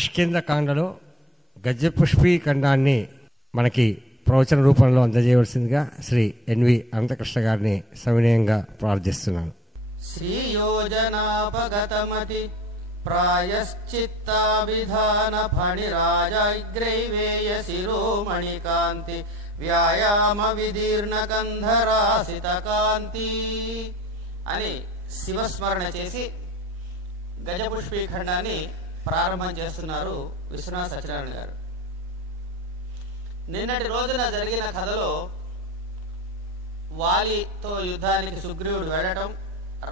కిష్కింధకాండలో గజపుష్పీ ఖండాన్ని మనకి ప్రవచన రూపంలో అందజేయవలసిందిగా శ్రీ ఎన్వి అనంతకృష్ణ గారిని సవినయంగా ప్రార్థిస్తున్నాను. శ్రీయోజనాపగతమతి ప్రాయశ్చిత్తాభిధాన ఫణిరాజైగ్రైవేయ శిరోమణికాంతి వ్యాయామ విదీర్ణ గంధరాసిత కాంతి అని శివస్మరణ చేసి గజపుష్పీ ఖండాన్ని ప్రారంభం చేస్తున్నారు విశ్వనాథ సత్యనారాయణ గారు. నిన్నటి రోజున జరిగిన కథలో వాలితో యుద్ధానికి సుగ్రీవుడు వెళ్ళటం,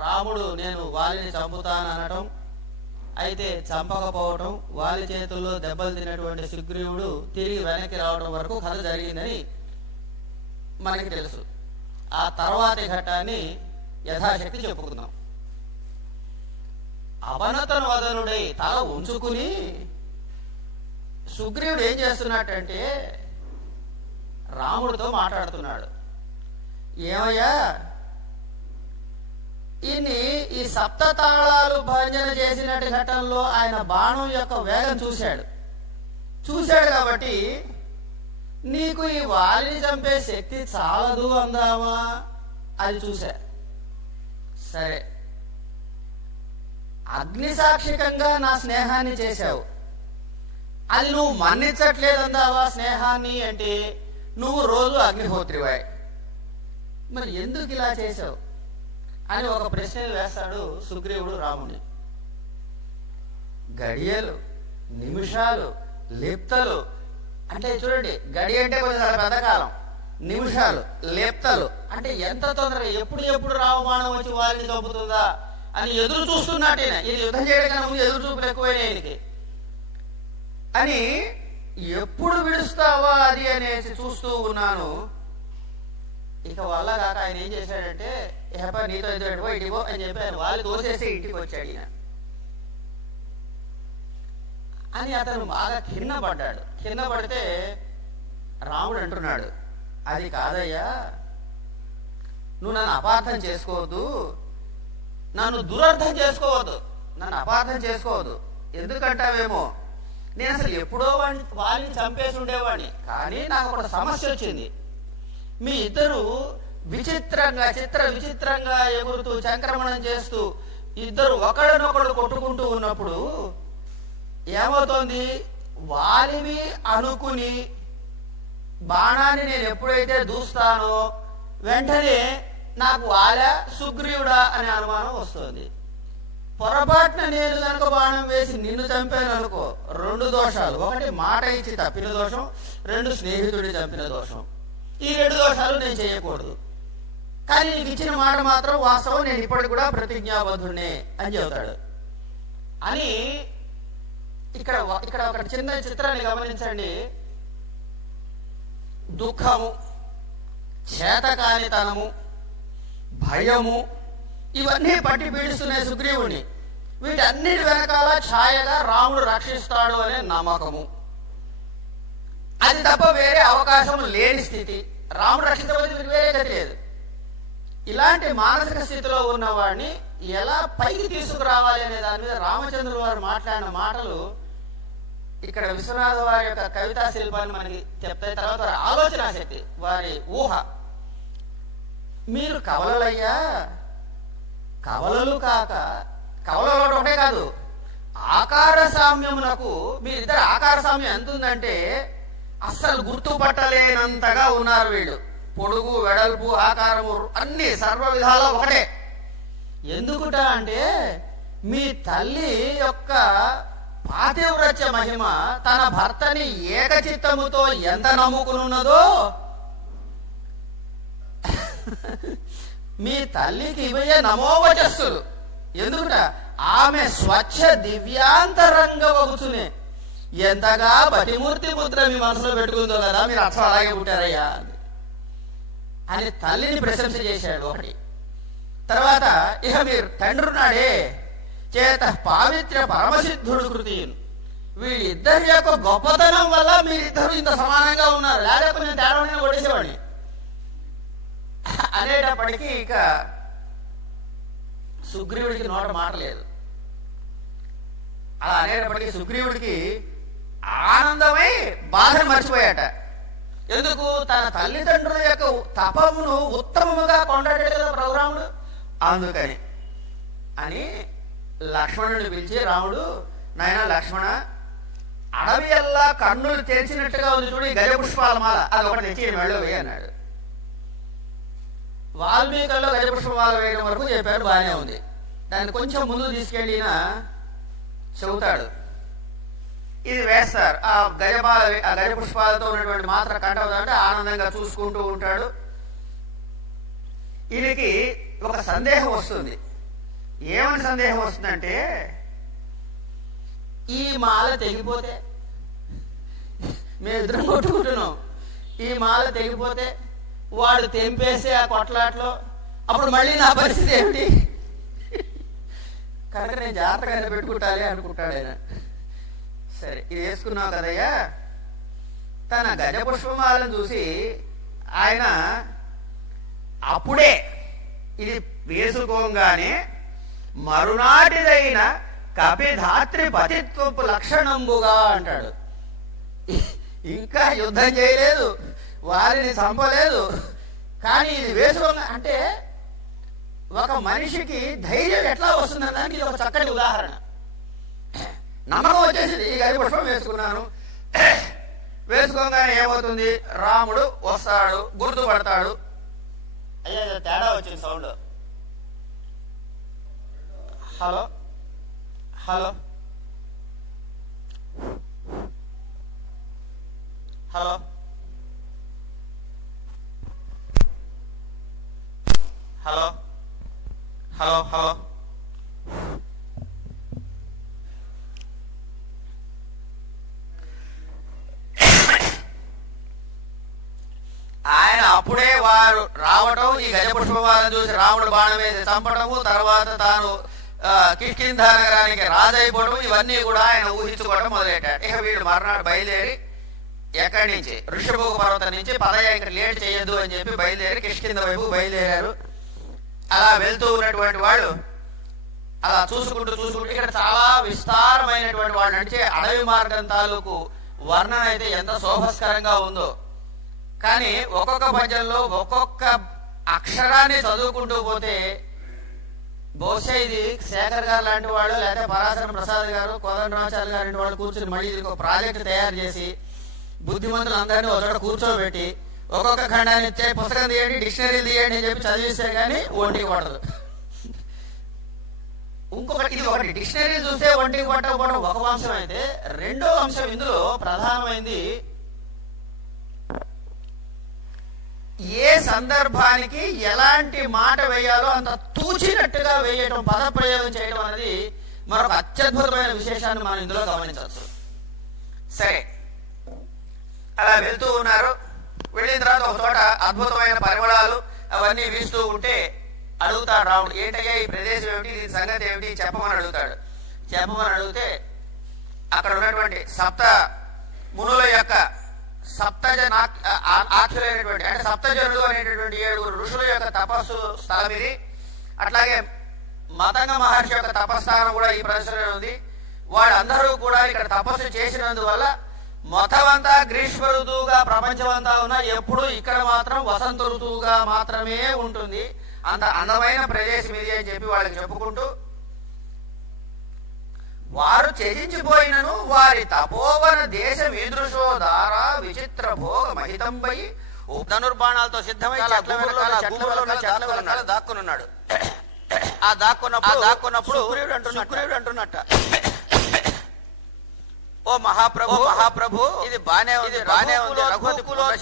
రాముడు నేను వాలిని చంపుతాననటం, అయితే చంపకపోవటం, వాలి చేతుల్లో దెబ్బలు తిన్నటువంటి సుగ్రీవుడు తిరిగి వెనక్కి రావడం వరకు కథ జరిగిందని మనకి తెలుసు. ఆ తర్వాతి ఘట్టాన్ని యథాశక్తి చెప్పుకుందాం. అవనతను వదనుడై తల ఉంచుకుని సుగ్రీవుడు ఏం చేస్తున్నట్టంటే రాముడితో మాట్లాడుతున్నాడు. ఏమయ్యా, ఈ సప్త తాళాలు భంజన చేసినట్టు ఘట్టంలో ఆయన బాణం యొక్క వేగం చూశాడు కాబట్టి నీకు ఈ వాలిని చంపే శక్తి చాలదు అందామా? అది చూశా. సరే, అగ్నిసాక్షికంగా నా స్నేహాన్ని చేశావు, అది నువ్వు మన్నించట్లేదందావా స్నేహాన్ని? అంటే నువ్వు రోజు అగ్నిహోత్రివాయ్, మరి ఎందుకు ఇలా చేశావు అని ఒక ప్రశ్న వేస్తాడు సుగ్రీవుడు రాముని. గడియలు, నిమిషాలు, లిప్తలు అంటే చూడండి, గడి అంటే కొంచెం పెద్ద కాలం, నిమిషాలు, లిప్తలు అంటే ఎంత తొందరగా ఎప్పుడు రావమానం వచ్చి వారిని చంపుతుందా అని ఎదురు చూస్తున్నట్టేనా. ఇది యుద్ధం చేయడం కన్నా ముందు ఎదురు చూపులు ఎక్కువైనా ఆయనకి. అని ఎప్పుడు విడుస్తావా అది అనేసి చూస్తూ ఉన్నాను. ఇక వల్ల కాక ఆయన ఏం చేశాడంటే, ఏపా నీతో ఎదురుపో ఇటుపో అని చెప్పి ఆయన వాళ్ళు తోసేసి ఇంటికి వచ్చాడు ఈయన అని అతను బాగా కింద పడ్డాడు. కింద పడితే రాముడు అంటున్నాడు, అది కాదయ్యా, నువ్వు నన్ను అపార్థం చేసుకోవద్దు, నన్ను దురర్థం చేసుకోవద్దు, నన్ను అపార్థం చేసుకోవద్దు. ఎందుకంటావేమో, నేను అసలు ఎప్పుడో వాళ్ళని చంపేసి ఉండేవాడిని, కానీ నాకు ఒక సమస్య వచ్చింది. మీ ఇద్దరు చిత్ర విచిత్రంగా ఎగురుతూ చంక్రమణం చేస్తూ ఇద్దరు ఒకళ్ళనొకళ్ళు కొట్టుకుంటూ ఉన్నప్పుడు ఏమవుతోంది, వాలివి అనుకుని బాణాన్ని నేను ఎప్పుడైతే దూస్తానో వెంటనే నాకు వాలా సుగ్రీవుడా అనే అనుమానం వస్తుంది. పొరపాటున నేను కనుక బాణం వేసి నిన్ను చంపాను అనుకో, రెండు దోషాలు, ఒకటి మాట ఇచ్చి తప్పిన దోషం, రెండు స్నేహితుడి చంపిన దోషం. ఈ రెండు దోషాలు నేను చేయకూడదు, కానీ నీకు ఇచ్చిన మాట మాత్రం వాస్తవం, నేను ఇప్పటికి కూడా ప్రతిజ్ఞాబద్ధుడినే అని చెబుతాడు. అని ఇక్కడ ఒక చిన్న చిత్రాన్ని గమనించండి. దుఃఖము, చేతకానితనము, భయము ఇవన్నీ పట్టి పీడిస్తున్నాయి సుగ్రీవుని. వీటన్నిటి వెనకాల ఛాయగా రాముడు రక్షిస్తాడు అనే నమ్మకము, అది తప్ప వేరే అవకాశం లేని స్థితి. రాముడు రక్షించబోతే వీరికి వేరే గతి లేదు. ఇలాంటి మానసిక స్థితిలో ఉన్నవాడిని ఎలా పైకి తీసుకురావాలి అనే దాని మీద రామచంద్రుల వారు మాట్లాడిన మాటలు ఇక్కడ విశ్వనాథ వారి యొక్క కవితా శిల్పాన్ని మనకి చెప్తాయి. తర్వాత వారి ఆలోచన శక్తి, వారి ఊహ. మీరు కవలలయ్యా, కవలలు కాక, కవలలో ఒకటే కాదు, ఆకార సామ్యమునకు మీరిద్దరు ఆకార సామ్యం ఎంత ఉందంటే అస్సలు గుర్తుపట్టలేనంతగా ఉన్నారు వీళ్ళు. పొడుగు, వెడల్పు, ఆకారము అన్ని సర్వ విధాలా ఒకటే. ఎందుకుట అంటే మీ తల్లి యొక్క పాతివ్రత్య మహిమ తన భర్తని ఏకచిత్తముతో ఎంత నమ్ముకునున్నదో మీ తల్లికి ఇవయే నమోవచస్సులు. ఎందుకుట ఆమె స్వచ్ఛ దివ్యాంతరంగ వగుచునే ఎంతగా బతిమూర్తి ముద్ర మీ మనసులో పెట్టుకుందో కదా, మీరు అచ్చం అలాగే పుట్టారయ్యా అని తల్లిని ప్రశంస చేశాడు ఒకటి. తర్వాత ఇక మీరు తండ్రున్నాడే చేత పావిత్ర్య పరమసిద్ధుడు కృతి, వీళ్ళిద్దరి యొక్క గొప్పతనం వల్ల మీరిద్దరు ఇంత సమానంగా ఉన్నారు, లేకపోతే నేను తేడా కొట్టేసేవాడిని అనేటప్పటికీ ఇక సుగ్రీవుడికి నోట మాట లేదు. అలా అనేటప్పటికీ సుగ్రీవుడికి ఆనందమై బాధను మర్చిపోయాట. ఎందుకు? తన తల్లిదండ్రుల యొక్క తపమును ఉత్తమముగా కొండాడాడు కదా రఘురాముడు. అందుకని అని లక్ష్మణుడిని పిలిచి, రాముడు, నాయన లక్ష్మణ, అడవి ఎల్లా కన్నులు తెరిచినట్టుగా ఉంది చూడు ఈ గజ పుష్పాల మాల, అది ఒకటి తెచ్చి మెళ్ళో వేయి అన్నాడు. వాల్మీకల్లో గజ పుష్పమాల వేయడం వరకు చెప్పారు, బాగానే ఉంది. దాన్ని కొంచెం ముందు తీసుకెళ్ళిన చెబుతాడు, ఇది వేస్తారు. ఆ గజ పుష్పాలతో ఉన్నటువంటి మాత్ర కంటే ఆనందంగా చూసుకుంటూ ఉంటాడు. ఈయనకి ఒక సందేహం వస్తుంది. ఏమని సందేహం వస్తుందంటే, ఈ మాల తెగిపోతే, మేమిద్దరం కొట్టుకుంటున్నాం, ఈ మాల తెగిపోతే వాడు తెంపేసి ఆ కొట్లాట్లో అప్పుడు మళ్ళీ నా పరిస్థితి ఏమిటి? కనుక నేను జాగ్రత్తగా పెట్టుకుంటాలి అనుకుంటాడు ఆయన. సరే, ఇది వేసుకున్నావు కదయ్యా. తన గజ పుష్పమాలను చూసి ఆయన అప్పుడే ఇది వేసుకోగానే మరునాటిదైన కపిధాత్రి పతిత్వపు లక్షణంబుగా అంటాడు. ఇంకా యుద్ధం చేయలేదు, వారిని చంపలేదు, కానీ ఇది వేసుకోగా అంటే ఒక మనిషికి ధైర్యం ఎట్లా వస్తుందనడానికి ఇది ఒక చక్కటి ఉదాహరణ. నమ్మకం వచ్చేసింది, ఈ గజ పుష్పం వేసుకున్నాను, వేసుకోగానే ఏమవుతుంది, రాముడు వస్తాడు, గుర్తుపడతాడు. అయ్యా తేడా వచ్చింది sound. Hello hello hello hello hello hello ఆయన అప్పుడే వారు రావటం, ఈ గజ పుష్పమాలను చూసి రాముడు బాణం వేసి చంపటము, తర్వాత తాను కిష్కింధా నగరానికి రాజైపోవడం, ఇవన్నీ కూడా ఆయన ఊహించుకోవడం మొదలెట్టాడు. ఇక వీడు మర్నాడు బయలుదేరి ఎక్కడి నుంచి, ఋషభోగ పర్వతం నుంచి పదయ్య ఇక్కడ లేట్ చేయొద్దు అని చెప్పి బయలుదేరి కిష్కింధ వైపు బయలుదేరారు. అలా వెళ్తూ ఉన్నటువంటి వాళ్ళు అలా చూసుకుంటూ ఇక్కడ చాలా విస్తారమైనటువంటి వాళ్ళు నడిచే అడవి మార్గం తాలూకు వర్ణన అయితే ఎంత శోభస్కరంగా ఉందో. కానీ ఒక్కొక్క పద్యంలో ఒక్కొక్క అక్షరాన్ని చదువుకుంటూ పోతే, బహుశా ఇది శేఖర్ గారు లాంటి వాళ్ళు, లేకపోతే పరాశర ప్రసాద్ గారు, కోదండరామాచార్య గారు లాంటి వాళ్ళు కూర్చుని మళ్ళీ ఇది ఒక ప్రాజెక్ట్ తయారు చేసి బుద్ధిమంతులందరినీ ఒక చోట కూర్చోబెట్టి ఒక్కొక్క ఖండాన్ని ఇచ్చే, పుస్తకం తీయండి, డిక్షనరీ తీయండి అని చెప్పి చదివిస్తే కానీ ఒంటికి పడదు. ఇంకొకటి, ఇది ఒకటి డిక్షనరీ చూస్తే ఒంటికి పట్టకపోవడం ఒక అంశం అయితే, రెండో అంశం ఇందులో ప్రధానమైంది, ఏ సందర్భానికి ఎలాంటి మాట వేయాలో అంత తూచినట్టుగా వేయటం, పదప్రయోగం చేయడం అనేది మరొక అత్యద్భుతమైన విశేషాన్ని మనం ఇందులో గమనించవచ్చు. సరే, అలా వెళ్తూ ఉన్నారు. వెళ్ళిన తర్వాత ఒక చోట అద్భుతమైన పరిమళాలు అవన్నీ వీస్తూ ఉంటే అడుగుతాడు రాముడు, ఏంటయ్యా ఈ ప్రదేశం ఏమిటి, దీని సంగతి ఏమిటి చెప్పమని అడుగుతాడు. చెప్పమని అడిగితే అక్కడ ఉన్నటువంటి సప్త మునుల యొక్క ఆఖ్యులైనటువంటి అంటే సప్తజనులు అనేటటువంటి 7 ఋషుల యొక్క తపస్సు స్థలం ఇది. అట్లాగే మతంగ మహర్షి యొక్క తపస్థానం కూడా ఈ ప్రదేశంలో ఉంది. వాళ్ళందరూ కూడా ఇక్కడ తపస్సు చేసినందువల్ల మొత్తమంతా గ్రీష్మ ఋతువుగా ప్రపంచం అంతా ఉన్నా ఎప్పుడు ఇక్కడ మాత్రం వసంత ఋతువుగా మాత్రమే ఉంటుంది. అంత అందమైన ప్రదేశం ఇది అని చెప్పి వాళ్ళకి చెప్పుకుంటూ, వారు త్యజించిపోయినను వారి తపోవన దేశం ఈదృశో దారా విచిత్ర భోగ మహితంబై ధనుర్బాణాలతో సిద్ధమై దాక్కునున్నాడు. ఆ దాక్కున్నప్పుడు శుక్రుడు అంటున్నట్ట, ఓ మహాప్రభు మహాప్రభు, ఇది బానే ఉంది, బానే ఉంది,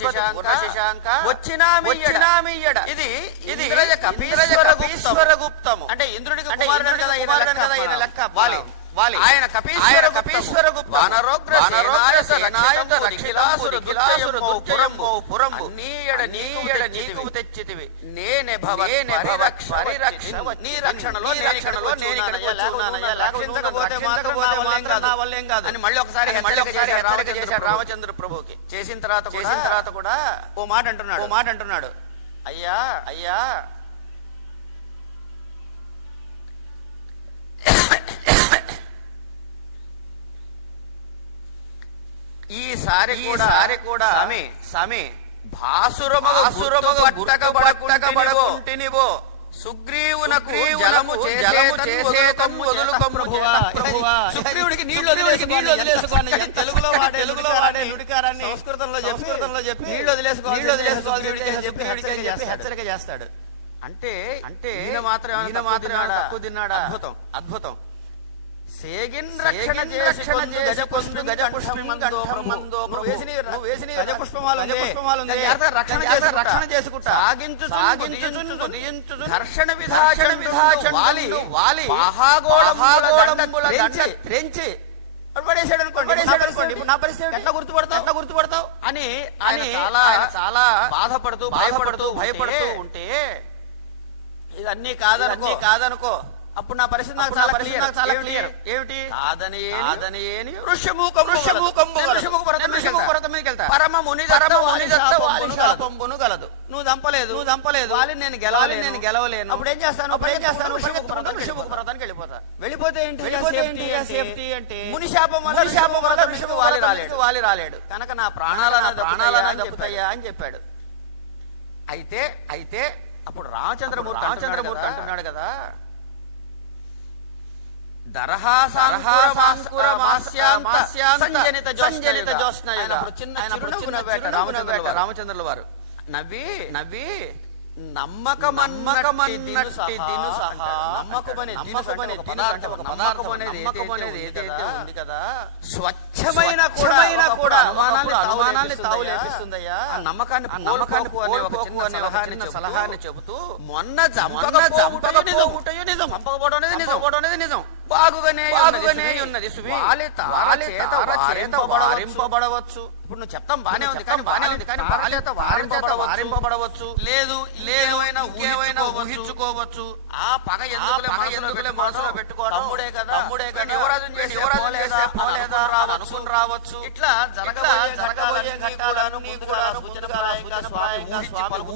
శశాంక వచ్చినామియ్యడ, ఇది కపీశ్వర గుప్తము, అంటే ఇంద్రుడికి కుమారుడు కదా ఈయన లెక్క. ఆయన కపీశ్వర గుప్త నీకు తెచ్చితివి, నేనే నీ రక్షణలో అని మళ్ళీ ఒకసారి చేశాడు రామచంద్ర ప్రభుకి. చేసిన తర్వాత కూడా ఓ మాట అంటున్నాడు, అయ్యా అయ్యా, ఈసారి కూడా సమి భాసురమగుట్టకబడకుంటినివో సుగ్రీవునకు జలము చేసేతము వదులుకము ప్రభువా. సుగ్రీవుడికి నీళ్లు వదిలేసుకోండి. తెలుగులో వాడే నుడికారాన్ని సంస్కృతంలో చెప్పి నీళ్లు వదిలేసుకోవాలి హెచ్చరిక చేస్తాడు. అంటే ఈయన మాత్రం తక్కువ తిన్నాడా? అద్భుతం. సేగిన్ రక్షణ గజపుష్పమాలు రక్షణ చేసుకుంటా ఘర్షణ వాలి త్రెంచి పడేసాడు అనుకోండి. ఇప్పుడు నా పరిస్థితి ఎట్లా గుర్తుపడతావు అని చాలా బాధపడుతూ భయపడుతూ ఉంటే ఇదన్నీ కాదనుకో. అప్పుడు నా పరిస్థితి నాకు చాలా క్లియర్. ఏమిటి? కాదని పరమ మునిదత్తమును గలదు. నువ్వు చంపలేదు వాళ్ళని నేను గెలవలేను. అప్పుడు ఏం చేస్తాను? పర్వతానికి వెళ్ళిపోతే సేఫ్టీ అంటే మునిశాపం వల్ల ఋషభు వాలి రాలేడు కనుక నా ప్రాణాలను దప్పుతాయా అని చెప్పాడు. అయితే అప్పుడు రామచంద్రమూర్తి అంటున్నాడు కదా, రామచంద్రుల వారు నవ్వి నమ్మకమనేది ఉంది కదా, స్వచ్ఛమైన కూడా అనుమానాన్ని తావు లేపిస్తుందయ్యా. నమ్మకాన్ని సలహాన్ని చెబుతూ మొన్న చంపకపోవడం అనేది నిజం. బాగుగానే ఉన్నది. వారింపబడవచ్చు. ఇప్పుడు నువ్వు చెప్తాం బానే ఉంది కానీ వారింపబడవచ్చు. లేదు ఇంకేమైనా ఊహించుకోవచ్చు. ఆ పగ ఎందుకులే మనసులో పెట్టుకోవడం. తమ్ముడే కదా యువరాజు అనుకుని రావచ్చు. ఇట్లా జరగబోయే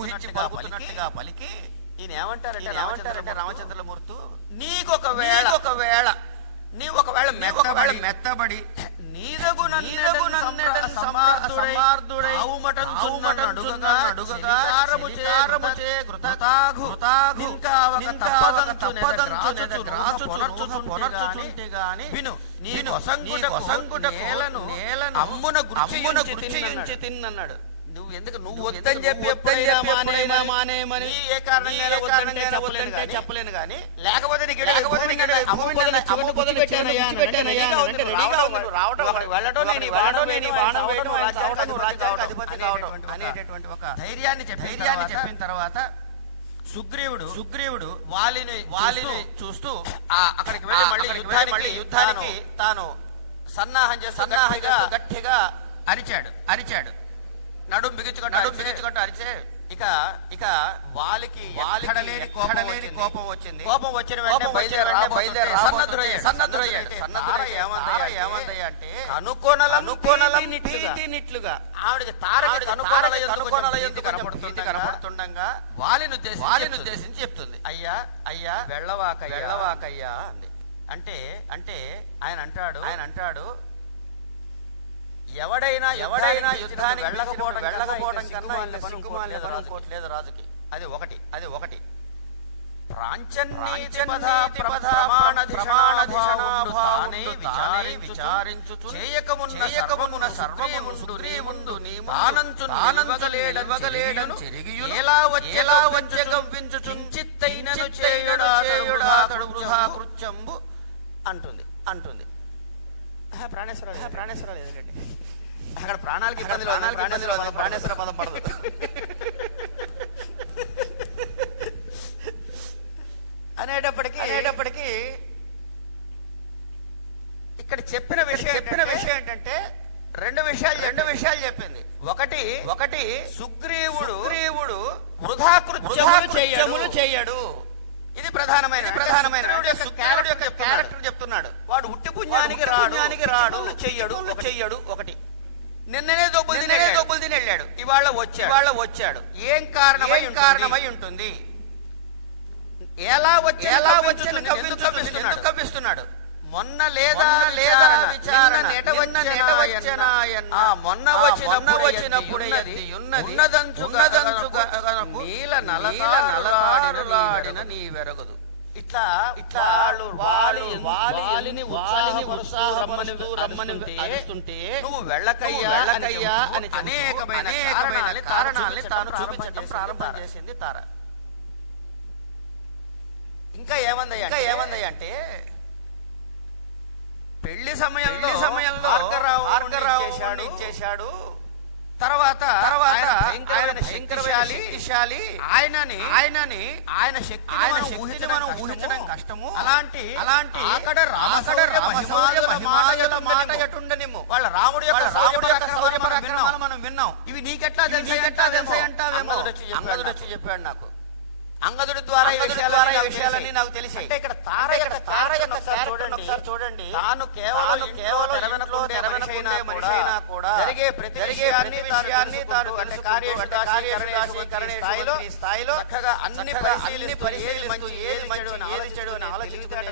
ఊహించి పలికి ఈయన ఏమంటారంటే రామచంద్రమూర్తి నీకొకవేళ మెత్తబడి అమ్మున గురించి తిన్నన్నాడు. నువ్వు ఎందుకు వద్దని చెప్పి మానేమని ఏ కారణంగా చెప్పలేను కానీ లేకపోతే అనేటటువంటి ఒక ధైర్యాన్ని చెప్పిన తర్వాత సుగ్రీవుడు వాలిని చూస్తూ అక్కడికి వెళ్ళి మళ్ళీ యుద్ధానికి తాను సన్నాహంగా గట్టిగా అరిచాడు. నడుం బిగించుకుంటూ అరిచే ఇక వాలికి కోపం వచ్చింది. కోపం వచ్చిన వెంటనే బయలుదేరి సన్నద్ధురయ్యాడు. ఏమందయ్యా అంటే అనుకోనలన్నిట్లుగా ఆవిడకి తారకి కనపడుతుండగా వాలిని ఉద్దేశించి చెప్తుంది, అయ్యా వెళ్ళవాకయ్యా అంది. అంటే ఆయన అంటాడు ఎవడైనా యుద్ధానికి వెళ్ళకపోవడం కన్నా ఇంకోట్లేదు రాజుకి. అది ఒకటి విచారించు చేయకమున్న సర్వమును సుగ్రీవుండు ఆనందలేడను ఎలా వంచగవ్వించుచుంచిత్తైనను చేయుడాతడు వృధా కృత్యంబు అంటుంది. ప్రాణేశ్వర లేదండి, అక్కడ ప్రాణాలకి ప్రాణేశ్వర పదం పడదు. అనేటప్పటికీ ఇక్కడ చెప్పిన విషయం ఏంటంటే రెండు విషయాలు చెప్పింది. ఒకటి సుగ్రీవుడు వృధా కృత్యములు చేయడు. ఇది ప్రధానమైన క్యారెక్టర్ చెప్తున్నాడు. వాడు ఉట్టి పుణ్యానికి రాడు, చెయ్యడు. ఒకటి నిన్ననే దొబ్బులు తిని వెళ్ళాడు, ఇవాళ వచ్చాడు. ఏం కారణమై ఉంటుంది? ఎలా వచ్చి కవ్విస్తున్నాడు? మొన్న లేదా విచారణ మొన్న వచ్చినప్పుడు నీల నలతారులాడిన నీ వెరగదు. ఇట్లా వాలిని రమ్మని నువ్వు వెళ్ళకయ్యా అని అనేకమైన కారణాలని తాను చూపించడం ప్రారంభం చేసింది తార. ఇంకా ఏమందయ్య అంటే పెళ్లి సమయంలో భార్గరావు చేశాడు. తర్వాత శంకరశాలి ఆయన శక్తిని మనం ఊహించడం కష్టము. అలాంటి అక్కడ మాట ఎటుండనిమ్ము. వాళ్ళ రాముడు యొక్క శౌర్యపరాక్రమాలు మనం విన్నాం. ఇవి నీకెట్లా తెలుసాయి అంటావేమో. అంగదుడు వచ్చి చెప్పాడు నాకు. అంగదుడి ద్వారా ఈ విషయాలన్నీ నాకు తెలిసి. అంటే ఇక్కడ తార ఒకసారి చూడండి. తాను కేవలం తెర వెనకుండే మనిషి అయినా కూడా జరిగే ప్రతి విషయాన్ని తాను స్థాయిలో చక్కగా అన్ని పరిశీలిస్తూ ఏది చెడు అని ఆలోచించుకునే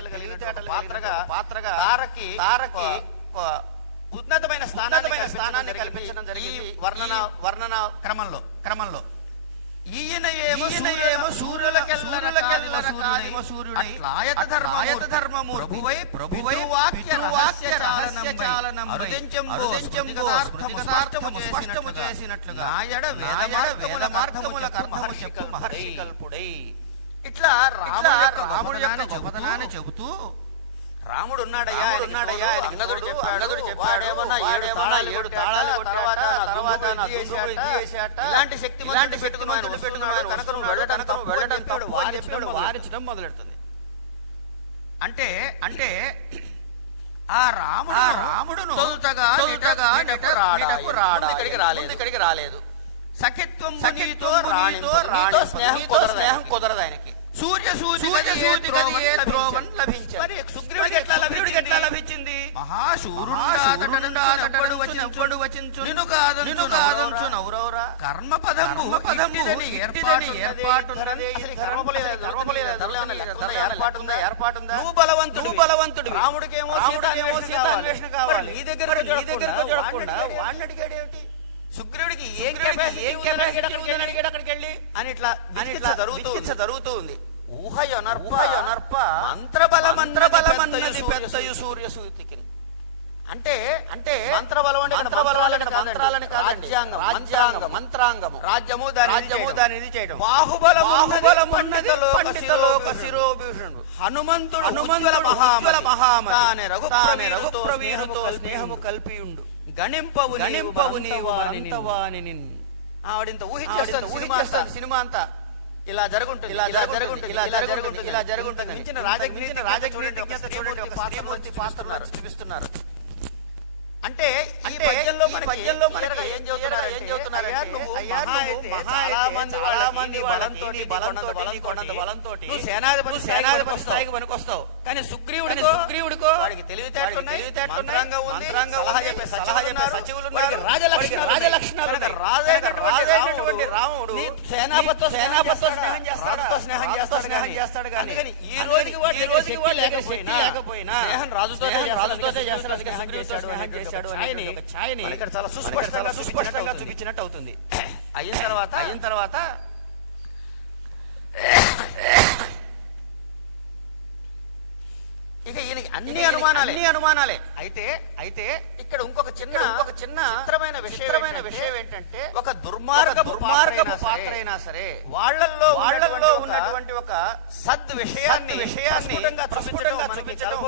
పాత్రగా తారకి ఉన్నతమైన స్థానాన్ని కల్పించడం జరిగింది వర్ణన క్రమంలో. ఈయన ఏమో సూర్యుడై ధర్మము ప్రభువై స్పష్టము చేసినట్లుగా వేద మార్గములకు మహర్షి కల్పుడై. ఇట్లా రాముడు యొక్క గొప్పతనాన్ని చెబుతూ రాముడు ఉన్నాడయ్యా. అంగదుడు చెప్పాడు ఏడు తాళాలు తర్వాత ఇలాంటి శక్తి పెట్టుకున్నాడు కనుక వెళ్ళడం వారించడం మొదలెడుతుంది. అంటే ఆ రాముడును ఇక్కడికి రాలేదు. సఖిత్వం స్నేహం కుదరదు ఆయనకి. సుగ్రీవుడికి ఎట్లా లభించింది? ఏర్పాటుందా? నువ్వు బలవంతుడు. రాముడికేమో సీతాన్వేషణ కావాలి. నీ దగ్గర వాడిని అడిగాడేమిటి? సుగ్రీవుడికి అక్కడికి వెళ్ళి అని ఇట్లా జరుగుతూ ఉంది. ఊహయొనర్ప మంత్రబలమన్నది పెద్దయు సూర్యసూతికి. అంటే మంత్రాలని కాదండి. రాజ్యాంగం మంత్రాంగము. రాజ్యము దానిది చేయడం. బాహుబలమున్నది హనుమంతుడు మహామతి రఘుప్రవీణుతో స్నేహము కల్పియుండు. గణింపవు ఆవిడింత ఊహించేస్తుంది. సినిమా అంతా ఇలా జరుగుంటుంది. మించిన రాజకీయ పాత్రలు చూపిస్తున్నారు. అంటే ఈ పద్యంలో ఏం చెబుతున్నారు? బలంతో సేనాధిపతి స్థాయికి పనికొస్తావు. కానీ సుగ్రీవుడికో వాడికి తెలివితేటలున్నాయి, సచివులు, రాజలక్షణాలు. రాముడు సేనాపతితో స్నేహం చేస్తాడు. కానీ ఈ రోజుకి లేకపోయినా స్నేహం రాజుతో చేస్తాడు. ఇక్కడ చాలా సుస్పష్టంగా చూపించినట్టు అవుతుంది. అయిన తర్వాత ఇక ఈయనకి అన్ని అనుమానాలే. అయితే ఇక్కడ ఇంకొక చిన్న చిత్రమైన విషయం ఏంటంటే ఒక దుర్మార్గపు పాత్ర అయినా సరే వాళ్ళల్లో ఉన్నటువంటి ఒక సద్విషయాన్ని చూపించడం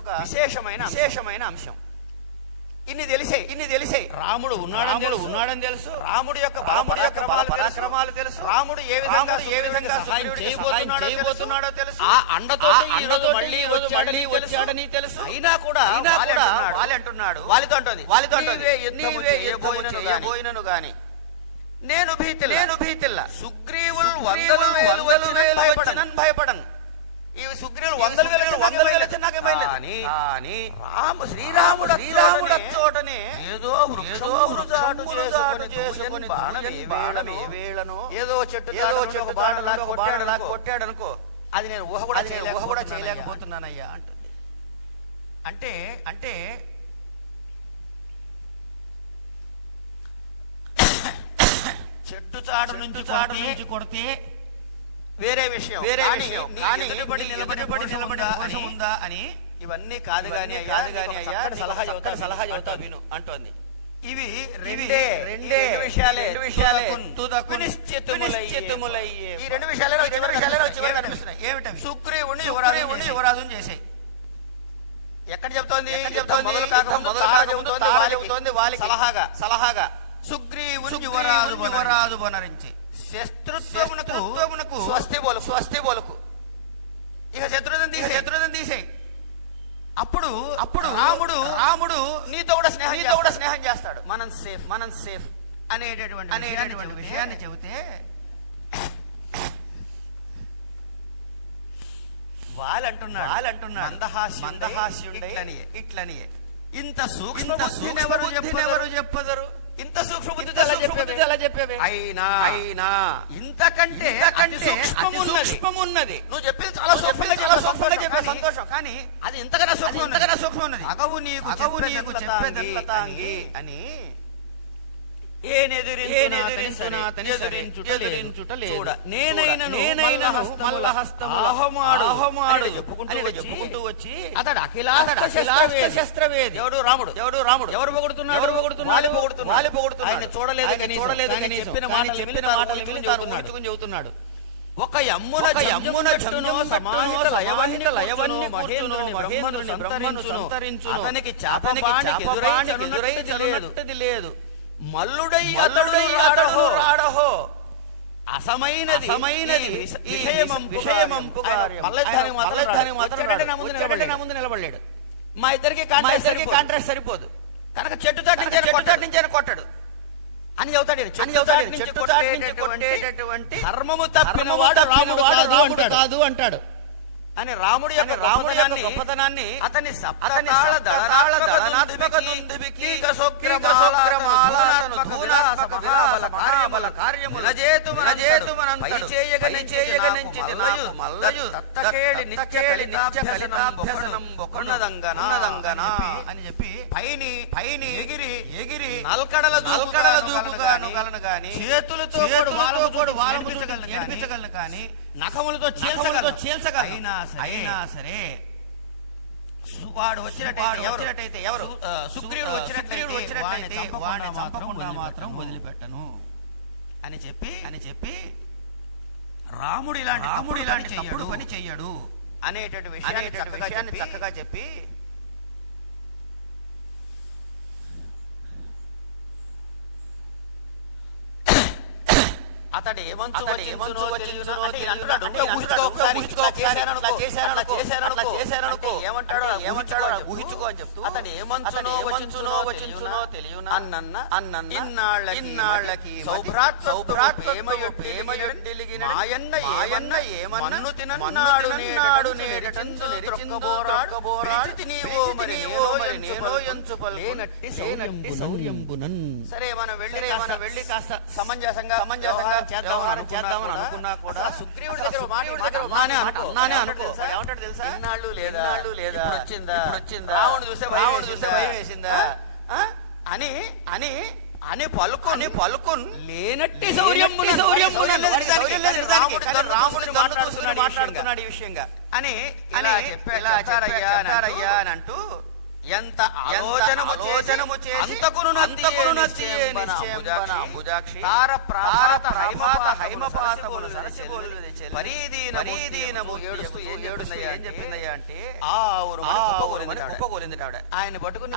ఒక విశేషమైన అంశం. ఇన్ని తెలిసే రాముడు ఉన్నాడని తెలుసు. రాముడు యొక్క పరాక్రమాలు తెలుసు. రాముడు ఏ విధంగా చేయబోతున్నాడో తెలుసు. ఆ అండతో మళ్ళీ వచ్చాడని తెలుసు. అయినా కూడా వాళ్ళతో అంటుంది చేయబోయినను గాని నేను భీతిల్లా. సుగ్రీవులు భయపడను. ఈ సుగ్రీవులు వందల వేలు కానీ శ్రీరాముడు చోటనే ఏదో చేసుకొని ఏదో చెట్టు కొట్టాడనుకో. అది నేను ఊహ కూడా చేయలేకపోతున్నానయ్యా అంటుంది. అంటే అంటే చెట్టు చాటు నుంచి కొడితే వేరే విషయం, వేరే విషయం. కానీ నిలబడి దోషం ఉందా అని ఇవన్నీ కాదు గాని అయ్యా సలహా చెబుతా విను అంటోంది. ఇవి రెండే విషయాలే. ఈ రెండు విషయాలే కనిపిస్తున్నాయి. ఏమిటవి? సుగ్రీవుణ్ణి యువరాజుని చేసాయి. ఎక్కడ చెప్తోంది? చెబుతోంది వాళ్ళకి సలహాగా సుగ్రీవుని యువరాజు బనరించి శత్రుత్వమునకు స్వస్తి బోలుకు. ఇక శత్రువుని తీసేయి. అప్పుడు రాముడు నీతో కూడా స్నేహం చేస్తాడు. మనం సేఫ్ అనేటటువంటి విషయాన్ని చెబితే వాళ్ళంటున్నాడు మందహాస్యుడై ఇట్లనియే ఇంత సూక్ష్మబుద్ధినెవరు చెప్పదరు? ఇంత సూక్ష్మబుద్ధి అలా చెప్పేవే. అయినా ఇంతకంటే సూక్ష్మమున్నది. నువ్వు చెప్పింది చాలా సూక్ష్మంగా చెప్పే సంతోషం. కానీ అది ఇంతకన్నా సూక్ష్మం ఉన్నది. అగవు నీకు చెప్పేదంగి అని చెప్పుకుంటూ వచ్చి అతడు అఖిలాస్త్రవేది. ఎవడు రాముడు. ఎవరు పొగుడుతున్నారు? వాళ్ళు పొగుడుతున్నారు. చూడలేదు చెప్పిన మాటలు చెబుతున్నాడు. ఒక యమ్మున అతనికి చాపపాణికి లేదు. మల్లుడై ఆడహో అసమైనది విషయమంపు ముందు నిలబడలేడు. మా ఇద్దరికి కాంట్రాక్ట్ సరిపోదు కనుక చెట్టు చాటు నుంచి కొట్టాడు అని చెబుతాడు. ధర్మము తప్పిన వాడు రాముడు కాదు అంటాడు అని రాముడి యొక్క గొప్పతనాన్ని అతని అని చెప్పి పైని ఎగిరి నల్కడల దూకుగాను గాని చేతులతో ఏడిపించగలను కానీ నఖములతో చీల్చగలను. అయినా సరే వాడు వచ్చినట్టయితే ఎవరు? సుగ్రీవుడు వచ్చినట్లయితే వాడిని చంపకుండా మాత్రం వదిలిపెట్టను అని చెప్పి రాముడు ఇలాంటి పని చెయ్యడు అనేటటువంటి విషయాన్ని చక్కగా చెప్పి అతడు ఏమంచు ఏమంటాడో ఊహించుకో అని చెప్తూ అతడు ఏమంచునో తెలియనా ఇన్నాళ్ళకి సౌభ్రాత్మయుడెలిగిన ఆయన్న ఏమన్ను తినన్నాడు సరే మనం వెళ్ళి కాస్త సమంజసంగా చేద్దామని అనుకున్నా కూడా సుగ్రీవుడి దగ్గర ఏమంటాడు తెలుసా? ఇన్నాళ్ళు లేదా వచ్చిందా రావణుడు చూసే భయం వేసిందా అని పలుకున్ లేనట్టి రాముడు మాట్లాడుతున్నాడు ఈ విషయంగా అని చెప్పారయ్యా అని అంటూ ఎంత ఆలోచనము చేసి అంతకును అంబుజాక్షి హైమపాతములు పరీదీనము ఏడుస్తూ ఏం చెప్పిందయ్యా అంటే కుప్పగోలిందిట ఆవిడ. ఆయన పట్టుకుని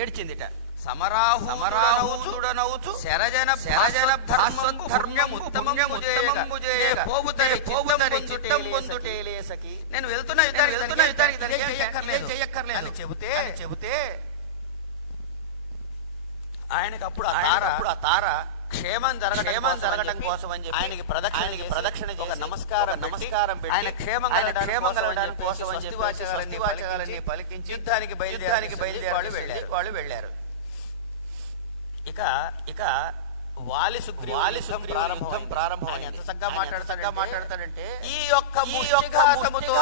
ఏడ్చిందిట. సమరాహుడనవుచు శరజన ధర్మముత్తమము చేయక చిత్తం పొందుటేలేసకి నేను వెళ్తున్నా చెయ్యక్కర్లేదు అని చెబితే ఆయనకు అప్పుడు ఆ తార క్షేమం జరగడం కోసం అని చెప్పి ఆయనకి ప్రదక్షిణ ఒక నమస్కారం పెట్టి ఆయన క్షేమం కలగడానికి కోసం వాచకాలన్నీ పలికించి యుద్ధానికి బయలుదేరి వాళ్ళు వెళ్ళారు. ఇక వాలి సుగ్రీవం ప్రారంభం ఎంత చక్కగా మాట్లాడతాడంటే ఈ యొక్క ముష్టిఘాతముతో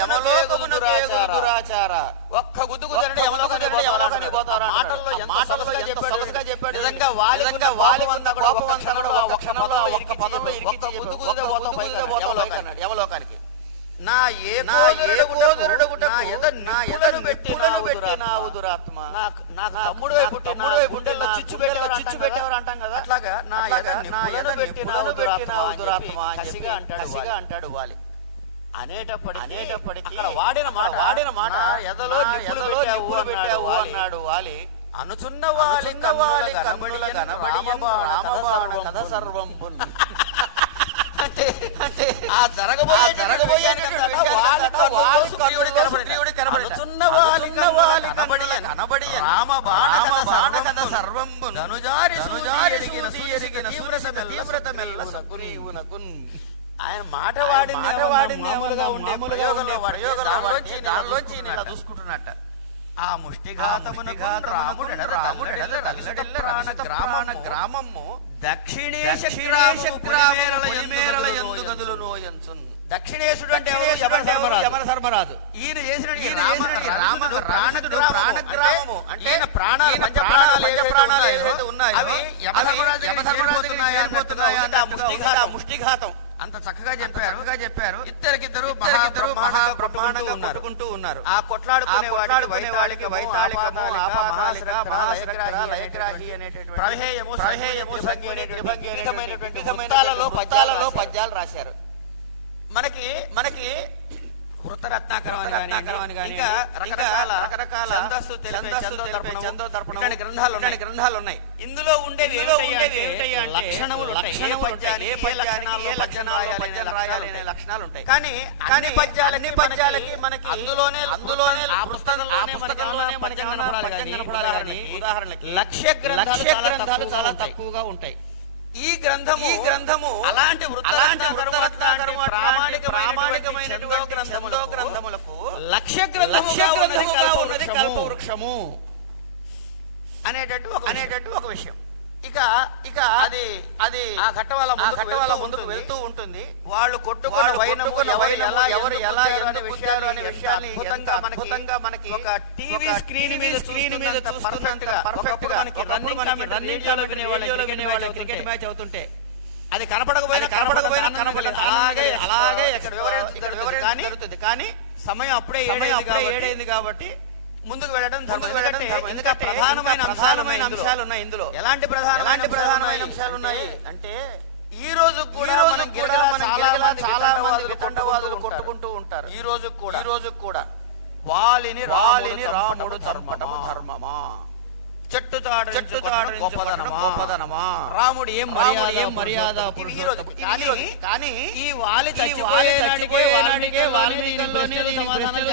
యమలోకమును దురాచార ఒక్క గుద్దుగుదంటే యమలోకానికి పోతారు. మాటల్లో చెప్పాడు. నిజంగా వాలి యమలోకానికి నా పెట్టినావు దురాత్మ, నా తమ్ముడు గుండెల్లో చిచ్చు పెట్టేవారు అంటాం కదా, అట్లాగా పెట్టినావు దురాత్మ అంటాడు వాలి. అనేటప్పటికి వాడిన మాట ఎదలో పెట్టావు అన్నాడు వాలి. అనుచున్న వాలి కనుమడి కథ సర్వం అంటే ఆ జరగబోయే కనబడి రామబాణ సర్వంబు ఆయన మాట వాడింది దానిలోంచి చూసుకుంటున్నట్ట. ఆ ముష్టిఘాతమున గ్రామము దక్షిణేశుడు అంటే యమధర్మరాజు. ఈయన చేసిన ప్రాణగ్రామము అంటే ప్రాణాలు ఉన్నాయి ముష్టిఘాతం అంత చక్కగా చెప్పారు. ఇద్దరికిద్దరు కొట్టుకుంటూ ఉన్నారు. ఆ కొట్లాడుకునే పద్యాలు రాశారు. మనకి వృత్తరత్నాకరం అని కానీ ఇంకా రకరకాల చందోదర్పణ గ్రంథాలు ఉన్నాయి. ఇందులో ఉండేవి లక్షణాలు లక్షణాలు ఉంటాయి. కానీ పద్యాలకి మనకి అందులోనే ఆ పుస్తకంలోనే ఉదాహరణకి లక్ష్య గ్రంథాలు చాలా తక్కువగా ఉంటాయి. ఈ గ్రంథము అలాంటి ప్రామాణికమైనటువంటి గ్రంథములకు లక్ష్య గ్రంథముగా ఉన్నది కల్పవృక్షము అనేటట్టు ఒక విషయం. ఇక అది ఆ ఘట్టవాల ముందుకు వెళ్తూ ఉంటుంది. వాళ్ళు కొట్టుకున్న ఎవరు ఎలా విషయాన్ని అద్భుతంగా మనకి ఒక టీవీ స్క్రీన్ మీద చూస్తున్నట్టుగా పర్ఫెక్ట్ గా మనకి రన్నింగ్ క్రికెట్ మ్యాచ్ అవుతుంటే అది కనపడకపోయినా కనపడలేదు. అలాగే జరుగుతుంది. కానీ సమయం అప్పుడే ఏడైంది కాబట్టి ముందుకు వెళ్ళడం ఎందుకంటే ప్రధానమైన అంశాలు ఉన్నాయి ఇందులో. ఎలాంటి ప్రధానమైన అంశాలు ఉన్నాయి అంటే ఈ రోజు కూడా చాలా మంది వితండవాదులు కొట్టుకుంటూ ఉంటారు. ఈ రోజు కూడా వాలిని రాముడు ధర్మమా, చెట్టు గొప్పదనమా, రాముడు ఏం మర్యాద కానీ ఈ వాలి చచ్చిపోయేనాడికే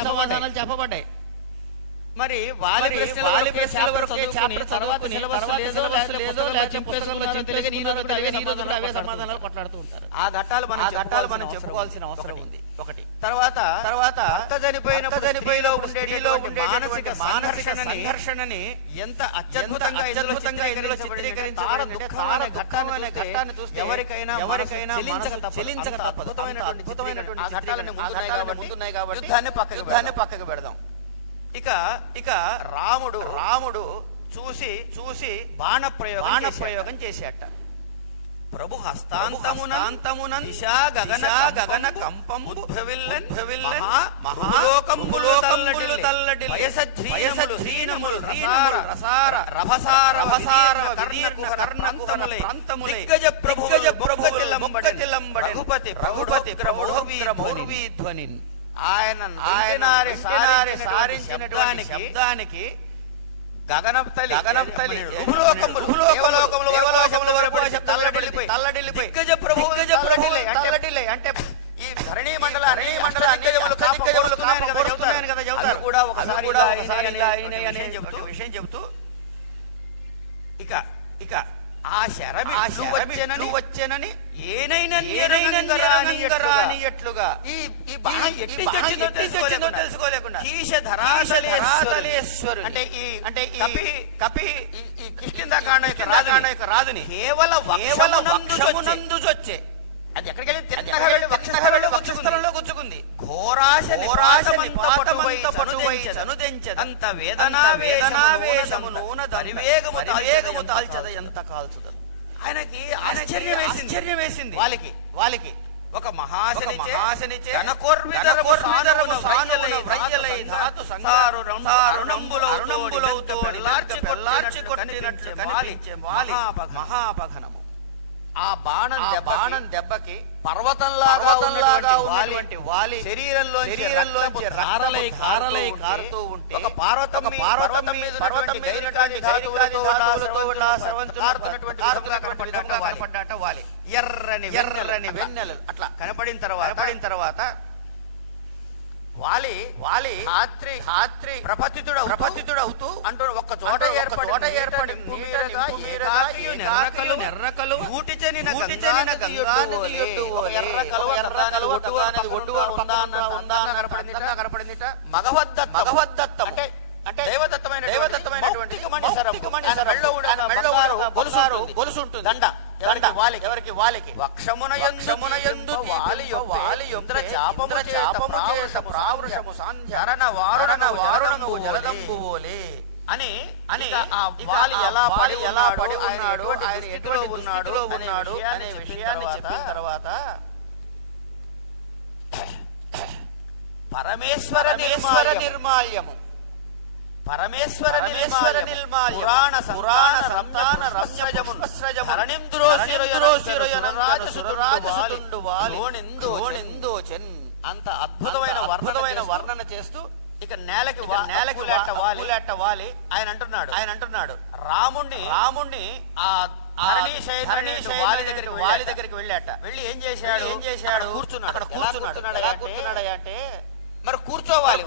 సమాధానాలు చెప్పబడ్డాయి. మరి వాలి సమాధానాలు కొట్లాడుతూ ఉంటారు. ఆ ఘట్టాలు మనం చెప్పుకోవాల్సిన అవసరం ఉంది. ఒకటి తర్వాత చనిపోయిన మానసిక సంఘర్షణని ఎంత అత్యద్భుతంగా ఇందులో చిత్రీకరించారు. ఘట్టాన్ని చూస్తే ఎవరికైనా చెలించక అద్భుతమైనటువంటి ఘట్టాలను ముందున్నాయి కాబట్టి యుద్ధాన్ని పక్కకు పెడదాం. ఇక రాముడు చూసి బాణప్రయోగం చేసేట. ప్రభు హస్తాంతమున దిశా గగన కంపం మహాలోకంబులు తల్లడి వయసధ్రీనములు రసార రభసార కర్ణకుహరంతములై దిగ్గజ ప్రభుపతి ధ్వని ఆయన సారించినటువంటి శబ్దానికి గగనం తల్లి తల్లడిల్లిపోయి అంటే ఈ ధరణి మండల కదా చెబుతారు కూడా ఒకసారి విషయం చెబుతూ ఇక ఆ శరభి వచ్చేనని ఏనైనా రానియట్లుగా ఈ తెలుసుకోలేకుండా ఈశధరాశలేశ్వరు అంటే ఈ కపి కిష్కిందాకాండ యొక్క రాజుని కేవలమునందు చొచ్చే. అది ఎక్కడికి వెళ్ళి వక్షస్థలంలో గుచ్చుకుంది. అంత వేదనావేశము నూన అవివేగము తాల్చద ఎంత కాల్చుదను. ఆయనకి ఆశ్చర్యం వేసింది. వాళ్ళకి ఒక మహాశనిచే మహాపఘనము. ఆ బాణం దెబ్బకి పర్వతంలాగా ఉన్నటువంటి వాలి శరీరంలో కారలై కారుతూ ఉంటే ఒక పర్వతం మీద కనపడ్డాట వాలి. ఎర్రని వెన్నెలు అట్లా కనపడిన తర్వాత వాలి ధాత్రి ప్రపతితుడవుతూ అంటూ ఒక్క చోట ఏర్పడి నెర్రకలు ఊటి చెనిన కనపడిందిట. మగవద్దత్తం అంటే దేవదత్తమైనటువంటి గొలుసు ఉంటుంది. దండ ఎవరికి వాలికి వక్షమునయందు ప్రావృషము సాంధ్యరణ వారుణము జలదంబువోలే అని ఆ వాలి ఎలా పడి ఉన్నాడు, ఆయన ఎటులో ఉన్నాడు అనే విషయాన్ని చెప్పిన తర్వాత పరమేశ్వర నిర్మాల్యము పురాణ సంతాన అంత అద్భుతమైన వర్ణన చేస్తూ ఇక నేలకి వాలి ఆయన అంటున్నాడు రాముణ్ణి ఆ వాలి దగ్గరికి వెళ్ళి ఏం చేశాడు కూర్చున్నాడు అంటే మరి కూర్చోవాలి.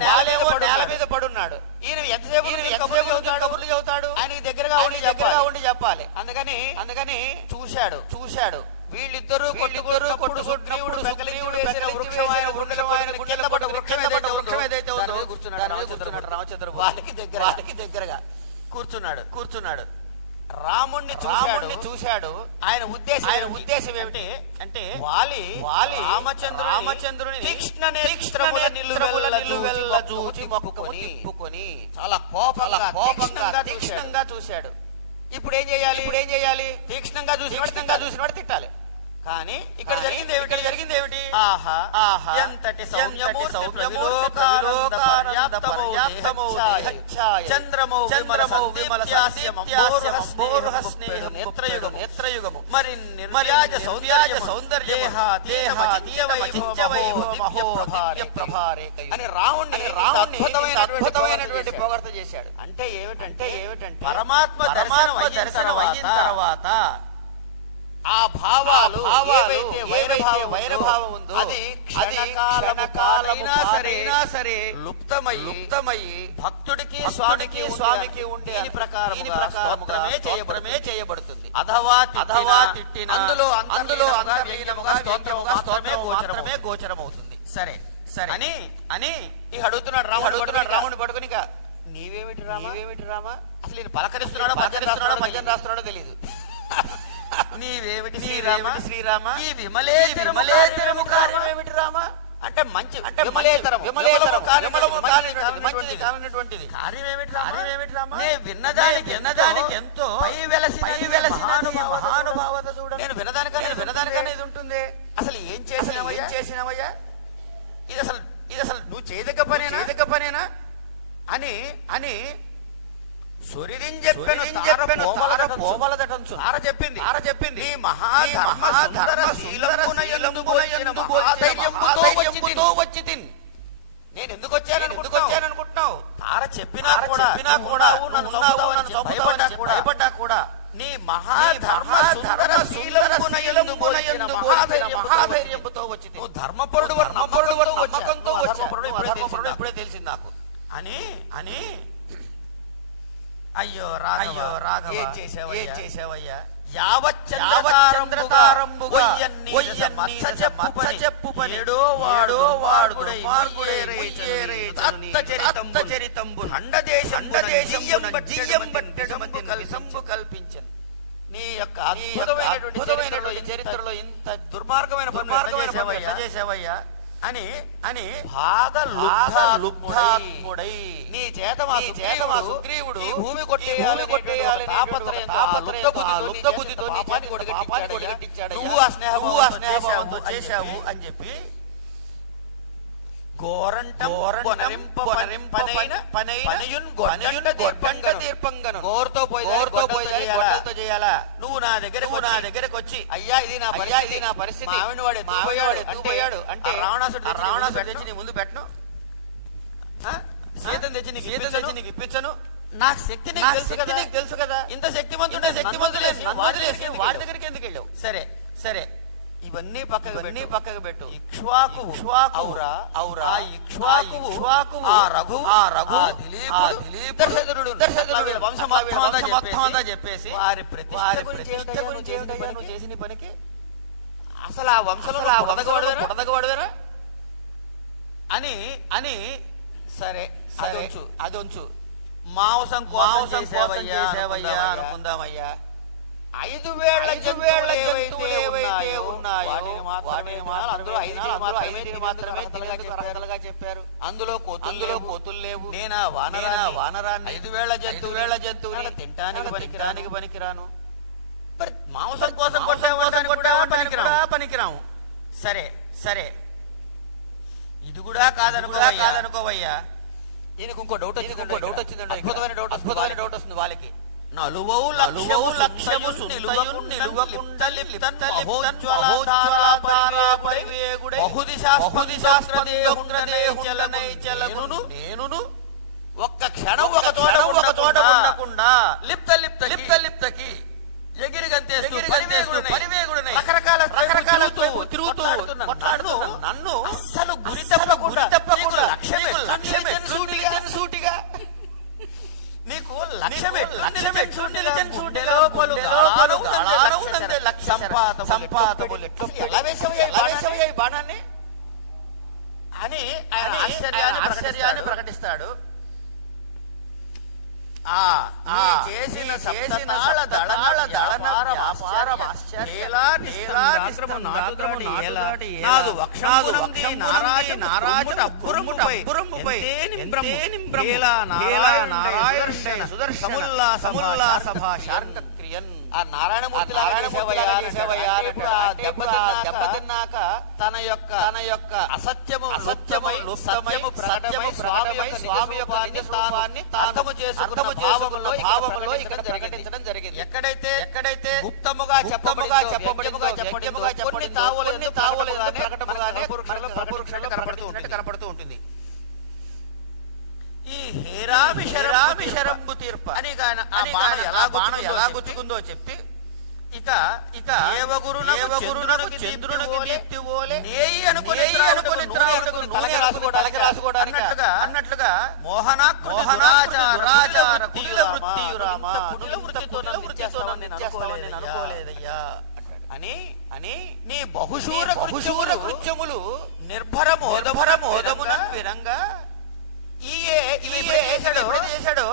నేల మీద పడున్నాడు. ఈయన ఎంతసేపు కబుర్లు చెబుతాడు, ఆయనకి దగ్గరగా ఉండి చెప్పాలి. అందుకని చూశాడు వీళ్ళిద్దరూ వృక్షం ఏదైతే ఉందో రామచంద్ర వాళ్ళకి దగ్గరగా కూర్చున్నాడు. రాముణ్ణి చూశాడు. ఆయన ఉద్దేశం ఏమిటి అంటే వాలి రామచంద్రుని తీక్ష్ణ నిలువెల్ల చూచి తిప్పుకొని చాలా తీక్ష్ణంగా చూశాడు. ఇప్పుడు ఏం చేయాలి? తీక్ష్ణంగా చూసినవాడు తిట్టాలి. కానీ ఇక్కడ జరిగింది ఏమిటి? ఎంతటి నేత్రయుగము మరి నిర్మర్యాజ సౌందర్య అని రావణ్ణి అద్భుతమైనటువంటి పొగడ్త చేశాడు. అంటే ఏమిటంటే పరమాత్మ దర్శనం అయిన తర్వాత ఆ భావాలు ఏవైతే వైరభావం ఉందో అది క్షణకాలమైనా సరే లుప్తమయ్యి భక్తుడికి స్వామికి ఉండే ప్రకారమే చేయబడుతుంది. అథవా తిట్టిన అందులో స్తోత్రమే గోచరమవుతుంది. సరే అని ఇక అడుగుతున్నాడు రాముని పడుకుని నీవేమిటి రామా అసలు నేను పలకరిస్తున్నాడో భజన రాస్తున్నాడో తెలియదు. నీవేమిటి శ్రీరామ ఈ విమలేతరము కార్యం ఏమిటి రామ అంటే కానిటువంటిది కార్యం ఏమిటి రామ నే విన్నదానికి ఎంతో పై మహానుభావత చూడ నేను విన్నదానికన్నా ఇది ఉంటుంది. అసలు ఏం చేసినవయ్యా ఇది అసలు నువ్వు చేయదగ్గ పనేనా అని చెప్పింది నేను ఎందుకు వచ్చాననుకుంటున్నావు? తార చెప్పినా భయపడ్డా కూడా నీ మహాధైర్యంతో వచ్చి నువ్వు ధర్మపరుడు నమ్మకంతో ఇప్పుడే తెలిసింది నాకు అని అయ్యో రాఘవ ఏం చేసావయ్యా? కల్పించను నీ యొక్క అద్భుతమైనటువంటి చరిత్రలో ఇంత దుర్మార్గమైన చేసావయ్యా అని అని బాగా లుబ్ధాత్ముడై నీ చేత మా సుగ్రీవుడు భూమి కొట్టేయాలి నువ్వు ఆ స్నేహం చేశావు అని చెప్పి గోరుతో చేయాలా నువ్వు నా దగ్గరకు వచ్చి అయ్యా ఇది నా పరిస్థితి పోయాడు అంటే రావణాసుడు తెచ్చి నీ ముందు పెట్టను, సీతను తెచ్చి నీకు ఇప్పించను, నాకు శక్తి నీకు తెలుసు కదా, ఇంత శక్తిమంతుడే వాడి దగ్గరికి ఎందుకు వెళ్ళావు? సరే ఇవన్నీ పక్కకు పెట్టు. ఇక్ష్వాకు చెప్పేసి వారి ప్రతిష్ఠ గురించి చేసిన పనికి అసలు ఆ వంశంలో పొడదగవాడవేరా అని సరే అదొంచు మాంసం చేసేవయ్యా అనుకుందామయ్యా. 5 వేళ్ల జంతువులు ఏవైతే ఉన్నాయో అందులో 5 మాత్రమే చెప్పారు. అందులో కోతులు లేవు. నేనా వానరాన్ని 5 వేళ్ల జంతువులు తినటానికి పనికిరాను, మాంసం కోసం పనికిరాము. సరే ఇది కూడా కాదనుకోవయ్యా. ఈయనకు ఇంకో డౌట్ వచ్చిందండి. అద్భుతమైన డౌట్ వస్తుంది వాళ్ళకి. నలువౌ లక్ష్యము నేనును ఒక్క క్షణం ఒక చోట ఉండకుండా లిప్తకి ఎగిరి గంతేస్తూ పరివేగుడునై రకరకాల తిరుగుతూ నన్ను అస్సలు గురి తప్పకుండా లక్ష్యమే సూటిగా నీకు లక్ష్యమే బాణాన్ని అని ఆశ్చర్యాన్ని ప్రకటిస్తాడు. చేసిన నారాయణమూర్తి దెబ్బతిన్నాక తన యొక్క అసత్యము స్వామి యొక్క నిజస్వరూపాన్ని అర్థము చేసుకున్న భావములో ఇక్కడ ప్రకటించడం జరిగింది. ఎక్కడైతే గుప్తముగా చెప్పబడి తావులుగానే కనపడుతూ ఉంటుంది. ఈ హేరామి శరంబు తీర్ప అని ఎలా గుచ్చుకుందో చెప్పి ఇక దేవగురునకు చంద్రునకు దీప్తి ఓలే నేయి అనుకుని అన్నట్లుగా మోహనాచార కుటిల వృత్తితో అనుకోలేదయ్యా అని నీ బహుశూర కృత్యములు నిర్భరమోదమున విరంగా చేశాడు.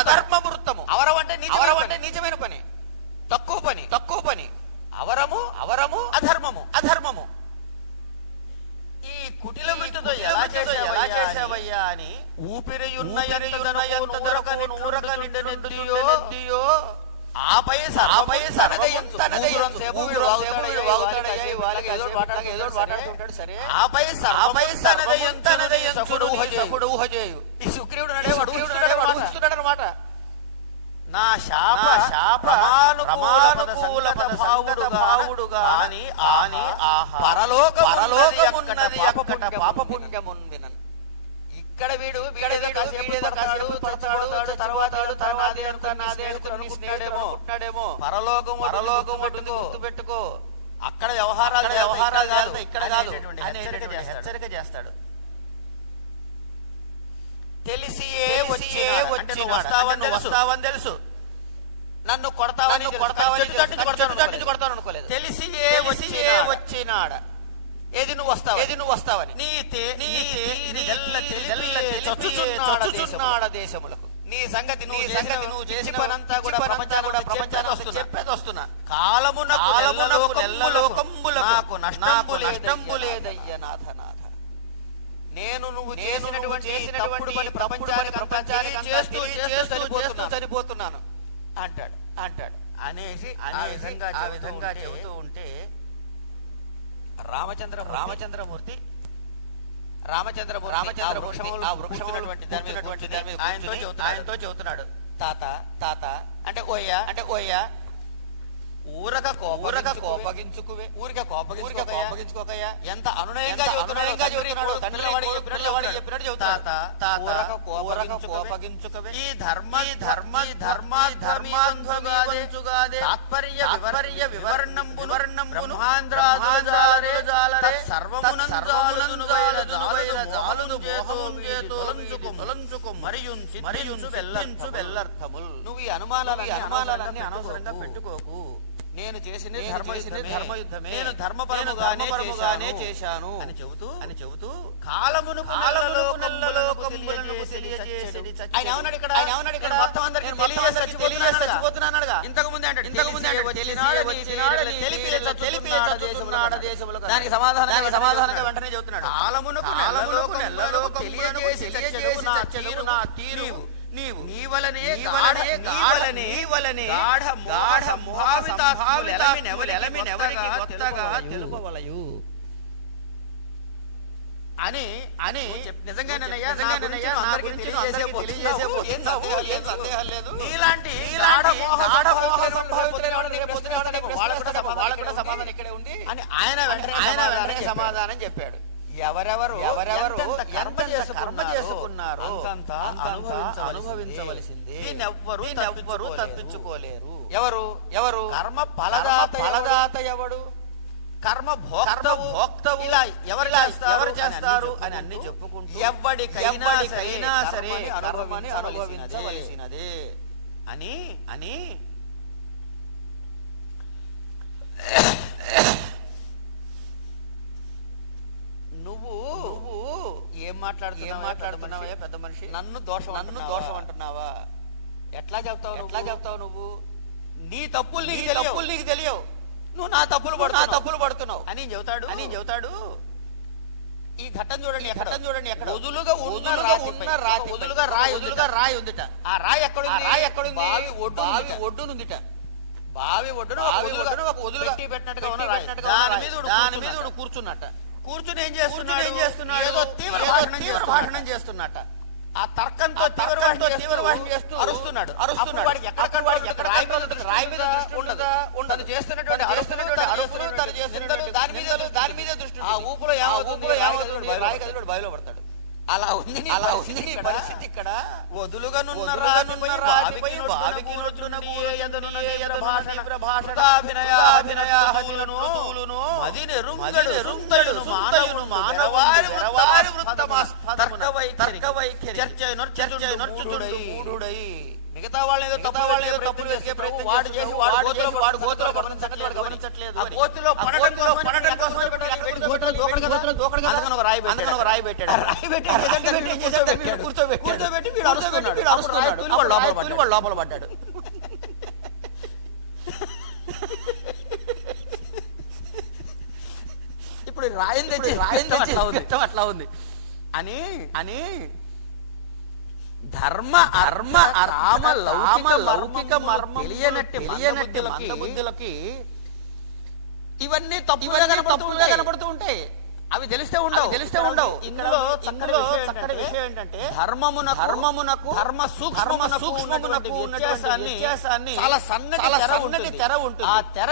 అధర్మ వృత్తము. అవరం అంటే నీచమైన పని, తక్కువ పని. అవరము అధర్మము. ఈ కుటిల వృత్తితో ఎలా చేశావయ్యా అని ఊపిరియున్న దొరకనిద్దియో ఆపై ఈ సుగ్రీవుడు ఊహిస్తున్నాడనమాట. నా శాపానుకూల భావుడుగా పరలోకమున్నది పాపపుణ్యమున్ వినన్. ఇక్కడ వీడు అనుకుంటున్నాడేమో పరలోకము గుర్తుపెట్టుకో, అక్కడ వ్యవహారాలు కాదు, ఇక్కడ కాదు హెచ్చరిక చేస్తాడు. తెలిసియే వచ్చి వస్తావని తెలుసు, నన్ను కొడతావని కొడతాను అనుకోలేదు. తెలిసియే వచ్చినాడ ఏది నువ్వు వస్తావని చచ్చుచున్నాడ దేశములకు నువ్వు చేసిన పనంతా కూడా ప్రపంచాన్ని చెప్పేది వస్తున్నా. కాలమునకు నష్టంబు లేదయ్య నాథ నాథ. నేను నువ్వు చేసినటువంటి పని ప్రపంచానికి చేస్తూ చనిపోతున్నాను అంటాడు. అనేసి ఆ విధంగా చెబుతూ ఉంటే రామచంద్రమూర్తి ఆయనతో చెబుతున్నాడు, తాత అంటే ఓయ్యా ఊరక కోపగించుకోకయ్యా. ఎంత అనునయంగా చెబుతున్నాడు. చెప్పినట్టు చెబుతాడు. కోపగించుకవే. ఈ ధర్మాధర్మాధర్మాధర్మాంధుగాదే తాత్పర్య వివరణంబును బ్రహ్మాంధ్రాదులే వెల్లర్థముల్. నువ్వు ఈ అనుమానాలన్నీ అనవసరంగా పెట్టుకోకు. నేను చేసిన ధర్మయుద్ధమే, నేను ధర్మపరముగానే చేశాను అని చెబుతూ కాలమును ఆయన ఏమన్నాడు ఇక్కడ మొత్తం అందరికీ చచ్చిపోతున్నాడుగా. ఇంతకు ముందే దానికి సమాధానంగా వెంటనే చెబుతున్నాడు. కాలమునకు తెలియజేసి నా తీరు నీవలనే తెలుపవలయు అని నిజంగానేనయ్యా ఇలాంటి సమాధానం ఇక్కడే ఉంది అని ఆయన వెంటనే సమాధానం చెప్పాడు. ఎవరెవరు కర్మ చేసుకున్నారు అనుభవించవలసింది. ఎవ్వరు తప్పించుకోలేరు. ఎవరు కర్మ ఫలదాత ఎవడు, కర్మ భోక్తవు ఇలా ఎవరు చేస్తారు అని అన్ని చెప్పుకుంటూ ఎవ్వడికైనా సరే కర్మని అనుభవించవలసినదే అని నువ్వు ఏం మాట్లాడుతున్నావా పెద్ద మనిషి? నన్ను దోషం అంటున్నావా? ఎట్లా చెప్తావు నువ్వు? నీ తప్పులు నీకు తెలియవు, నువ్వు నా తప్పులు పడుతున్నావు అని చెబుతాడు. ఈ ఘట్టం చూడండి ఎక్కడ వదులుగా రాయి ఉందిట. ఆ రాయి ఎక్కడుంది? బావి ఒడ్డునుందిట. బావి ఒడ్డున ఒక వదులుగా పెట్టినట్టుగా దాని మీద కూర్చుని ఏం చేస్తున్నాడు? ఏదో తీవ్ర భాషణం చేస్తున్నట్ట. ఆ తర్కంతో తీవ్ర భాషణ చేస్తూ అరుస్తున్నాడు. వాడికి ఎక్కడ రాయి మీద ఉండదు. చేస్తున్నటువంటి అరుపులు దాని మీద దృష్టి. ఆ ఊపులో రాయి కదిలోడు బావిలో పడతాడు. అలా ఉంది పరిస్థితి ఇక్కడ. వదులుగానున్న మిగతా వాళ్ళ ఏదో తప్పులు వేసే ప్రయత్నం వాడు చేసి వాడు గోతులో గమనించట్లేదు. రాయి పెట్టాడు. కూర్చోబెట్టి వాడు లోపల పడ్డాడు. ఇప్పుడు రాయం తెచ్చి అట్లా ఉంది అని ధర్మ లౌకిక మర్మ తెలియనట్టి మందబుద్ధులకి ఇవన్నీ తప్పులుగా కనపడుతూ ఉంటాయి. అవి తెలిస్తే ఉండవు. ఇందులో చక్కటి విషయం ఏంటంటే ధర్మమునకు వ్యత్యాసాన్ని చాలా సన్నటి తెర ఉంటుంది. ఆ తెర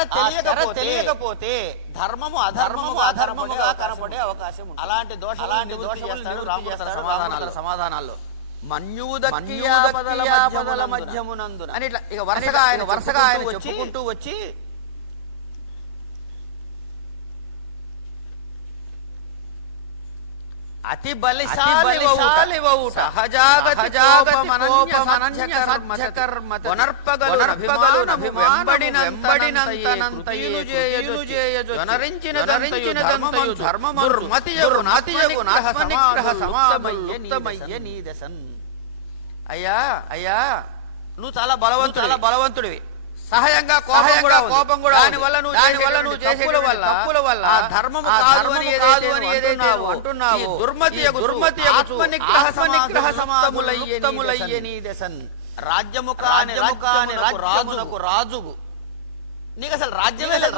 తెలియకపోతే ధర్మము అధర్మముగా కనపడే అవకాశం ఉంటుంది. అలాంటి దోషాలు సమాధానాల్లో మన్యూదక్కియాపదల మధ్యమునందున అని ఇట్లా ఇక వరుసగా ఆయన చెప్పుకుంటూ వచ్చి అతి బలిశాలివౌట అయ్యా అయ్యా నువ్వు చాలా బలవంతుడివి, సహజంగా కోపం కూడా దానివల్ల నువ్వు చేసే తప్పుల వల్ల ధర్మము కాదు అని ఏదైతే అంటున్నావు దుర్మతి ఆత్మనిగ్రహ సమాప్తములయ్యే నీ దశన్ రాజ్యము కాని రాజునకు రాజువు. నీకు అసలు రాజ్యమే లేదు,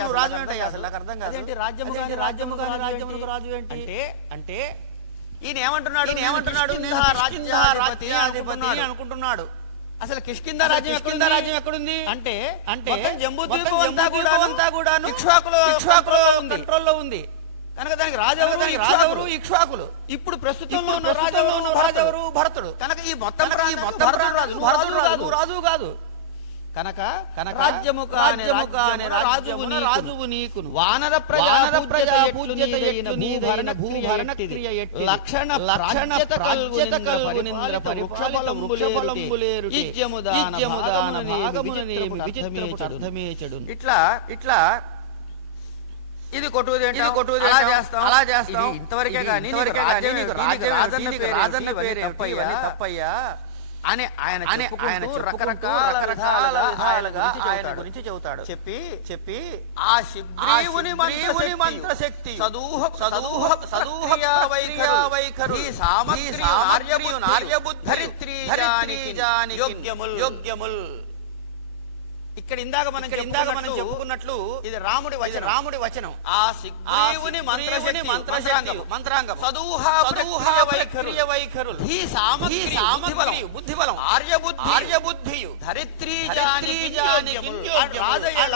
నువ్వు రాజు ఏంటయ్యా? అసలు నాకు అర్థం కాదు. రాజ్యము కాని రాజు ఏంటి అంటే ఈయన ఏమంటున్నాడు అనుకుంటున్నాడు. అసలు కిష్కింద రాజ్యం ఎక్కడుంది అంటే జంబూద్వీపం అంతా కూడా ఇక్ష్వాకుల కంట్రోల్లో ఉంది కనుక దానికి రాజెవరు ఇక్ష్వాకులు. ఇప్పుడు ప్రస్తుతంలో ఉన్న రాజెవరు భరతుడు. కనుక ఈ మొత్తం రాజు కాదు. కనుక రాజ్యము కాని రాజువు నీకు వానర ప్రజా పూజ్యత భూభరణ క్రియ లక్షణ ఇట్లా ఇది కొట్టుది అలా చేస్తాం ఇంతవరకే కానీ రాజన్న పేరు తప్పయ్యా అని ఆయన రకరకాలుగా ఆయన గురించి చెబుతాడు. చెప్పి ఆ శిగ్రీవుని మంత్రశక్తి వైఖరు యోగ్యముల్. ఇక్కడ ఇందాక మనం చెప్పుకున్నట్లు ఇది రాముడి వచనం. ఆ శిగ్రీవుని మంత్రాంగం వైఖరులు బుద్ధిబలం ఆర్యబుద్ధియు ధరిత్రీ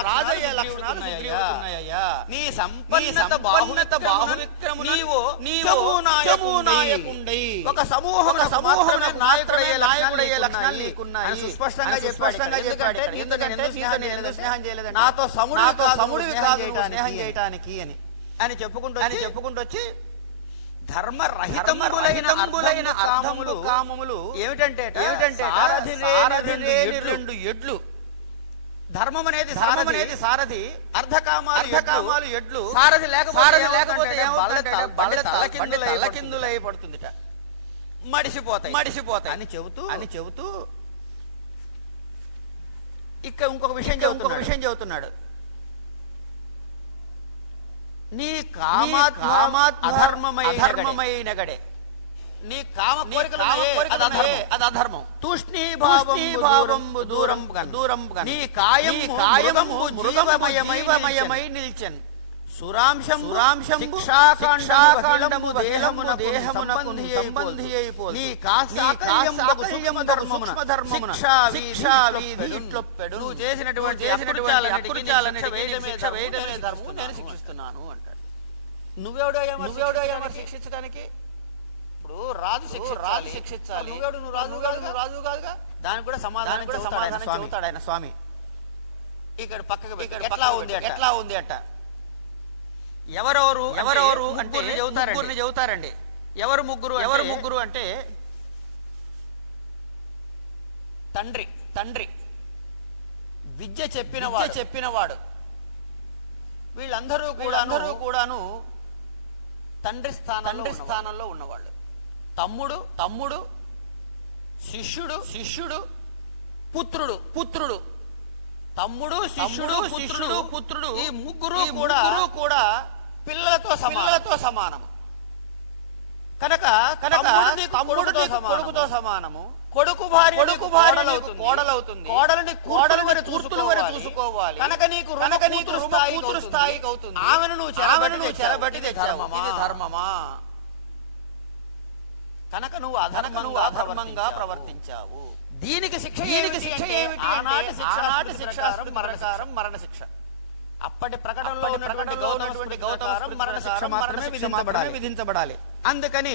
రాజయ్య లక్షణాలు నీ సంపన్నత బాహువిక్రము నాయకుండై ఒక సమూహం నాయకుడయ్యే లక్షణాలు నీకున్నాయి. స్పష్టంగా చెప్పాడు. ఎందుకంటే స్నేహం చేయలేదు, నాతో సముడివి కాదు స్నేహం చేయటానికి అని చెప్పుకుంటూ వచ్చి ధర్మరహితములైన కామములు ఏమిటంటే రెండు ఎడ్లు. ధర్మం అనేది సారథి, అర్ధకామాలు ఎడ్లు. సారథి లేకపోతే తలకిందులై పడుతుందిట, మడిసిపోతాయి అని చెబుతూ ఇక్కడ ఇంకొక విషయం చెబుతున్నాడు. నీ అధర్మమైన గడే నీ కామ కోరికలు అది అధర్మం. తూష్ణీభావంబు దూరం నీ కాయము మృగమయమై నిల్చెన్ సురాంశం శిక్షాకాండము దేహమున సంబంధి అయిపోదు. నీ కాసాకల్యము ధర్మమున నువ్వు చేసినటువంటి ధర్మము నేను శిక్షిస్తున్నాను అంటాడు. నువ్వెవడో శిక్షించడానికి? ఇప్పుడు రాజు శిక్షించాలి. నువ్వు రాజు కాదుగా. దానికి కూడా సమాధానం చెబుతాడు ఆయన స్వామి. ఇక్కడ పక్కకు ఎట్లా ఉంది అట్ట ఎవరెవరు అంటే చెబుతారండి. ఎవరు ముగ్గురు అంటే తండ్రి విద్య చెప్పినవాడు వీళ్ళందరూ కూడాను తండ్రి స్థానంలో ఉన్నవాళ్ళు. తమ్ముడు శిష్యుడు పుత్రుడు తమ్ముడు శిష్యుడు పుత్రుడు ఈ ముగ్గురు కూడా పిల్లలతో సమానము. కనుక తమ్ముడితో కొడుకుతో సమానము. కొడుకు భార్య కోడలవుతుంది. కోడలని తూర్పులు చూసుకోవాలి. కనుక నీకు కూతురు స్థాయికి అవుతుంది. ఆమెను నువ్వు చెరబట్టి ఇది ధర్మమా? కనుక నువ్వు అధర్మంగా ప్రవర్తించావు. దీనికి శిక్ష ఏమిటి? ఆనాటి శిక్షాస్త్రం మరణ శిక్ష. అప్పటి ప్రకటనలో గౌతమ మరణ శిక్ష మాత్రమే విధించబడాలి. అందుకని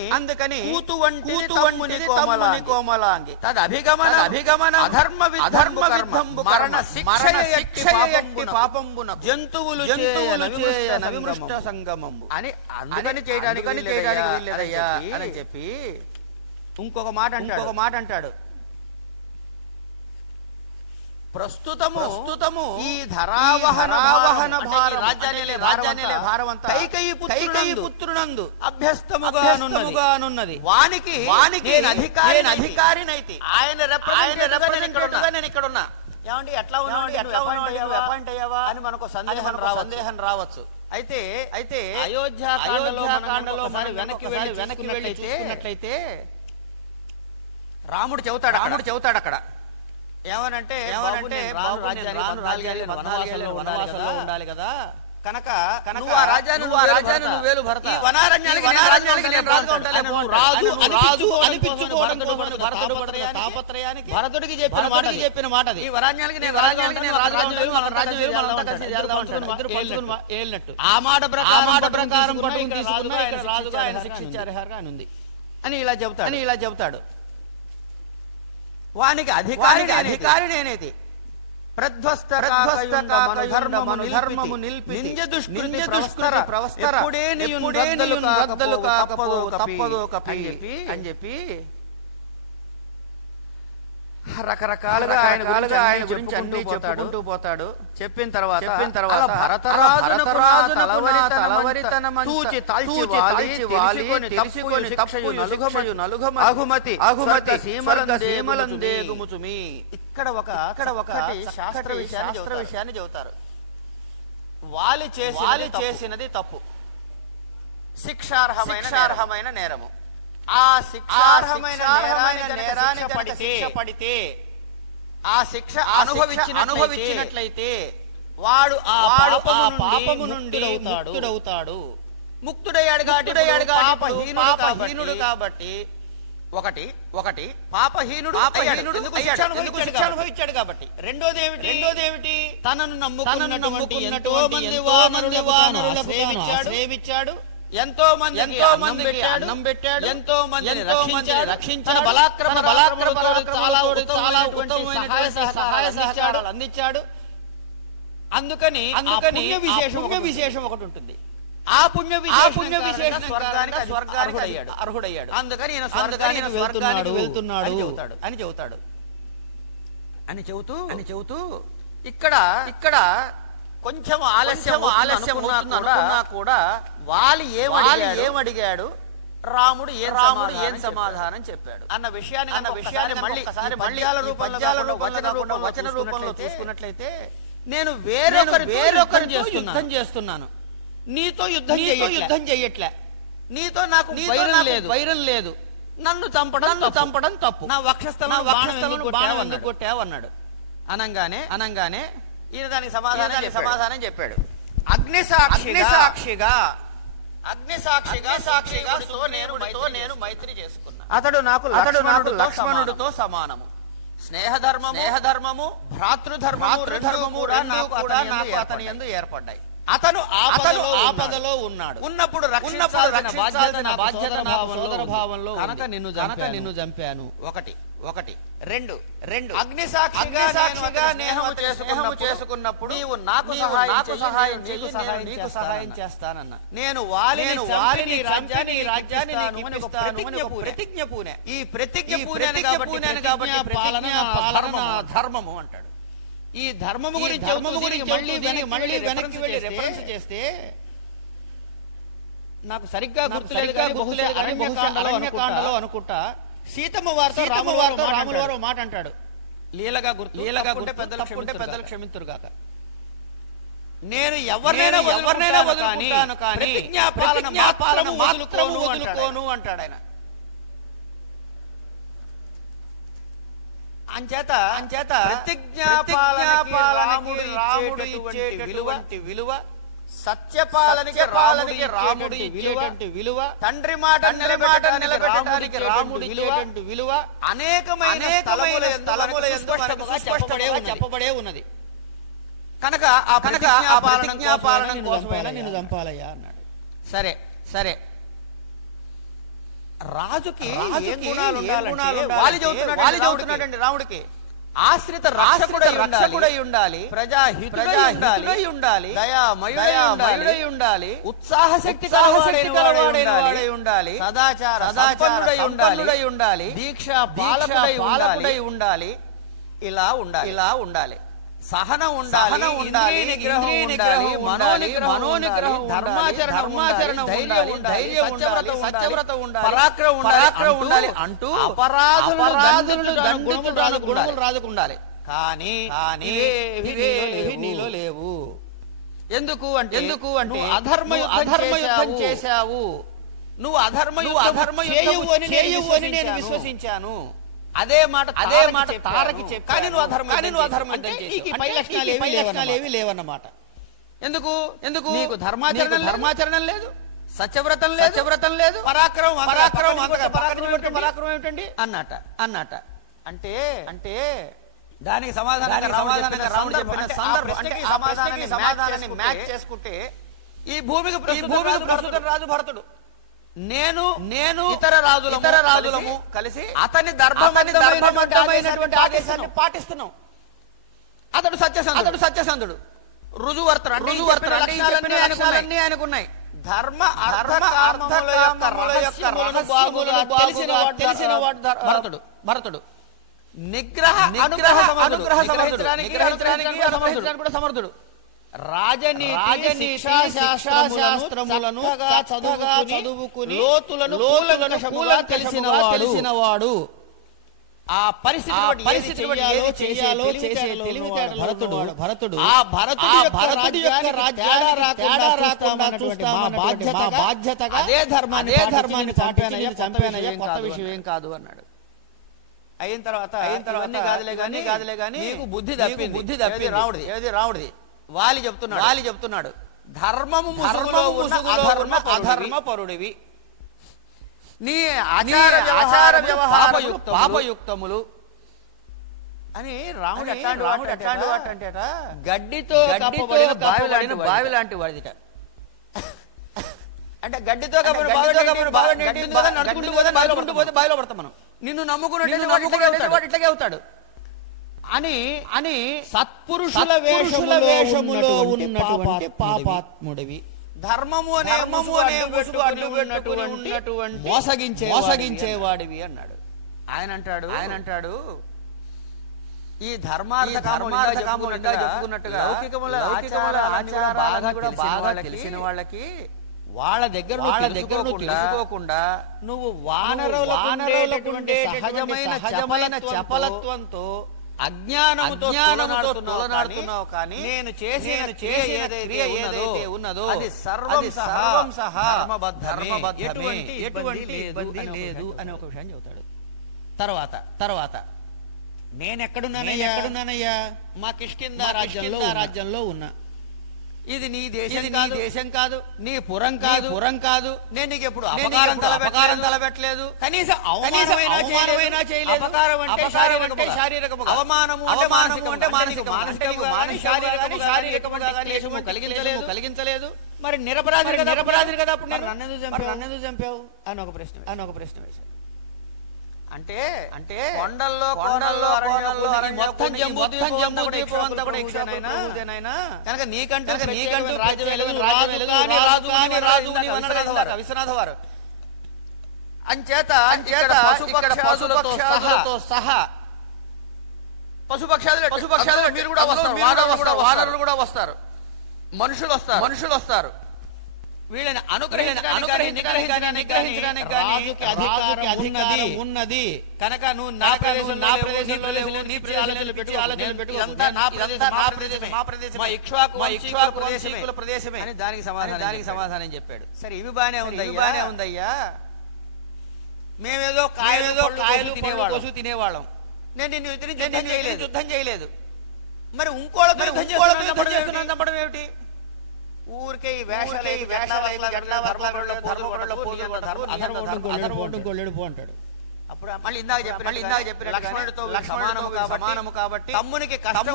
కూతు వంటి తమ్ముని కోమలాంగి తదభిగమన అధర్మ విధంబు మరణ శిక్ష పాపంబున జంతువులు నవిమృష్ట సంగమంబు అని అందుకని చేయడానికి వీల్లేదయ్యా అని చెప్పి ఇంకొక మాట అంటాడు. ప్రస్తుతము ఈ ధరావహన రాజ్యాన్ని భారవంతా కైకేయి పుత్రునందు అభ్యస్తముగానున్నది. వానికి నేను అధికారినైతే ఆయన రిప్రజెంటేటివ్‌గా నేను ఇక్కడ ఉన్నా. ఏమండి ఎట్లా అపాయింట్ అయ్యావా అని మనకు సందేహం రావచ్చు. అయితే అయోధ్యాకాండలో మరి వెనక్కి వెళ్ళి చూసుకున్నట్లయితే రాముడు చెబుతాడు అక్కడ ఏమనంటే వనవాసంలో ఉండాలి కదా, కనుక రాజ్యాన్ని వేలు భరత వనారణ్యానికి తాపత్రయానికి భరతుడికి చెప్పిన మాట ఈ వనారణ్యానికి ఆ మాట ప్రకారం రాజుగా ఆయన శిక్షించారు అని ఉంది అని ఇలా చెబుతాడు. వానికి అధికారి నేనేది ధర్మము నిల్పి అని చెప్పి రకరకాలుగా ఆయన గురించి అన్ని చెప్పుకుంటూ పోతాడు. చెప్పిన తర్వాత ఇక్కడ ఒక శాస్త్ర విషయాన్ని చెబుతారు. వాలి చేసినది తప్పు, శిక్షార్హమైన నేరము. ఆ శిక్షార్హమైన నేరానికి పడితే ఆ శిక్ష అనుభవించినట్లయితే వాడు ఆ పాపము నుండి ముక్తుడయ్యాడు పాపహీనుడు కాబట్టి ఒకటి పాపహీనుడు అనుభవించాడు కాబట్టి. రెండోదేమిటి తనను నమ్ముకున్నటువంటి ఎంతో మంది వానరులను సేవించాడు, ఎంతో మంది అన్నం పెట్టాడు, ఎంతో మంది రక్షించిన బలాక్రమాలు చాలా సహాయ సహకారాలు అందించాడు. అందుకని పుణ్య విశేషం ఒకటి ఉంటుంది. ఆ పుణ్య విశేషం స్వర్గానికి అర్హుడయ్యాడు. అందుకని ఈయన స్వర్గానికి వెళ్తున్నాడు అని చెబుతూ ఇక్కడ కొంచెం ఆలస్యం ఉన్నా కూడా వాలి ఏమడిగాడు, రాముడు ఏం సమాధానం చెప్పాడు అన్న విషయాన్ని మళ్ళీ వచన రూపంలో చూసుకున్నట్లయితే నేను వేరొకరితో యుద్ధం చేస్తున్నాను, నీతో యుద్ధం చెయ్యట్లే, నీతో నాకు వైరం లేదు, నన్ను చంపడం తప్పు, నా వక్షస్థలం బాణం కొట్టావన్నాడు. అనంగానే ఈయన దానికి సమాధానం చెప్పాడు. అగ్నిసాక్షిగా నేను మైత్రి చేసుకున్నా. అతడు నాకు లక్ష్మణుడితో సమానము. స్నేహధర్మము భ్రాతృధర్మము నాకు అతని యందు ఏర్పడ్డాయి. అతను ఆపదలో ఉన్నప్పుడు రక్షించాల్సిన బాధ్యత సోదర భావంలో కనుక నిన్ను చంపాను. ఒకటి రెండు అగ్నిసాక్షిగా నేహము చేసుకున్నప్పుడు నీవు నాకు సహాయం చేస్తానన్నా. నేను వాలిని రాజ్యాన్ని ప్రతిజ్ఞ పూనే. ఈ ప్రతిజ్ఞ పూనాను కాబట్టి ధర్మము అంటాడు. ఈ ధర్మము గురించి మళ్ళీ వెనక్కి వెళ్ళి రెఫరెన్స్ చేస్తే నాకు సరిగ్గా గుర్తులేదు. అరణ్యకాండలో అనుకుంటా సీతమ్మ వారితో రాముల వారు మాట అంటాడు. లీలగా పెద్దలు క్షమింతురు గాక. నేను ఎవరినైనా వదులుకుంటాను కానీ ప్రతిజ్ఞాపాలన వదులుకోను అంటాడు ఆయన. అంచేత ప్రతిజ్ఞాపాలనకి రాముడు ఇచ్చేటువంటి విలువ, సత్యపాలనకి రాముడు ఇచ్చేటువంటి విలువ, తండ్రి మాట నిలబెట్టడానికి రాముడు ఇచ్చేటువంటి విలువ అనేకమైన స్థలముల చెప్పబడే ఉన్నది. కనుక ఆ ప్రతిజ్ఞాపాలన కోసమైనా నిన్ను చంపాలయ్యా అన్నాడు. సరే రాజుకి ఏం గుణాలు వాలి చదువుతున్నాడండి రాముడికి. ఆశ్రిత రక్షకుడై ఉండాలి, ప్రజాహితుడై ఉండాలి, దయామయుడై ఉండాలి, ఉత్సాహశక్తి కలవాడై ఉండాలి, సదాచార సంపన్నుడై ఉండాలి, దీక్ష పాలకుడై ఉండాలి. ఇలా ఉండాలి. సహనం ఉండాలి, ఇంద్రియ నిగ్రహం ఉండాలి, మనోనిగ్రహం, ధర్మాచరణ ఉండాలి, ధైర్యం ఉండాలి, సత్యవ్రత ఉండాలి, పరాక్రమం ఉండాలి అంటూ అపరాధులను గుణములు రాజుకుండాలి. కానీ నీలో లేవు. ఎందుకు అంటే అధర్మ యుద్ధం చేశావు, నువ్వు అధర్మ చేయవు అని నేను విశ్వసించాను. అదే మాట తారకి చెప్పాను. కానీ నువ్వు అధర్మం పై లక్షణాలు ఏవి లేవన్నమాట. ఎందుకు నీకు ధర్మాచరణం లేదు, సత్యవ్రతం లేదు, పరాక్రమం ఏమిటండి అన్నట. అంటే దానికి సమాధానంగా రాముడు చెప్పిన సమాధానాన్ని మ్యాచ్ చేసుకుంటే ఈ భూమికి ప్రస్తుతం రాజు భరతుడు, నేను ఇతర రాజులము కలిసి అతని ధర్మబద్ధమైనటువంటి ఆదేశాన్ని పాటిస్తున్నాం. అతడు సత్యసంధుడు, రుజువర్తనుడు ఆయనకున్నాయి. ధర్మ అర్థకామముల యొక్క తెలిసిన వాడు భరతుడు. నిగ్రహించడానికి కూడా సమర్థుడు. రాజనీతి శాస్త్రములను చదువుకుని లోతులను తెలిసిన వాడు. ఆ పరిస్థితి చేయాలో చేసే తెలివితేటలు భరతుడు. ఆ భరతుడి యొక్క బాధ్యతగా అదే ధర్మాన్ని చంపానయ్య, కొత్త విషయం ఏం కాదు అన్నాడు. అయిన తర్వాత కాదులే గాని నీకు బుద్ధి తప్పి రావుడిది. వాలి చెప్తున్నాడు ధర్మము అధర్మ పరుడివి, నీ ఆచార పాపయుక్తములు అని రాముడు అంటే గడ్డితో బావి లాంటి వాడిదిట. అంటే గడ్డితో నడుచుకుంటూ పోతే బావిలో పడతాం మనం. నిన్ను నమ్ముకున్నట్టు ఇట్లాగే అవుతాడు అని సత్పురుషుల వేషములో ఉన్నటువంటి పాపాత్ముడివి, ధర్మము అనే మోసగించేవాడివి అన్నాడు. ఆయన అంటాడు ఈ ధర్మార్థకాములుగా చెప్పుకున్నట్టుగా లౌకికముల బాగా తెలిసిన వాళ్ళకి వాళ్ళ దగ్గర తెలుసుకోకుండా నువ్వు వానరులకు సహజమైన చపలత్వంతో అజ్ఞానముతో తులనాడుతున్నావు. కానీ నేను చేసిన ఏదైతే ఉన్నదో అది సర్వం సహా ఎటువంటి ఇబ్బంది లేదు అని ఒక విషయం చెబుతాడు. తర్వాత నేనెక్కడున్నానయ్యా? మా కిష్కింధ రాజ్యంలో ఉన్నా. ఇది నీ దేశం కాదు, నీ పురం కాదు. నేను నీకు ఎప్పుడు అపకారం తలపెట్టలేదు, కనీసం అవమానమైనా చేయలేదు. అపకారం అంటే శారీరక, అవమానము అంటే మానసికము కలిగించలేదు. మరి నిరపరాధి కదా, అప్పుడు నన్నెందుకు చంపావు అని ఒక ప్రశ్న వేశాడు. అంటే కొండల్లో మొత్తం కనుక నీకంటూ విశ్వనాథ వారు అంచేత పశుపక్షాదులు మీరు కూడా వస్తారు, వానరులు కూడా వస్తారు, మనుషులు వస్తారు. వీళ్ళని నిగ్రహించడానికి అధికారం ఉన్నది కనుక నువ్వు నా ప్రదేశంలో నీ ప్రదేశంలో పెట్టి మా ప్రదేశం ప్రదేశమే అని దానికి సమాధానం చెప్పాడు. సరే ఇవి బానే ఉందయ్యా, మేమేదో కాయలు తినేవాళ్ళం. నేను నిన్ను యుద్ధం చేయలేదు. మరి ఇంకోళ్ళతో చంపడం ఏమిటి? ఊరికే ఈ వేషాలు అంటాడు. అప్పుడు మళ్ళీ ఇందాక చెప్పిన లక్ష్మణుడితో సమానము కాబట్టి తమ్మునికి కష్టం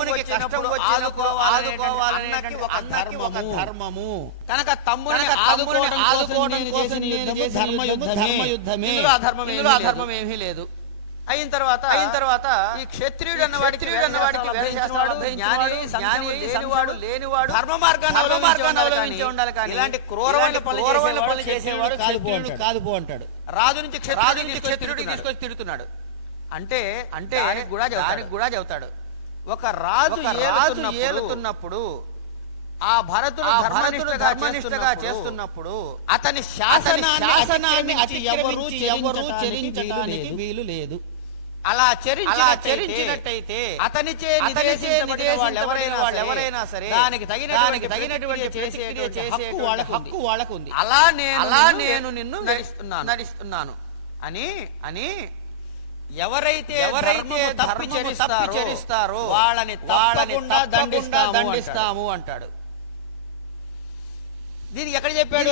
ఆదుకోవాలనేటువంటి ఒక ధర్మము కనుక తమ్ముని ఆదుకోవడం కోసం ధర్మయుద్ధమే, అధర్మం ఏమీ లేదు. అయిన తర్వాత ఈ క్షత్రియుడు అన్నవాడికి లేనివాడు ధర్మ మార్గాన్ని అవలంబించి ఉండాలి. కానీ ఇలాంటి క్రూరమైన పనులు చేసేవాడు కాదు పో అంటాడు. రాజు నుంచి క్షత్రియుడిని తీసుకొచ్చి తిడుతున్నాడు. అంటే దానికి కూడా చెబుతాడు. ఒక రాజు ఏలుతున్నప్పుడు ఆ భరతుడు ధర్మనిష్టగా చేస్తున్నప్పుడు అతని శాసనాన్ని ఎవరు చెరించడానికి వీలు లేదు. అలా చరించినట్టయితే అతనిచే వాళ్ళు ఎవరైనా సరే దానికి తగినటువంటి చేసే హక్కు వాళ్ళకుంది. అలా నేను నిన్ను నడిస్తున్నాను అని ఎవరైతే తప్పి చరిస్తారో వాళ్ళని దండిస్తాము అంటాడు. దీనికి ఎక్కడ చెప్పాడు?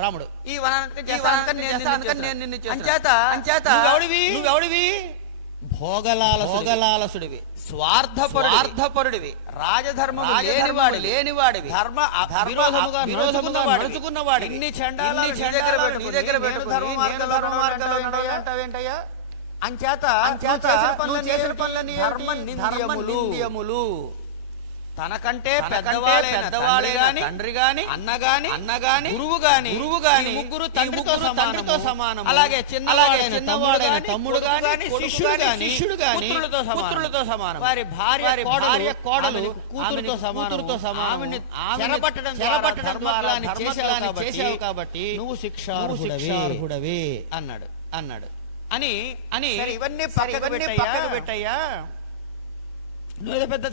రాముడు ఈ నువ్వెవడివి? భోగలాలసుడివి, స్వార్థపరుడివి, రాజధర్మము లేనివాడివి, ధర్మ విరోధముగా నడుచుకున్నవాడి, ఇన్ని చండాల నీ దగ్గర అంటావేంటయ్యా? అంచేత చేసిన పనులని ధర్మ నింద్యములు. తనకంటే పెద్దవాడే గాని, తండ్రి గాని, అన్న గాని, గురువు గాని ముగ్గురు తండ్రితో సమానం. అలాగే చిన్నవాడైన తమ్ముడు గాని, శిష్యుడు గాని పుత్రులతో సమానం. వారి భార్య కోడలు కూతురుతో సమానం. చెరపట్టడం చేశావు కాబట్టి నువ్వు శిక్షార్హుడవే అన్నాడు అని ఇవన్నీ పక్కకు పెట్టయ్యా. నువ్వు పెద్ద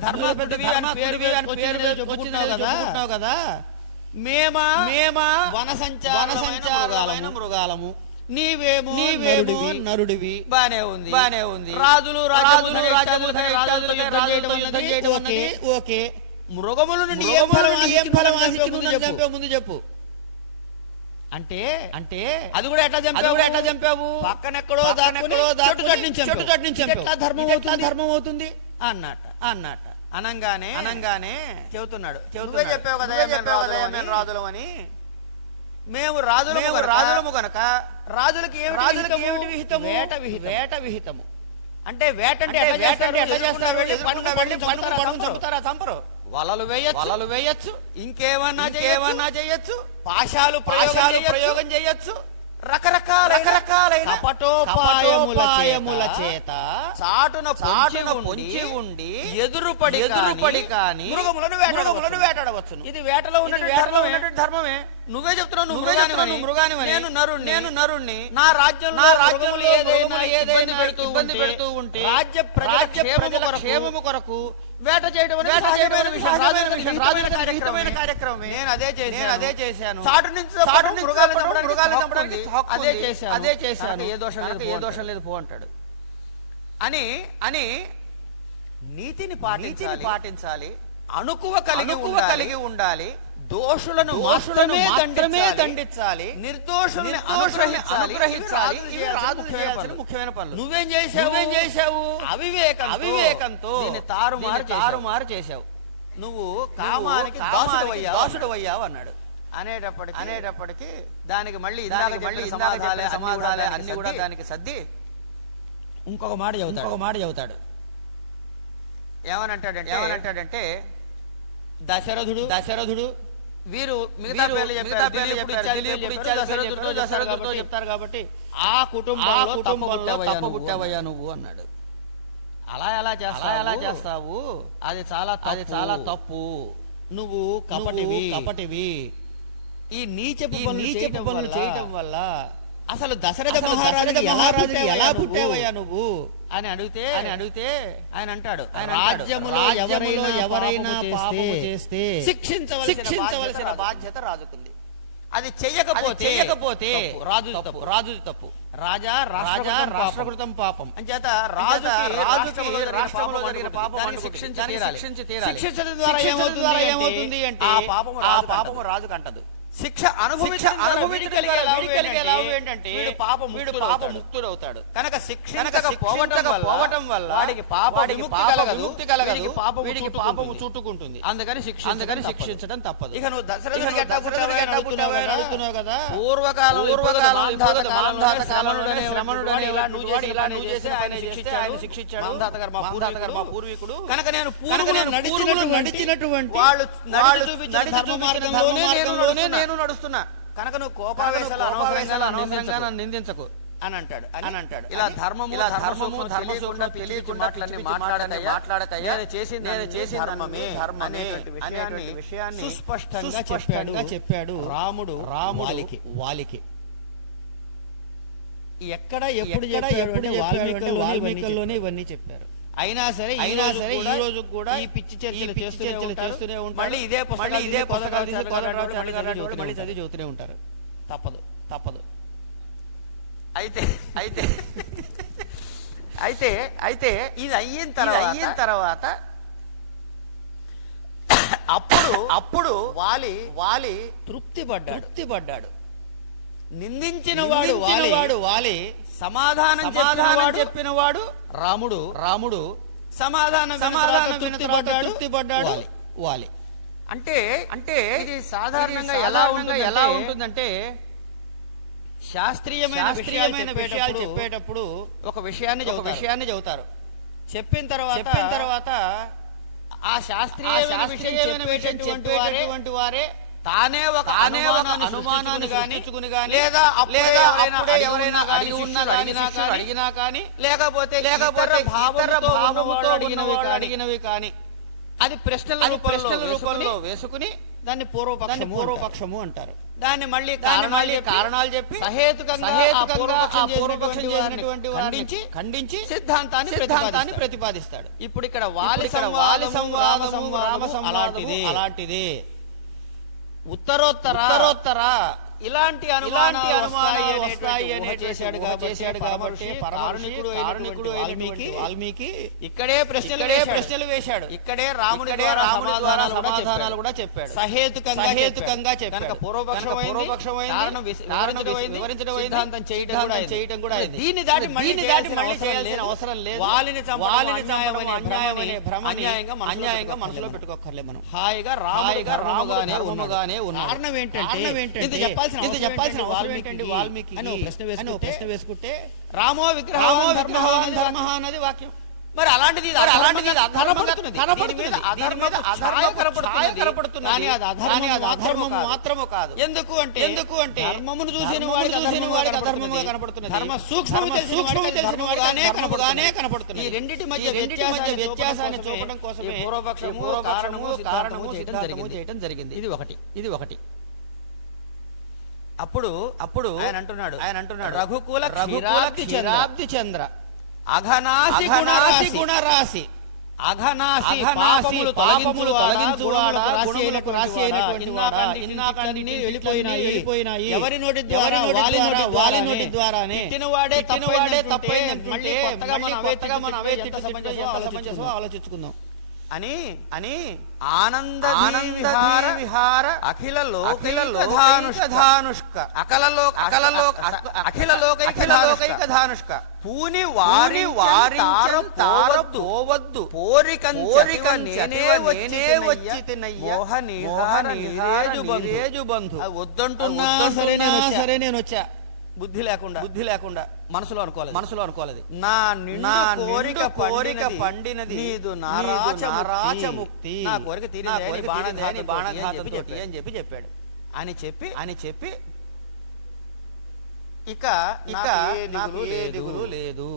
చెప్పుకుంటున్నావు కదా. మేమా వనసంచారమైన మృగాలము, నీవేమో నరుడివి. బానే ఉంది. రాజులు ఓకే. మృగముల నుండి ఏం ఫలం ముందు చెప్పు. అంటే అది కూడా ఎట్లా చంపావు? పక్కనెక్కడో చెట్టు నుంచి ఎట్లా ధర్మం అవుతుంది అన్నట్ట అనంగానే చెబుతున్నాడు. చెప్పావు కదా మేము రాజులం అని. మేము రాజులము గనక రాజులకి ఏమిటి విహితము? వేట విహితము. అంటే వేట ఎట్లా చేస్తారు? చంపరు. వలలు వేయచ్చు, ఇంకేమన్నా చేయొచ్చు, పాశాలు ప్రయోగం చేయొచ్చు, రకరకాలైన కపటోపాయముల చేత చాటున పొంచి ఉండి ఎదురుపడి కాని మృగములను వేటాడవచ్చు. ఇది వేటలో ఉన్నటువంటి ధర్మమే. నువ్వే చెప్తున్నావు మృగానివని. నేను నరుణ్ణి. నా రాజ్యంలో ఏదైనా ఇబ్బంది పెడుతూ ఉంటే రాజ్య క్షేమము కొరకు వేట చేయడం రాజకీయమైన కార్యక్రమమే. నేను అదే చేశాను. చాటు నుంచి మృగాలను చంపడానికి అదే చేశాను. ఏ దోషం లేదు పో అంటాడు. అని నీతిని పాటించాలి. అణుకువ కలిగి ఉండాలి. దోషులను మాత్రమే దండించాలి. నిర్దోషులను అనుగ్రహించాలి. ఇవి రాజు చేయాల్సిన ముఖ్యమైన పనులు. నువ్వేం చేశావు? అవివేకంతో తారుమారు చేశావు. నువ్వు కామానికి దాసుడవయ్యావు అన్నాడు. అనేటప్పటికి దానికి మళ్ళీ సమాధానాలే అన్ని కూడా దానికి సర్ది ఇంకొక మాట చెబుతాడు. ఏమనంటాడంటే దశరథుడు వీరు మిగతా పేర్లు దశరథుడితో చెప్తారు కాబట్టి ఆ కుటుంబంలో తప్పబుట్టావయ్యా నువ్వు అన్నాడు. అలా ఎలా చేస్తావు? అది చాలా తప్పు. నువ్వు కపటివి. ఈ నీచపు పనులు చేయటం వల్ల అసలు దశరథ మహారాజు ఎలా పుట్టావయ్యా నువ్వు అని అడిగితే ఆయన అంటాడు, రాజ్యములో ఎవరైనా పాపము చేస్తే శిక్షించవలసిన బాధ్యత రాజుకుంది. అది చెయ్యకపోతే రాజు తప్పు. రాజా రాష్ట్రకృతం పాపం అంచేత రాజుకి రాష్ట్రంలో జరిగిన పాపం శిక్షించడం ద్వారా ఏమవుతుంది అంటే ఆ పాపము రాజుకు అంటదు. శిక్ష అనుభవించగలిగేలా ఏంటంటే వీడు పాప ముక్తుడవుతాడు. కనుక పోవటం వల్ల వాడికి ముక్తి కలగదు, వీడికి పాపము చుట్టుకుంటుంది. అందుకని శిక్షించడం తప్పదు. ఇక నువ్వు దశరథుడికి అడుగుతున్నావు కదా. పూర్వకాలంలో నువ్వు చేసి ఆయన శిక్షించాడు. మా పూర్వీకుడు. కనుక నేను నడిచినటువంటి వాళ్ళు నడిచి చూపించిన ధర్మ మార్గంలోనే నేను నడుస్తున్నా, కనుక నువ్వు కోపావేశాలు అనవసరంగా నన్ను నిందించకు అని అంటాడు. ఇలా ధర్మము తెలియకుండా మాట్లాడకయ్యా, నేను చేసిన ధర్మమే అనేటువంటి విషయాన్ని సుస్పష్టంగా చెప్పాడు రాముడు వాలికి. ఎక్కడ ఎప్పుడు వాల్మీకుల్లోనే ఇవన్నీ చెప్పారు. అయినా సరే ఈ రోజు కూడా ఈ పిచ్చి చర్చలు చేస్తూనే ఉంటారు. మళ్ళీ ఇదే పుస్తకాలు మళ్ళీ చదివి చదువుతూనే ఉంటారు. తప్పదు. అయితే ఇది అయిన తర్వాత అప్పుడు వాలి తృప్తి పడ్డాడు. నిందించిన వాడు వాలి, సమాధానం చెప్పిన వాడు రాముడు సమాధానం తృప్తి పడ్డాడు వాలి. అంటే ఇది సాధారణంగా ఎలా ఉంటుందంటే, శాస్త్రీయమైన విషయాలు చెప్పేటప్పుడు ఒక విషయాన్ని చెబుతారు. చెప్పిన తర్వాత ఆ శాస్త్రీయమైన విషయం వారే తానే ఒక అనుమానాన్ని తెచ్చుకుని గాని, లేదా ఎవరైనా అడిగినా కానీ, లేకపోతే భావముతో అడిగినవి కానీ, అది ప్రశ్నల రూపంలో వేసుకుని దాన్ని పూర్వపక్షము అంటారు. దాన్ని మళ్ళీ కారణాలు చెప్పి సహేతుకంగా పూర్వపక్షం చేసినటువంటి ఖండించి సిద్ధాంతాన్ని ప్రతిపాదిస్తాడు. ఇప్పుడు ఇక్కడ వాలి సంవాదము అలాంటిది. ఉత్తరోత్తర ఇలాంటి అనుమానాలు వస్తాయి అనే చేశాడు కాబట్టి కారణికుడు వాల్మీకి ఇక్కడే ప్రశ్నలు వేశాడు. ఇక్కడే రాముడి ద్వారా సమాధానాలు కూడా చెప్పాడు. సహేతుకంగా చెప్పాడు. పూర్వపక్షం వివరించడం సిద్ధాంతం చేయటం కూడా దీన్ని దాటి మళ్ళీ చేయాల్సిన అవసరం లేదు. వాలిని అన్యాయమని అన్యాయంగా మనసులో పెట్టుకోకర్లే. మనం హాయిగా రాముగానే ఉన్నాడు. కారణం ఏంటంటే ఇది చెప్పాల్సిన అవసరం ఏంటంటే, వాల్మీకి ప్రశ్న వేసుకుంటే రామో విగ్రహం ధర్మ అన్నది వాక్యం. మరి అలాంటిది అధర్మము మాత్రము కాదు. ఎందుకు అంటే ధర్మమును చూసిన వాడికి అధర్మముగా కనపడుతున్నది. ధర్మ సూక్ష్మము తెలిసిన వాడిగానే కనపడుతుంది. ఈ రెండింటి మధ్య వ్యత్యాసాన్ని చూపడం కోసమే పూర్వపక్షము కారణము చేయటం జరిగింది. ఇది ఒకటి. అప్పుడు ఆయన అంటున్నాడు రఘుకుల క్షీరాబ్ది చంద్ర అఘనాసి గుణరాశి పాపములు తొలగించువాడా రాశి అయినటువంటి వెళ్ళిపోయినాయి. ఎవరి నోటి ద్వారా వాలి నోటి ద్వారానే తినవాడే తప్పైందంటే కొత్తగా మనం అవే సమంజసం ఆలోచించుకుందాం అని ఆనంద విహార అఖిల ధానుష్క అఖిల లోకైక ధానుష్క పూని వారి తారవద్దు పోరికంచే వచ్చి తినయ్యేజు బంధు వద్దంటున్నా సరే నేను వచ్చా. బుద్ధి లేకుండా మనసులో అనుకోలేదు. నా కోరిక పండినది నీదు నారాచముక్తి, నా కోరిక తీరింది బాణఘాతంతోటి అని చెప్పాడు. అని చెప్పి ఇక దిగులు లేదు,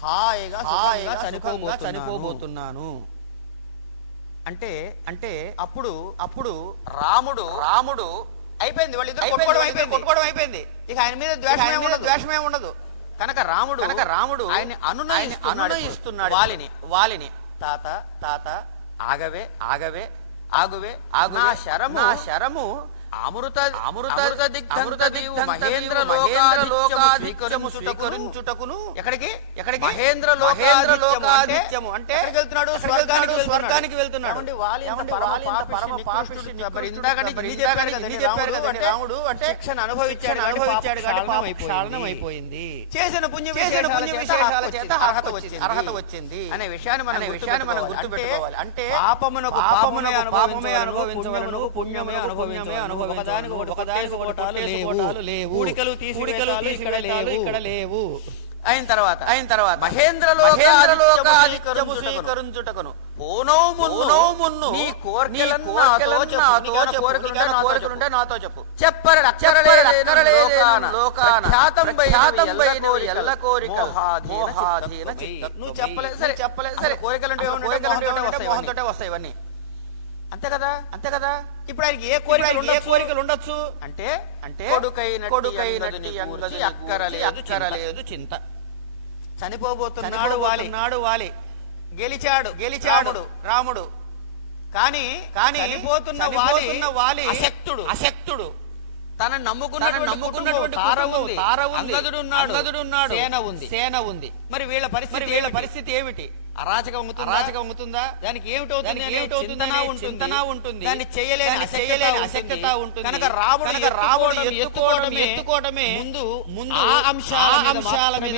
హాయిగా చనిపోబోతున్నాను అంటే అప్పుడు రాముడు అయిపోయింది. వాళ్ళిద్దరు కొట్టుకోవడం అయిపోయింది. ఇక ఆయన మీద ద్వేషమే ఉండదు. కనుక రాముడు ఆయన అనునయిస్తున్నాడు వాలిని. తాత ఆగువే నా శరము అమృత మహేంద్ర లోకాధిత్యము స్వీకరించుటకును ఎక్కడికి మహేంద్ర లోకాధిత్యము అంటే స్వర్గానికి వెళ్తున్నాడు. రాముడు అంటే శిక్షణ అనుభవించాడు క్షాళనం అయిపోయింది. చేసిన పుణ్య విశేషాల చేత అర్హత వచ్చింది అనే విషయాన్ని మనం గుర్తుపెట్టుకోవాలి. అంటే పాపమునే అనుభవించవలను, పుణ్యమే అనుభవించవలను. ఒకదానికి ఒకటాలు లేవు. కూడికలు ఇక్కడ లేవు. అయిన తర్వాత మహేంద్రలోకాదిత్యము స్వీకరించుటకును పోనోమున్ను నీ కోరికలుంటే నాతో చెప్పు. నువ్వు చెప్పలేదు సరే కోరికలుంటే వస్తాయి ఇవన్నీ. అంతే కదా ఇప్పుడు ఆయనకి ఏ కోరికలు ఉండొచ్చు అంటే కొడుకైనట్టి అక్కరలేదు చింత. చనిపోబోతున్నాడు వాలి గెలిచాడు రాముడు. కానీ చనిపోతున్న వాలి అశక్తుడు. తన నమ్ముకున్నటువంటి తార ఉంది, సేన ఉంది. మరి వీళ్ళ పరిస్థితి ఏమిటి? అరాచకం అవుతుందా? దానికి ఏమిటవుతుంది? చింతన ఉంటుంది. దాన్ని చేయలేని అశక్తత ఉంటుంది. కనుక రాముడు ఎత్తుకోవడమే ముందు ఆ అంశాల మీద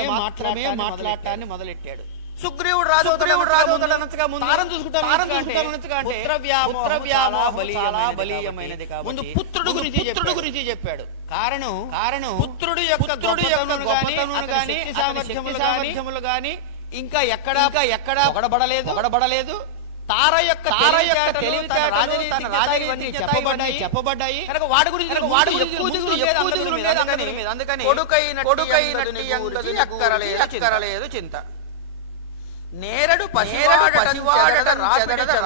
మాట్లాడటాన్ని మొదలెట్టాడు. సుగ్రీవుడు రాజు బలీయమైనది. ముందు పుత్రుడు గురించి చెప్పాడు. కారణం పుత్రుడు యొక్క గొప్పతనమును గాని సామర్థ్యములు గాని ఇంకా ఎక్కడ పొగడబడలేదు. తార యొక్క తెలివితేటలు చెప్పబడ్డాయి. వాడి గురించి అందుకని కొడుకైనట్టు చింత. నేరడు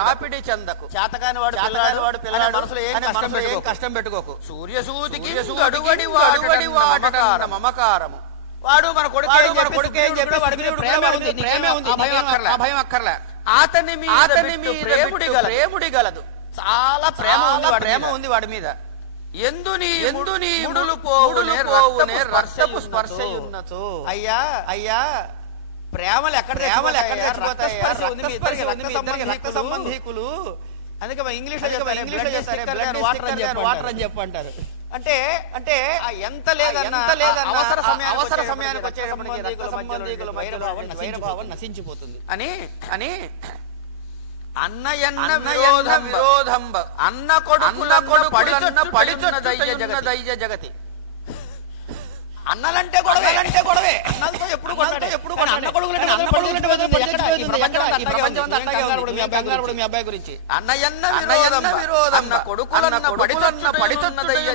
రాపిడి చందకు చేతకాని వాడు పిల్లవాడు మనసులో ఏం కష్టం పెట్టుకోకు. సూర్యసూతికి అడుగడి మమకారము. వాడు మన కొడుకే చెప్పి వాడి మీద ప్రేమే ఉంది. భయం అక్కర్లే. అతని మీద ప్రేముడి గలదు. చాలా ప్రేమ ఉంది వాడి మీద. ఎందు నీ ముడులు పోవునే రక్తపు స్పర్శయున్నచో. అయ్యా ప్రేమలు ఎక్కడ రక్త సంబంధీకులు. అందుకే ఇంగ్లీష్ లో వాటర్ అని చెప్పంటారు. అంటే ఎంత లేదన్నా అవసర సమయానికి వచ్చేటప్పటికి సంబంధీకుల వైరభావం నశించిపోతుంది అని అన్నయన్న విరోధం అన్న కొడుకుల పడిచున్న జగతి. అన్నలంటే గొడవే. అన్నలతో ఎప్పుడు అన్న కొడుకులు మీ అబ్బాయి గురించి అన్నయన్న విరోధం పడిచున్నదయ్య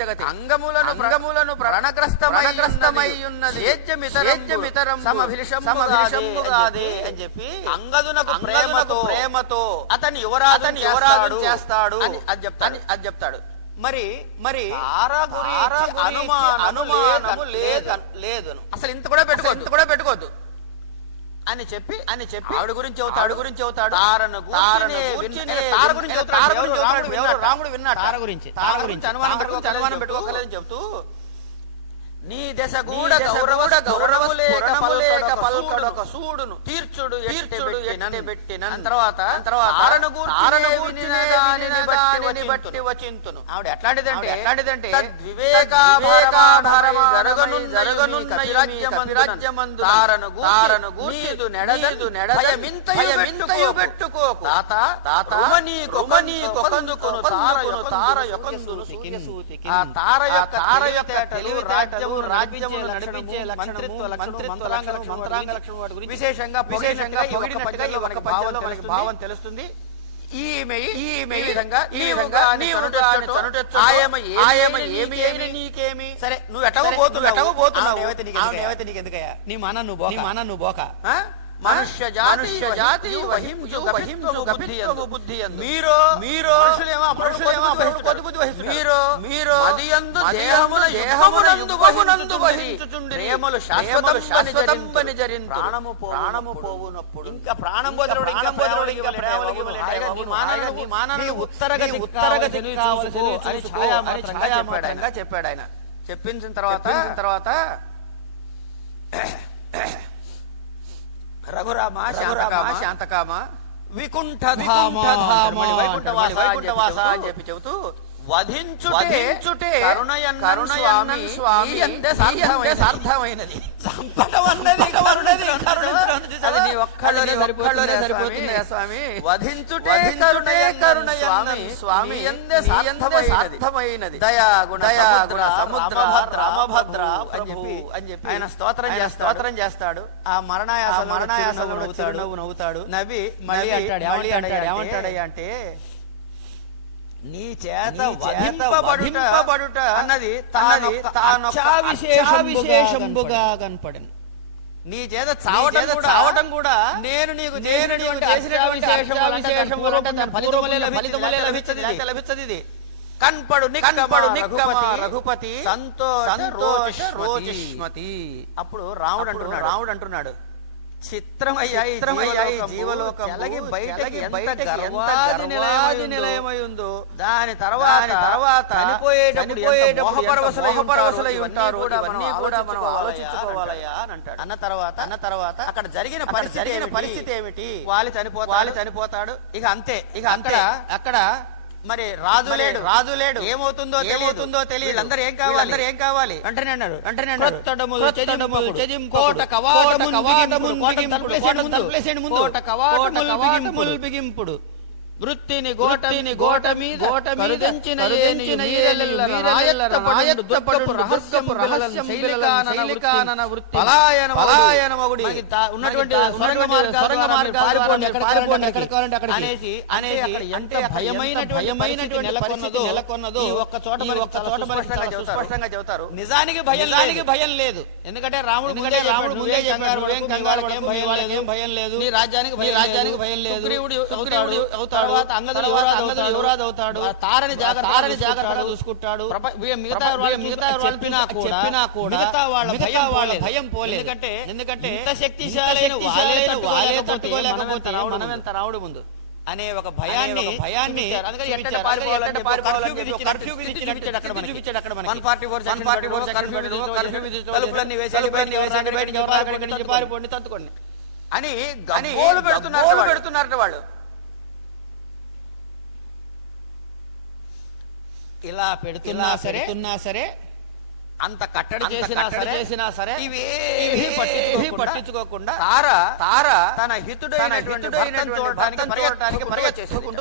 జగతి. అంగములను ప్రాణగ్రస్తమయ్యున్నది సమభిషముగాదే అని చెప్పి అంగదునకు ప్రేమతో అతని యువరాజు చేస్తాడు అని చెప్తాడు. మరి అనుమానము లేదు. అసలు ఇంత కూడా పెట్టుకోవద్దు అని చెప్పి ఆవిడ గురించి అవుతాడు. రాముడు విన్నాడు తార గురించి అనుమానం పెట్టుకోకలేదని చెప్తూ నీ దశ కూడా గౌరవములేక పల్కడొక సూడును తీర్చుడు పెట్టిన తర్వాత బట్టి వచింతును. ఆవిడ ఎట్లాంటిదంటే జరగనున్న రాజ్యమందు పెట్టుకోకు తార యొక్క రాజ్యమును నడిపించే మంత్రాంగ లక్షణం వాటి గురించి విశేషంగా భావం తెలుస్తుంది. ఈమె ఈ విధంగా నీకేమి సరే నువ్వు ఎట్టగో పోతున్నావు. నీకు ఎందుకయ్యా? నీ మాన నువ్వు బోక. మనుష్య జాతి బుద్ధి మీరు శాశ్వతంబని జరిన్ ప్రాణము పోవునప్పుడు ఇంకా ప్రాణం పోతున్నాడు. ఇంకా ఉత్తరగతి చెప్పాడు ఆయన. చెప్పించిన తర్వాత రఘురామ శాంతకామ వైకుంఠవాస అని చెప్పి చెబుతూ వధించుటే కరుణయన్నన్ స్వామి సార్థమైనది. చంపడం అన్నది అది నీ ఒక్కళ్ళనే సరిపోతుంది స్వామి. వధించుటే కరుణయన్నన్ స్వామి సార్థమైనది. దయాగుణ సముద్ర రామభద్ర అని చెప్పి ఆయన స్తోత్రం చేస్తాడు. ఆ మరణాయాసంలో నవ్వుతాడు. నవ్వి మళ్ళీ ఏమంటాడయ్యా అంటే, నీ చేత వధింపబడుట అన్నది విశేషంబుగా కనపడను. నీ చేత చావటం కూడా నేను నీకు చేసినటువంటి ఫలితములే లభించది. ఇది కన్పడు రఘుపతి సంతోషి. అప్పుడు రాముడు అంటున్నాడు, చిత్రమయ్యా ఈ జీవలోకం బయటకి గర్వాది నిలయమై ఉందో, దాని తర్వాత చనిపోయేటప్పుడు మోహపరవశులై ఉంటారు. ఇవన్నీ కూడా మనం ఆలోచించుకోవాలయ్యా అని అంటాడు. అన్న తర్వాత అక్కడ జరిగిన పరిస్థితి ఏమిటి? వాలి చనిపోతాడు. ఇక అంతే. అక్కడ మరి రాజు లేడు. ఏమవుతుందో తెలియదు. అందరూ ఏం కావాలి వెంటనే అన్నాడు. బిగింపుడు వృత్తిని గోట మీద ఉన్నటువంటి నెలకొన్నదో ఒక్క చోట స్పష్టంగా చెబుతారు. నిజానికి భయం లేదు. ఎందుకంటే రాముడు ముందే చెప్పారు, ఏం భయం లేదు, నీ రాజ్యానికి భయం లేదు. సుగ్రీవుడు అవుతాడు, అంగదుడు యువరాజు అవుతాడు. తారని జాగ్రత్తగా చూసుకుంటాడు. మిగతా చెప్పినా కూడా వాళ్ళ భయం పోలేదు. ఎందుకంటే ఇంత శక్తిశాలైన మనం ఎంత రాముడు ముందు అనే ఒక భయాన్ని తత్తుకోండి అని పెడుతున్నారు వాళ్ళు. ఇలా పెడుతున్నా సరే అంత కట్టడి చేసినా సరే ఇవేమీ పట్టించుకోకుండా తార తన హితుడైనటువంటి చూడటానికి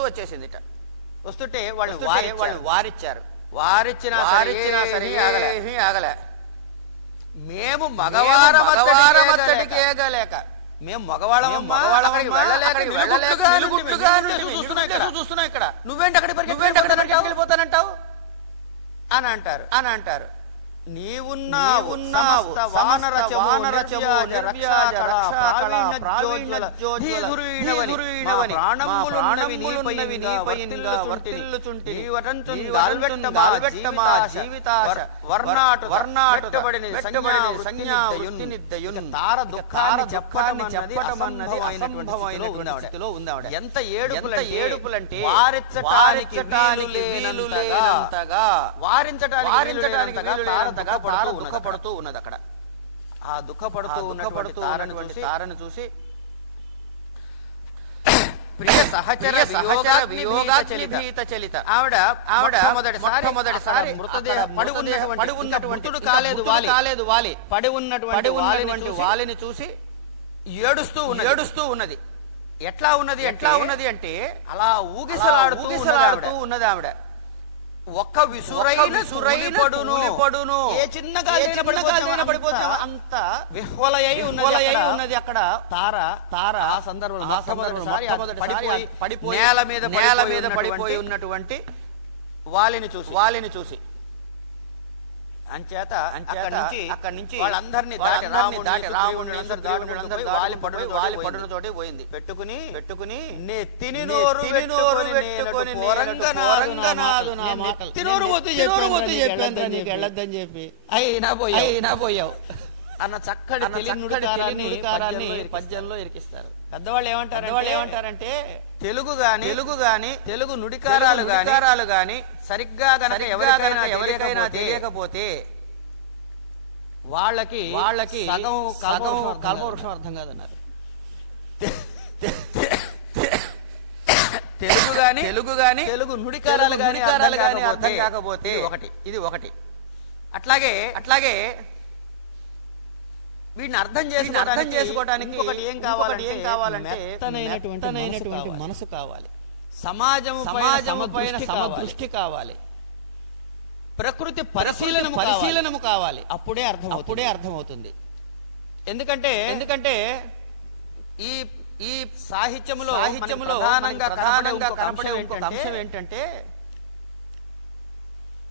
వచ్చేసింది. వస్తుంటే వాళ్ళు వారిచ్చినా సరే ఆగలే. మేము మగవారమత్తడికి ఏగలేక, మేము మగవాళ్ళమ్మా చూస్తున్నా ఇక్కడ నువ్వేంటి అక్కడ వెళ్ళిపోతానంటావు అని అంటారు. నీవున్నావు ఎంత ఏడుపులంటే వారించడానికి దుఃఖపడుతూ ఉన్నది. అక్కడ ఆ దుఃఖపడుతూ తారను చూసి ప్రియ సహచర వియోగాగ్నిభీత చలిత ఆవిడ మొదటిసారి పడి ఉన్నటువంటి కాలేదు వాలి పడి ఉన్నటువంటి వాలిని చూసి ఏడుస్తూ ఉన్నది. ఎట్లా ఉన్నది అంటే అలా ఊగిసలాడుతూ ఉన్నది ఆవిడ. ఒక్క విసురైన పడును ఏ చిన్నగా పడిపోతే అంత విహ్వలయ్యి ఉన్నది అక్కడ తార. ఆ సందర్భంలో నేల మీద పడిపోయి ఉన్నటువంటి వాలిని చూసి అంచేత అక్కడి నుంచి వాళ్ళందరినీ దాటి రాముడిని వాలి పడును తోటి పోయింది. పెట్టుకుని నెత్తిని నోరు పెట్టుకొని వెళ్ళొద్దని చెప్పి అయినా పోయావు అన్న చక్కటి తెలియని పద్యంలో ఇరికిస్తారు. పెద్దవాళ్ళు ఏమంటారంటే తెలుగు గాని నుడికారాలు గాని సరిగ్గా గనక ఎవరికైనా తెలియకపోతే వాళ్ళకి సగం కల్పవృక్షం అర్థం కాదన్నారు. తెలుగు గాని తెలుగు నుడికారాలు గాని అర్థం కాకపోతే ఇది ఒకటి. అట్లాగే వీటిని అర్థం చేసుకోవడానికి ఏం కావాలంటే మెత్తనైనటువంటి మనసు కావాలి, సమాజము పైన సమదృష్టి కావాలి, ప్రకృతి పరిశీలనము కావాలి. అప్పుడే అర్థమవుతుంది. ఎందుకంటే ఈ సాహిత్యములో ప్రధానంగా కనపడే ఇంకొక అంశం ఏంటంటే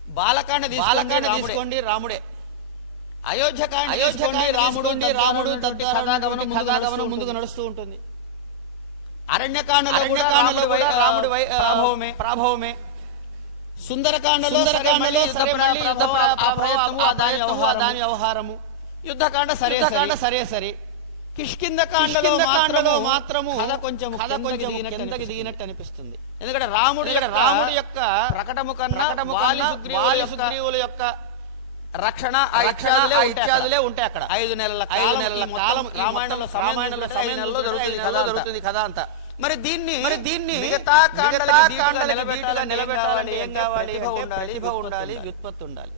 బాలకాండ తీసుకోండి, రాముడే. అయోధ్యకాండ రాముడు కథాగమనం ముందుకు నడుస్తూ ఉంటుంది. అరణ్యకాండలో రాముడి ప్రాభవమే. సుందరకాండలో దాని వ్యవహారము. యుద్ధకాండ సరే. కిష్కింధకాండలో మాత్రము కథ కొంచెం కిందకి దిగినట్టు అనిపిస్తుంది. ఎందుకంటే రాముడి యొక్క ప్రకటము కన్నా వాలి సుగ్రీవుల యొక్క రక్షణ ఇత్యాదులే ఉంటాయి అక్కడ. 5 నెలల కాలం రామాయణంలో జరుగుతుంది కథ అంతా. మరి దీన్ని మిగతా నిలబెట్టాలని ఏం కావాలి? ప్రతిభ ఉండాలి, వ్యుత్పత్తి ఉండాలి.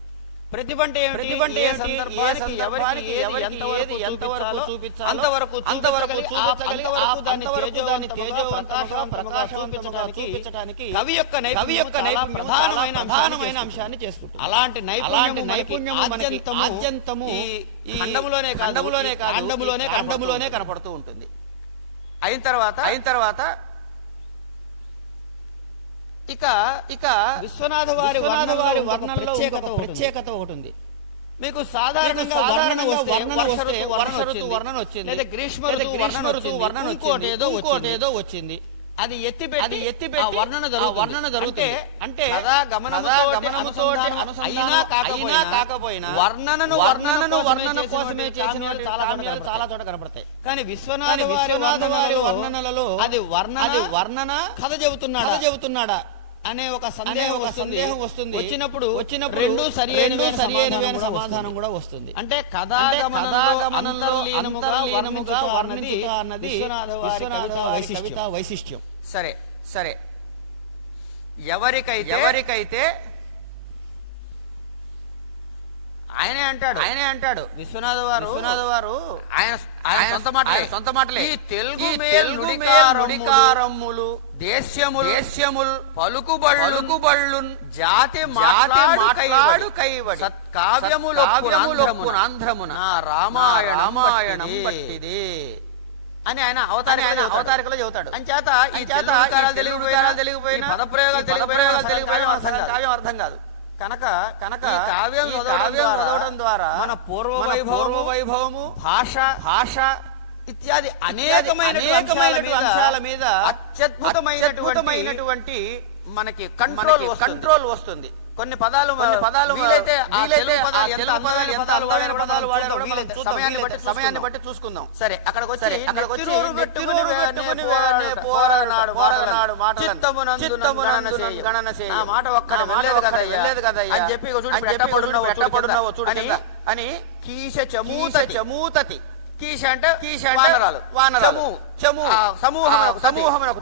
ప్రతిభ అంటే ఎంతవరకు చూపించాలి, చూపించడానికి కవి యొక్క ప్రధానమైన అంశాన్ని చేసుకుంటుంది. అలాంటి నైపుణ్యం ఆద్యంతము ఈ ఖండములోనే కనపడుతూ ఉంటుంది. అయిన తర్వాత ఇక విశ్వనాథ వారి వర్ణనలో ప్రత్యేకత ఒకటి ఉంది. మీకు సాధారణంగా వర్ణన వచ్చింది, లేదా గ్రీష్మ ఋతువు వర్ణన ఇంకోటేదో వచ్చింది. అది ఎత్తిపెట్టి వర్ణన జరుగుతుంది. అంటే అయినా కాకపోయినా వర్ణన కోసమే చేసిన చాలా చోట కనపడతాయి. కానీ విశ్వనాథ వారి వర్ణనలలో అది వర్ణన కథ చెబుతున్నాడా అనే ఒక సందేహం వస్తుంది. వచ్చినప్పుడు రెండు సరియైన సమాధానం కూడా వస్తుంది. అంటే కథాగమనంలో లీనముగా అన్నది విశ్వనాథ వైశిష్ట్యం. సరే ఎవరికైతే ఆయనే అంటాడు విశ్వనాథ వారు ఆయన సొంత మాటలే. ఈ తెలుగు నుడికారమ్ములు దేశ్యముల్ పలుకుబళ్ళు జాతి మాట్లాడు కైవడి కావ్యములొప్పునాంధ్రమున రామాయణం పట్టిది అని ఆయన అవతారికలో చెబుతాడు. అంచేత ఈ తెలిగిపోయిన పదప్రయోగాలు తెలిగిపోయిన కావ్యం అర్థం కాదు. కనుక కావ్యం చదవడం ద్వారా మన పూర్వ వైభవము భాష ఇత్యాది అనేకమైన అంశాల మీద అత్యద్భుతమైనటువంటి మనకి కంట్రోల్ వస్తుంది. కొన్ని పదాలు వీలైతే సమయాన్ని బట్టి చూసుకుందాం. సరే, అక్కడికి వచ్చి మాట ఒక్కడు వెళ్ళలేదు కదా అని చెప్పి అని కీశ చమూతతి. కీశ అంటే వానరాలు, సమూహమునకు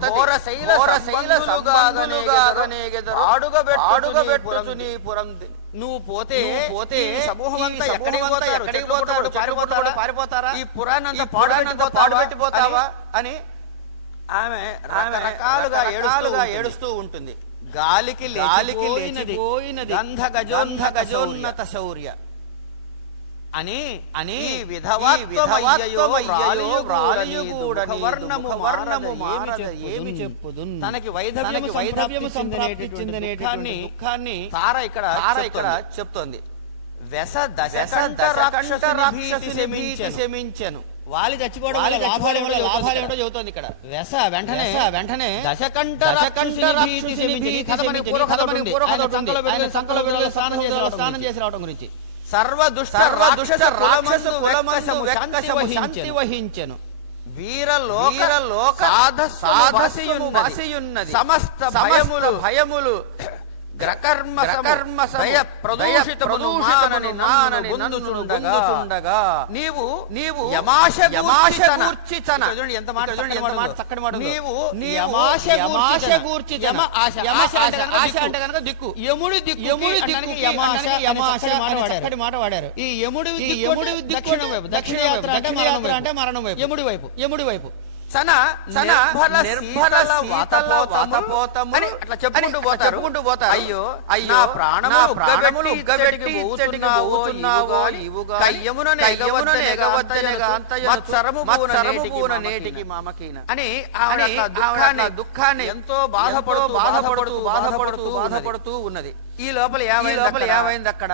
నువ్వు పోతే సమూహమంతా ఎక్కడికి పారిపోతారా? ఈ పురాణంతా పాడుపెట్టిపోతావా అని ఆమె రకరకాలుగా ఏడుస్తూ ఉంటుంది. గాలికి లేచిపోయినది గంధ గజోన్నత శౌర్య అని ఏమి చెప్పుదు. తనకి వైధవ్యము సంప్రాప్తించిందనేటువంటి దుఃఖాన్ని తార ఇక్కడ చెప్తోంది. వెస శమించెను. వాలి చచ్చిపోవడం లాభాలేమిటో చెబుతోంది ఇక్కడ. వెస వెంటనే దశకంఠ స్నానం చేసి రావడం గురించి శాంతి వహించెను. వీరలోక సమస్త భయములు గ్రకర్మ దయ ప్రదూషితమును మానని నన్నుచుండగా నీవు యమాశగూర్చితన ఎంత మాట చక్కటి మాట నీవు యమాశగూర్చితన ఆశ అంటే కనుక దిక్కు యముడి దిక్కు చక్కటి మాట వాడారు ఈ యముడి దక్షిణ వైపు అంటే మరణం వైపు యముడి వైపు నిర్భల వాతపోతము అని అట్లా చెప్పుకుంటూ పోతారు. అయ్యో నా ప్రాణములు ఉగ్గబెట్టి పోతున్నావు కయ్యమున నేటికి మామకీన అని దుఃఖాన్ని ఎంతో బాధపడుతూ ఉన్నది. ఈ లోపల ఏమైంది అక్కడ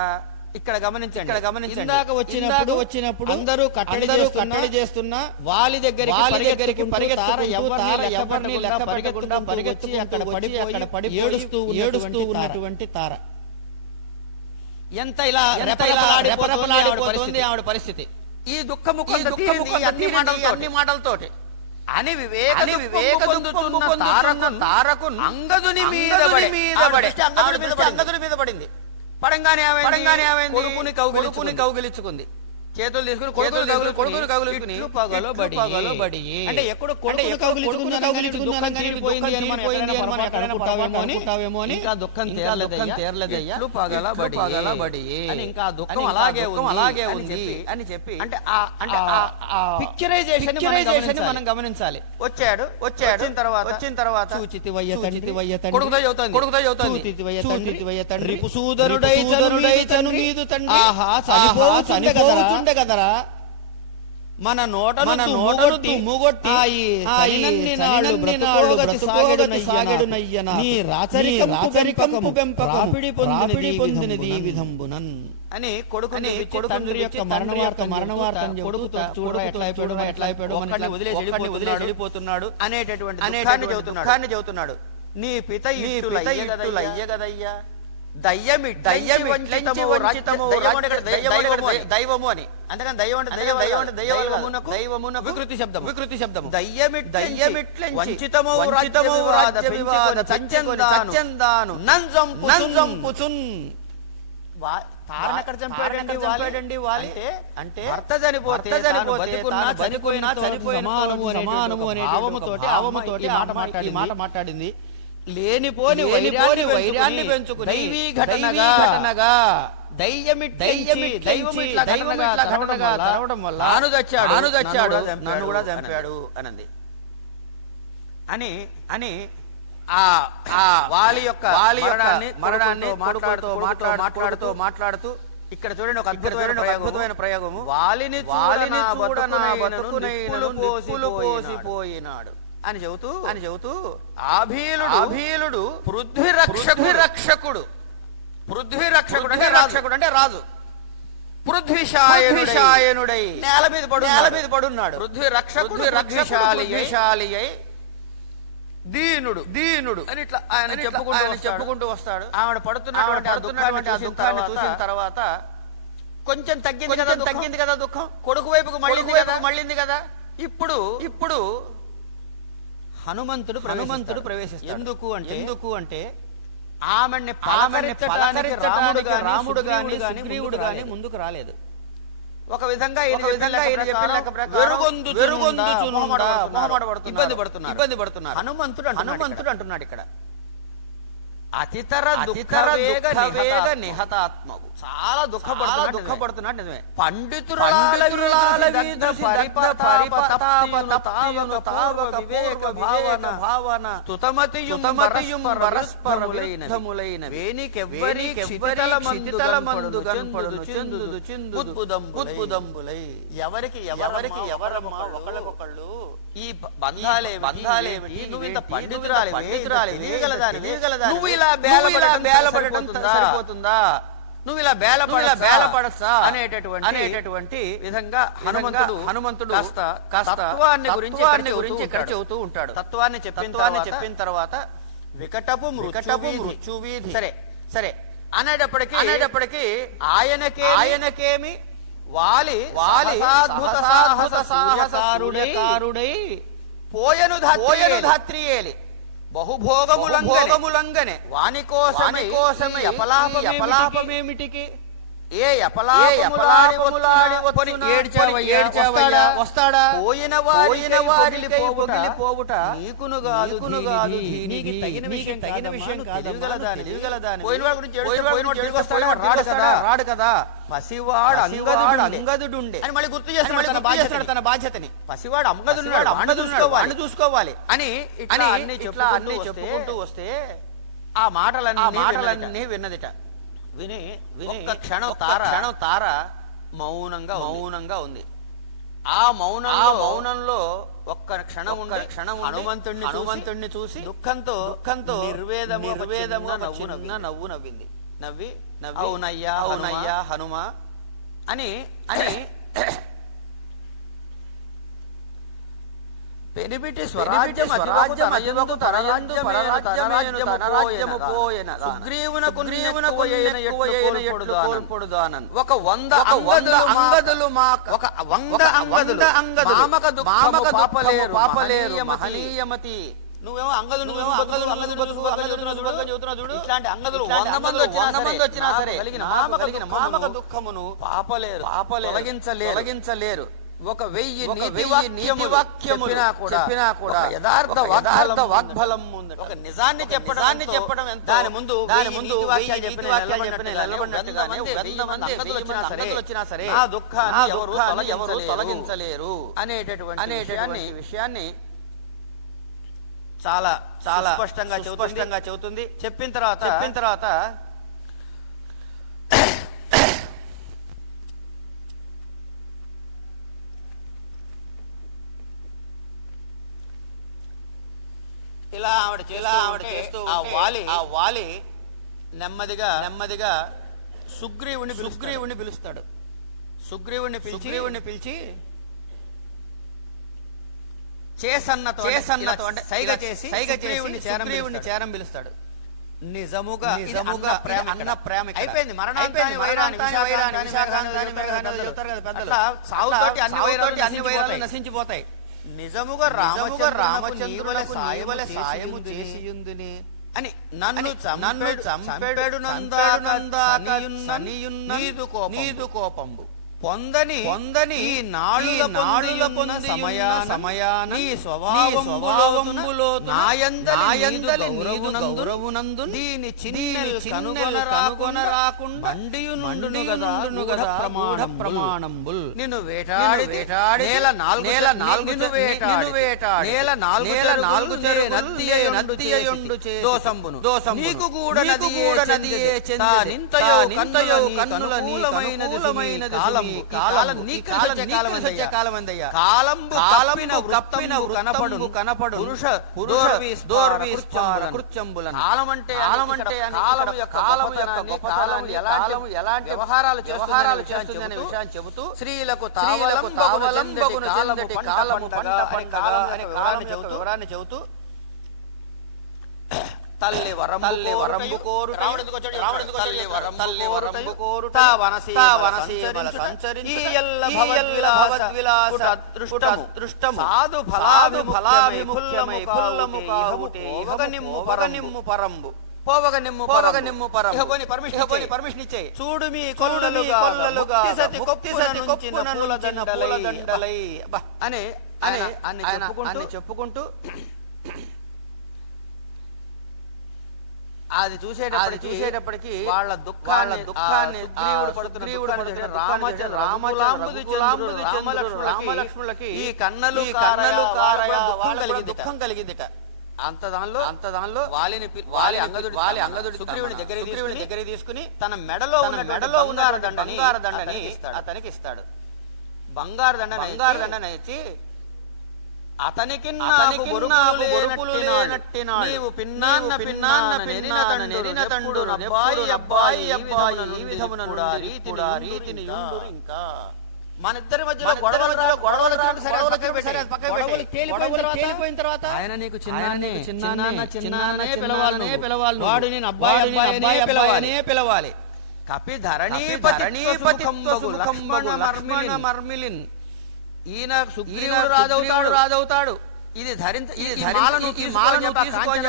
ఇక్కడ గమనించండి. ఇందాక వచ్చినప్పుడు అందరూ కట్టడి చేస్తున్నా వాలి దగ్గరికి ఎవరిని పరిగెత్తి అక్కడ పడి ఏడుస్తూ ఉన్నటువంటి తార ఎంత ఇలా రెపరెపలాడిపోతుంది ఆవిడ పరిస్థితి. ఈ దుఃఖము అన్ని మాటలతోటి అని వివేక తారకు అంగదుని మీద పడింది. పడంగానే ఏమైంది? కొడుకుని కౌగిలించుకుంది. చేతులు తీసుకుని కొడుకుని కౌగిలించుకుని అంటే ఎక్కడ ఇంకా దుఃఖం తీరలేదయ్యా ఇంకా దుఃఖం అలాగే ఉంది అని చెప్పి అంటే పిక్చరైజేషన్ మనం గమనించాలి. వచ్చాడు వచ్చిన తర్వాత కొడుకుతో చదువుతుంది కదరా మన నోటను మూగొట్టి పొందినది విధంబునన్ అని కొడుకుని తండ్రి యొక్క మరణవార్తం కొడుకుతో ఎట్లా వెళ్ళిపోతున్నాడు అనేటటువంటి చెబుతున్నాడు. నీ పిత ఇట్టులయ్యగదయ్యా దైవము అని అంతేకాని దైవమున వికృతి శబ్దము తారణ ఎక్కడ చంపాడండి వాలి అంటే భర్త చనిపోతే సమానము అనే భావముతోటి మాట మాట్లాడింది. లేనిపోని వైర్యాన్ని పెంచుకుని దైవీ ఘటనగా దైవడం వల్ల తాను చచ్చాడు నన్ను కూడా చంపాడు అనంది అని ఆ వాలి యొక్క మరణాన్ని మాట్లాడుతూ ఇక్కడ చూడండి ఒక అద్భుతమైన ప్రయోగము. వాలిని పోసిపోయినాడు అని చెబుతూ ఆభీలుడు పృథ్వీరక్షకుడు అంటే రాజు పృథ్వీశాయనుడై నేల మీద పడున్నాడు. పృథ్వీశాలి అయి దీనుడు అని ఇట్లా ఆయన చెప్పుకుంటూ వస్తాడు. ఆవిడ పడుతున్నటువంటి ఆ దుఃఖాన్ని చూసిన తర్వాత కొంచెం తగ్గింది కదా దుఃఖం. కొడుకు వైపుకు మళ్ళింది కదా. ఇప్పుడు హనుమంతుడు ప్రవేశిస్తాడు. ఎందుకు అంటే ఆమెని రాముడు గాని సుగ్రీవుడు గాని ముందుకు రాలేదు. ఒక విధంగా ఇబ్బంది పడుతున్నారు. హనుమంతుడు అంటున్నాడు ఇక్కడ అతితర దుఃఖవేగ నిహతాత్మకు చాలా దుఃఖపడుతున్నాడు. నిజమే. ఎవరికి ఒకళ్ళకొకళ్ళు ఈ బంధాలేమిటి? నువ్వు ఇంత పండితురాలి నువ్వు ఇలా సరిపోతుందా? నువ్వు ఇలా బేలపడచ్చా అనేటటువంటి విధంగా హనుమంతుడు కాస్త తత్వాన్ని గురించి ఇక్కడ చెబుతూ ఉంటాడు. తత్వాన్ని చెప్పిన తర్వాత వికటపు మృత్యువీధి సరే అనేటప్పటికీ ఆయనకేమి వాలి అద్భుత సాహస సాహసారుడై పోయను ధాత్రియేలి బహుభోగములంగనే వాని కోసమై అపలాపమేమిటికి ఏ అపలాపములాడి వస్తాడా పోయిన వాడిపోవుట నీకును కాదు తగిన విషయం రాడు కదా పసివాడు అంగదుడుండే అని మళ్ళీ గుర్తు చేస్తున్నాడు తన బాధ్యతని పసివాడు అంగదున్నాడు చూసుకోవాలి అని అన్ని చెప్పుకుంటూ వస్తే ఆ మాటలన్నీ విన్నదిట. విని క్షణం తార మౌనంగా ఉంది. ఆ మౌనంలో ఒక్క క్షణం హనుమంతుణ్ణి చూసి దుఃఖంతో నిర్వేదముగా నవ్వు నవ్వింది. నవ్వి అవునయ్యా హనుమ అని పెనిబిటి స్వరాజ్యము కోల్పొడుదానన్ ఒక 100 అంగదులు ఒక 100 అంగదులు పాపలేరు మహనీయమతి. నువ్వేమో అంగదులు చూడు. ఇట్లాంటి అంగదులు 100 మంది వచ్చినా సరే కలిగిన మామక దుఃఖమును పాపలేరు తొలగించలేరు. ఒక 1000 నీతి వాక్యములు చెప్పినా కూడా యథార్థ వాగ్బలం ఉంది. ఒక నిజాన్ని చెప్పడం ఎంత దాని ముందు చెప్పిన వచ్చినా సరే ఆ దుఃఖాన్ని ఎవరు తొలగించలేరు అనేటటువంటి విషయాన్ని చాలా స్పష్టంగా చెబుతుంది. చెప్పిన తర్వాత ఇలా ఆవిడ చేస్తూ ఆ వాలి నెమ్మదిగా సుగ్రీవుని పిలుస్తాడు. సుగ్రీవుని పిలిచి చేసన్నతో అంటే సైగ చేసి సుగ్రీవుని చేరం పిలుస్తాడు. నిజముగా అన్న ప్రేమ అయిపోయింది. మరణాంతాని వైరాని సావుతోటి అన్ని వైరాలు నశించిపోతాయి. నిజముగా రామచంద్రుల సాయము చేసియుందుని అని నన్ను చంపెడు నీదు కోపంబు పొందని నాడుల సమయాన స్వభావములో నాయందలి గౌరవునందు దీని చిన్నెల రాకుండా బండియునుండును గదా ప్రమాణంబుల్. నిన్ను వేటాడి నేల నాలుగు నత్తియొండు దోసంబును నీకు కూడా నదియే చెందింతయో కన్నుల నీలమైనది కనపడు ఎలాంటి వ్యవహారాలు చేస్తుందనే విషయాన్ని చెబుతూ స్త్రీలకు వివరాన్ని చెబుతూ తల్లి వరంబు కోరుట వనసీమల సంచరించి సాధు ఫలాభిముఖ్యమై పుల్లము కావుటే నిమ్ము పరంబు పోవగనిమ్ము పర్మిషన్ ఇచ్చే చూడు మీ కొల్లలుగా దండలై అని చెప్పుకుంటూ అది చూసేటప్పటికి వాళ్ళ దుఃఖాన్ని రామలక్ష్మణులకి ఈ కన్నలు దుఃఖం కలిగిందిట. అంత దానిలో వాలి అంగదుడు సుగ్రీవుని దగ్గర తీసుకుని తన మెడలో ఉన్న బంగారు దండని అతనికి ఇస్తాడు. బంగారు దండని ఇచ్చి అతనికి నీవు పిన్నాన్న నెరిన తండు అబ్బాయి ఈ రీతిని ఇంకా మన ఇద్దరి మధ్యలో గొడవలు తేలిపోయిన తర్వాత ఆయన నీకు చిన్నాన్నే పిలవాలి వాడు నేను అబ్బాయి పిలవాలి. కపి ధరణీపతి మర్మిలిన్ ఈయన సుగ్రీవుడు రాజవుతాడు. ఇది మాలను తీసుకొని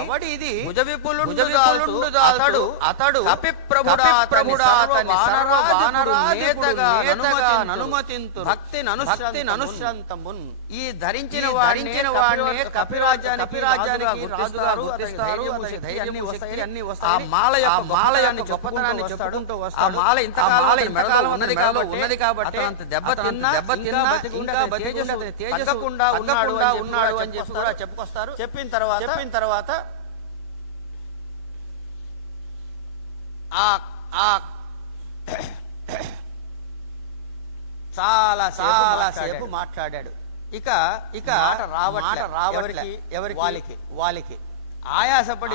ఎవడిది భుజ విపులుండు దాల్చు అతడు ననుమతింతు భక్తి ననుశ్రంతమున్. ఈ ధరించిన వాడిని కపిరాజ్యానికి రాజుగా గుర్తిస్తారు. ఆ మాల యొక్క గొప్పతనాన్ని చెప్పుకుంటూ వస్తాడు. ఆ మాల ఇంతకాలం ఉన్నది కాబట్టి అంత దెబ్బ తిన్నా తగ్గకుండా ఉన్నాడు అని చెప్పి కూడా చెప్పుకొస్తారు. చెప్పిన తర్వాత చాలా సేపు మాట్లాడాడు. ఇక ఎవరికి వాళ్ళకి ఆయాసపడి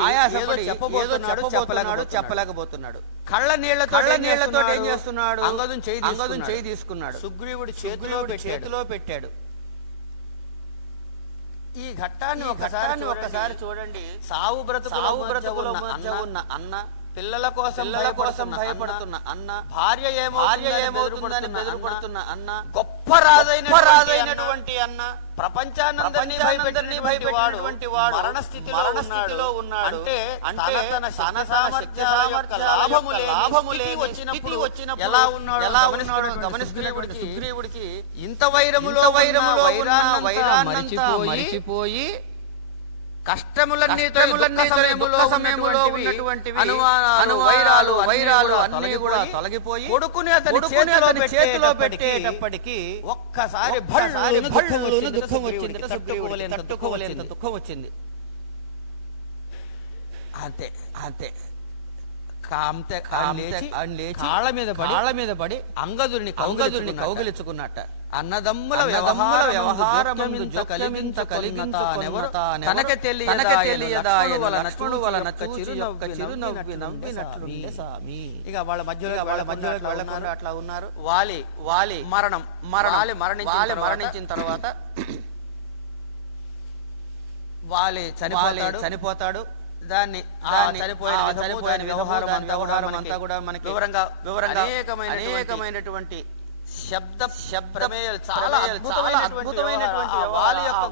చెప్పలేకపోతున్నాడు. కళ్ళ నీళ్లతో ఏం చేస్తున్నాడు? అంగదుని చేయి తీసుకున్నాడు. సుగ్రీవుడి చేతిలో పెట్టాడు. ఈ ఘట్టాన్ని ఒకసారి చూడండి. సావు బ్రతుకుల మధ్య ఉన్న అన్న, పిల్లల కోసం భయపడుతున్న అన్న, భార్య ఏమవుతుందని బెదురుపడుతున్న అన్న, గొప్ప రాజైనటువంటి అన్న, ప్రపంచానందరినీ భయపెట్టినటువంటి వాడు మరణస్థితిలో ఉన్నాడు. అంటే తన లాభములే వచ్చినప్పుడు ఎలా ఉన్నాడు సుగ్రీవుడికి ఇంత వైరములో మరిచిపోయి కష్టములన్నీ సమయములో ఉన్నటువంటి వైరాలు అన్ని కూడా తొలగిపోయి కొడుకుని అతని చేతిలో పెట్టేటప్పటికి ఒక్కసారి దుఃఖం వచ్చింది. అంతే కాళ్ళ మీద పడి అంగదుని కౌగిలించుకున్నట్ట. అన్నదమ్ముల వ్యవహారమందు కలిగించుకొనుతానెవరు తనకే తెలియదాయను వలన చిరునవ్వినట్లుండే సామి. ఇక వాళ్ళ మధ్యలో వెళ్ళకుండా అట్లా ఉన్నారు. వాలి మరణించిన తర్వాత వాలి చనిపోతాడు. దాన్ని చనిపోయిన వ్యవహారం అంతా కూడా మనకి వివరంగా అనేకమైనటువంటి శబ్ద చాలా అద్భుతమైనటువంటి వాలి యొక్క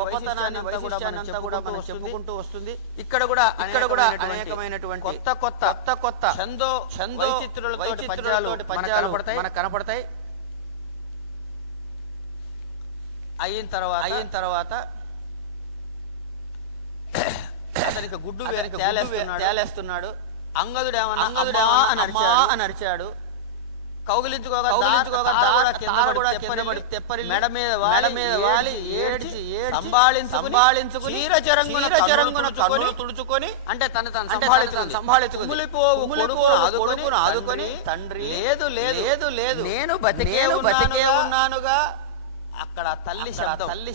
గొప్పతనాన్ని చెప్పుకుంటూ వస్తుంది. ఇక్కడ కూడా అనేకమైనటువంటి కొత్త ఛందో వైచిత్రులతో మనకు కనపడతాయి. అయిన తర్వాత అతనికి గుడ్డు తేలేస్తున్నాడు. అంగదుడు అని అరిచాడు. కౌగిలించుకోగా మెడ మీద వాలి ఏడ్చి సంభాళించుకుని తుడుచుకొని అంటే తన సంభాళించుకుని ఆదుకొని తండ్రి లేదు నేను బతికే ఉన్నానుగా. అక్కడ తల్లి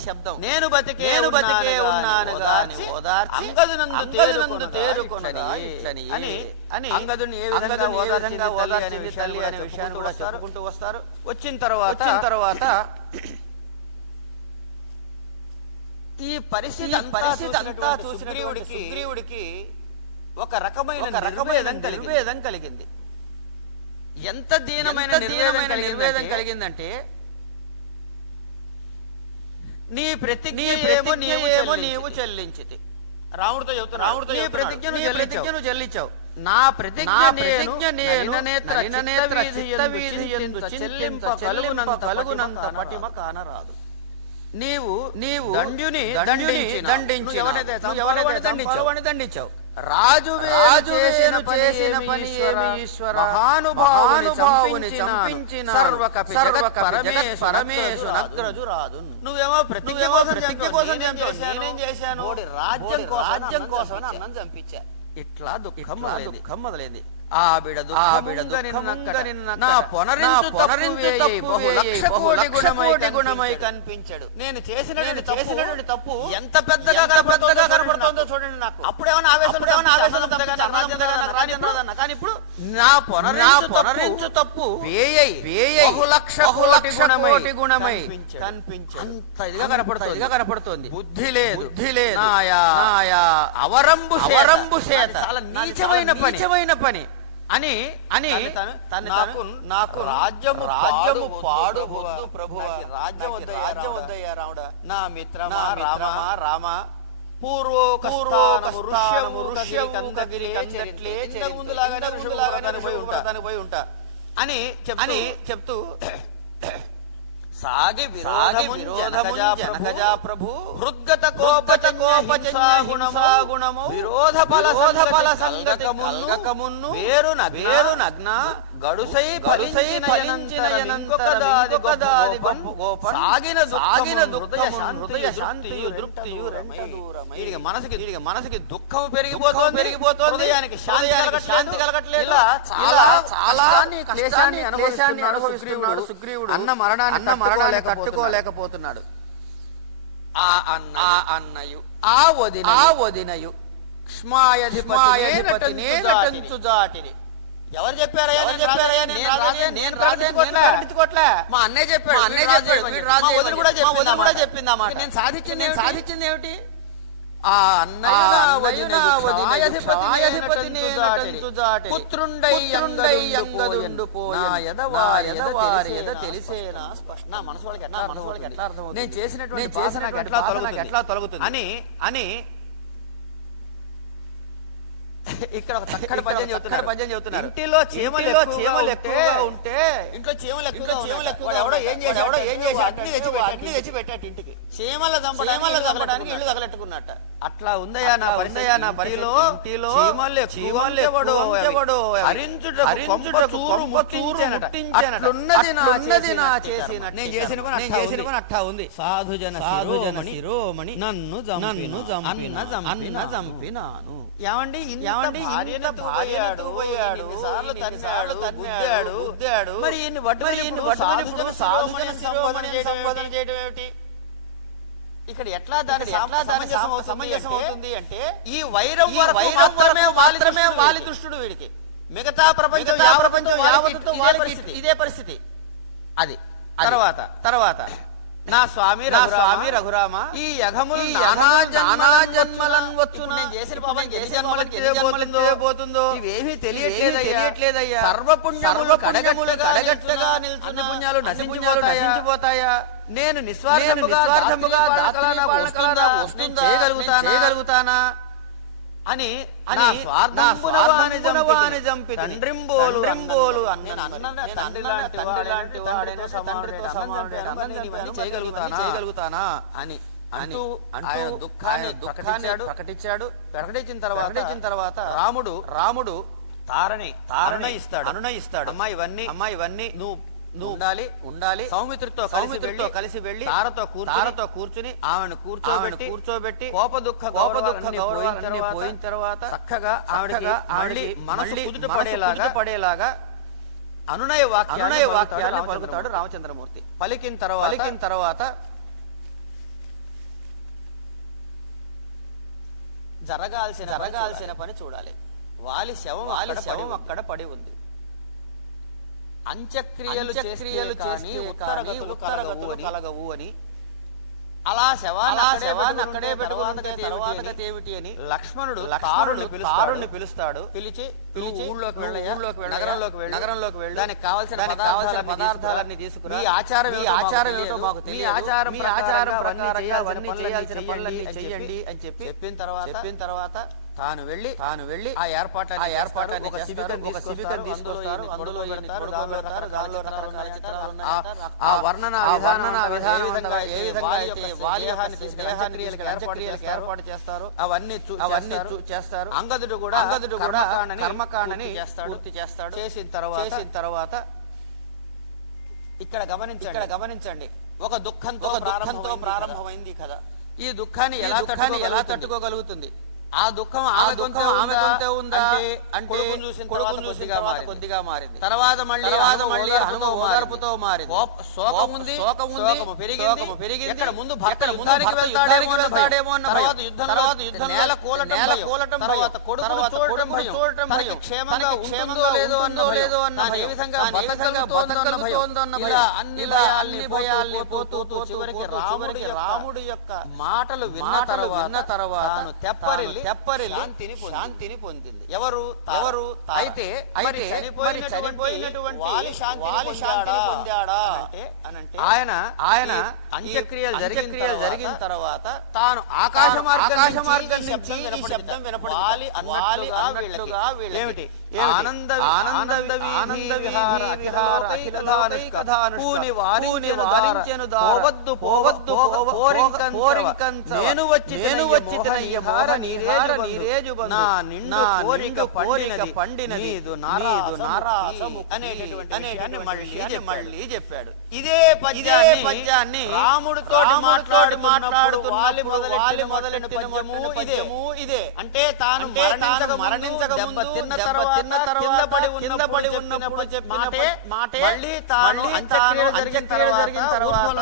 శబ్దం నేను బతికే ఉన్నానుగా అంగదునందు తేరుకొనని అంగదుని ఏ విధంగా ఓదార్చింది తల్లి అనే విషయాన్ని కూడా చెప్పుకుంటూ వస్తారు. వచ్చిన తర్వాత ఈ పరిస్థితి అంతా సుగ్రీవుడికి ఒక రకమైన నిర్వేదం కలిగింది. ఎంత దీనమైన నిర్వేదం కలిగిందంటే నీ ప్రతిజ్ఞ నీవు చెల్లించితి. రాముడితో చెబుతున్నా నీ ప్రతిజ్ఞను చెల్లించావు. నా ప్రతిజ్ఞ చెల్లింపగలుగునంత పటిమ కానరాదు. నీవు దండించి ఎవరిని దండించావు? రాజు చేసిన పని ఈశ్వర మహానుభావుని చంపించిన పరమేశు నగ్రజు రాదు. నువ్వేమో ప్రతిజ్ఞ కోసం నేనేం చేశాను? రాజ్యం కోసం అన్నం చంపించా. ఇట్లా దుఃఖం మొదలైంది. గుణమై కనిపించాడు. నేను చేసినటువంటి తప్పు ఎంత పెద్దగా కనపడుతుందో చూడండి. నాకు అప్పుడేమన్నా ఆవేశం కానీ ఇప్పుడు నా పొనరించు తప్పు బహుళక్ష గుణమై కనిపించాడు. అంత ఇదిగా కనపడుతుంది. బుద్ధి లేదు అవరంబు చేత చాలా నీచమైన పని. అని అని నాకు రాజ్యము పాడు ప్రభు, రాజ్యం వద్దయ్యా రాముడా. నా మిత్రమా రామ పోయి ఉంటా అని చెప్తూ సాగి జనకజా ప్రభు హృద్గత కోపగుణము విరోధ ఫల సంగతమును వేరు నగ్న గడుసై ఫలించిన సాగిన హృదయ శాంతియు తృప్తియు మనసుకి దుఃఖం పెరిగిపోతుంది, శాంతి కలగట్లేదు. చాలా క్లేశాన్ని అనుభవిస్తున్నాడు సుగ్రీవుడు. అన్న మరణాన్ని తట్టుకోలేకపోతున్నాడు. ఆ అన్నయు ఆ వదినయు క్ష్మాయధిపతిని ఎవరు చెప్పారయ్యా? నేను ప్రకటించుకోవట్లే. మా అన్నయ్య చెప్పాడు. వదిన కూడా చెప్పింది అన్నమాట. నేను సాధించింది ఏమిటి? ఆ నేను చేసినటువంటి ఎట్లా తొలగుతుంది అని ఇక్కడ ఒక చక్కటి పద్యం చెబుతున్నారు. ఇంటిలో చీమలు ఎక్కువగా ఉంటే ఇంట్లో చీమలు ఎక్కువ ఎవడో ఏం చేసి అగ్ని తెచ్చి పెట్టాడు ఇంటికి. చీమల చంపడానికి ఇల్లు తగలెట్టుకున్నట్ట. అట్లా ఉందయా నా పరిలో చీమలు నేను చేసిన పని అట్టా ఉంది. సాధుజన శిరోమణి నన్ను చంపినాను. ఏమండి భార్యను గుద్దాడు. మరి సంబోధన చేయడం ఏమిటి? ఇక్కడ ఎట్లా దాని సమంజసం అవుతుంది అంటే ఈ వైరం మాత్రమే వాలి దుష్టుడు వీడికి. మిగతా ప్రపంచం యావత్తు ఇదే పరిస్థితి. అది తర్వాత నా స్వామి రఘురామ ఈ యఘములు నానా జన్మలను వచ్చు. నేను చేసిన పాపం పోతుందో ఇవేమీ తెలియట్లేదయ్యా. సర్వపుణ్యములు కడగట్టుగా నిల్చున్న పుణ్యాలు నశించిపోతాయా? నేను నిస్వార్థముగా చేయగలుగుతానా అని స్వార్థమునవాని చంపి తండ్రింబోలు చేయగలుగుతానా అని దుఃఖాన్ని ప్రకటించిన తర్వాత రాముడు తారని అనునయిస్తాడు. అమ్మా ఇవన్నీ నువ్వు ఉండాలి. సౌమిత్రితో కలిసి వెళ్లి తారతో కూర్చుని ఆమెను కూర్చోబెట్టి కోప దుఃఖ పోయిన తర్వాత చక్కగా ఆవిడకి మనసు కుదుట పడేలాగా అనునయ వాక్యాన్ని పలుకుతాడు రామచంద్రమూర్తి. పలికిన తర్వాత జరగాల్సిన పని చూడాలి. వాలి శవం అక్కడ పడి ఉంది. అంత్యక్రియలు చేస్తే ఉత్తరగతులు కలగవు అని అలా శవాన్ని అక్కడే పెట్టుకున్న తర్వాత ఏమిటి అని లక్ష్మణుడు తారుణ్ణి పిలుస్తాడు. పిలిచి ఊళ్ళోకి నగరంలోకి వెళ్ళి దానికి కావాల్సిన పదార్థాలన్నీ తీసుకుని ఈ ఆచారం ఏమిటో మాకు ఆచారం చేయాల్సిన పనులన్నీ చెయ్యండి అని చెప్పిన తర్వాత తాను వెళ్ళి ఆ ఏర్పాట్లని ఒక శిబికను తీసుకొస్తారు. అందులో ఆ వర్ణన విధానం ఏ విధంగా ఏర్పాటు చేస్తారు అవన్నీ చేస్తారు. అంగదుడు కూడా కర్మకాండని పూర్తి చేస్తాడు. చేసిన తర్వాత ఇక్కడ గమనించండి ఒక దుఃఖంతో ప్రారంభమైంది కదా. ఈ దుఃఖాన్ని ఎలా తట్టుకోగలుగుతుంది? ఆ దుఃఖం ఆమె ఉందా అంటే కొద్దిగా మారింది. తర్వాత మళ్ళీ ఓదార్పుతో మారింది. శోకం పెరిగింది. ఇక్కడ ముందు వెళ్తాడేమో అన్న తర్వాత యుద్ధం నేల కూలటం తర్వాత కొడుకును చూడటం భయం. క్షేమంగా లేదో అన్న ఏ విధంగా బతకగలుగుతోందన్న అన్ని భయాల్ని పోతూ చివరికి రాముడి యొక్క మాటలు విన్న తర్వాత తెప్పరిల్లి శాంతిని పొందింది. ఎవరు? ఎవరు అయితే చనిపోయినటువంటి వాలి శాంతిని పొందాడా అనంటే ఆయన అంత్యక్రియలు జరిగిన తర్వాత తాను ఆకాశ మార్గం నుంచి ఈ శబ్దం వినపడింది. అన్నట్లుగా ఏమిటి ఆనంద నేను వచ్చి పండినది అనేటటువంటి మళ్ళీ చెప్పాడు. ఇదే పద్యాన్ని రాముడితో మొదలెట్టిన పద్యము ఇదే. అంటే తాను మరణించక ముందు తిన్న తర్వాత కింద పడి ఉన్నప్పుడు చెప్పిన మాటే తాను అంత్యక్రియలు జరిగిన తర్వాత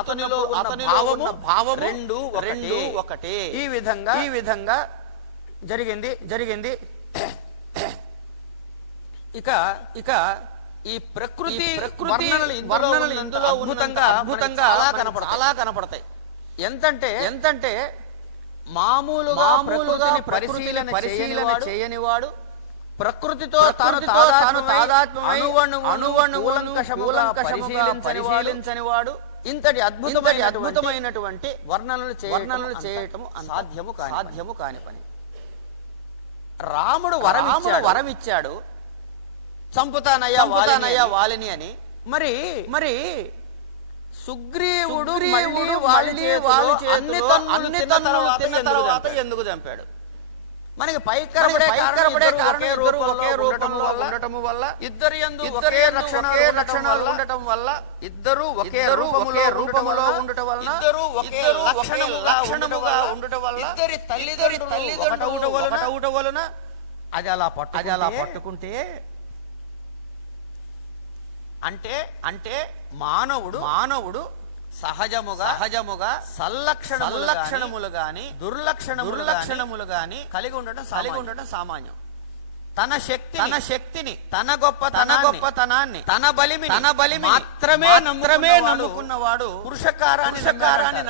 అతనిలో భావము రెండు ఒకటే. ఈ విధంగా జరిగింది. ఇక ఈ ప్రకృతి వర్ణనలు ఇందులో అద్భుతంగా అలా కనపడతాయి. ఎంతంటే మామూలుగా పరిశీలన చేయనివాడు ప్రకృతితో తాను పరిశీలించని వాడు ఇంతటి అద్భుతమైనటువంటి వర్ణనలు చేయటము సాధ్యము కాని పని. రాముడు వరమిచ్చాడు, చంపుతానయ్యా వాలిని అని. మరి సుగ్రీవుడు అన్ని తిన్న తర్వాత ఎందుకు చంపాడు? మనకి పైకరబడే కారణం ఒకే రూపంలో ఉండటము వల్ల, ఇద్దరు ఒకే లక్షణ ఉండటం వల్ల, ఇద్దరు ఒకే రూపములో ఉండటం వల్ల, ఇద్దరు ఒకే లక్షణముగా ఉండటం వల్ల, ఇద్దరి తల్లిదండ్రులు వలన అది అలా పట్టుకుంటే అంటే మానవుడు సహజముగా సల్లక్షణములు గాని దుర్లక్షణములు గాని కలిగి ఉండటం సామాన్యం. తన శక్తిని తన గొప్పతనాన్ని తన బలిమి మాత్రమే నమ్ముకున్నవాడు పురుషకారాన్ని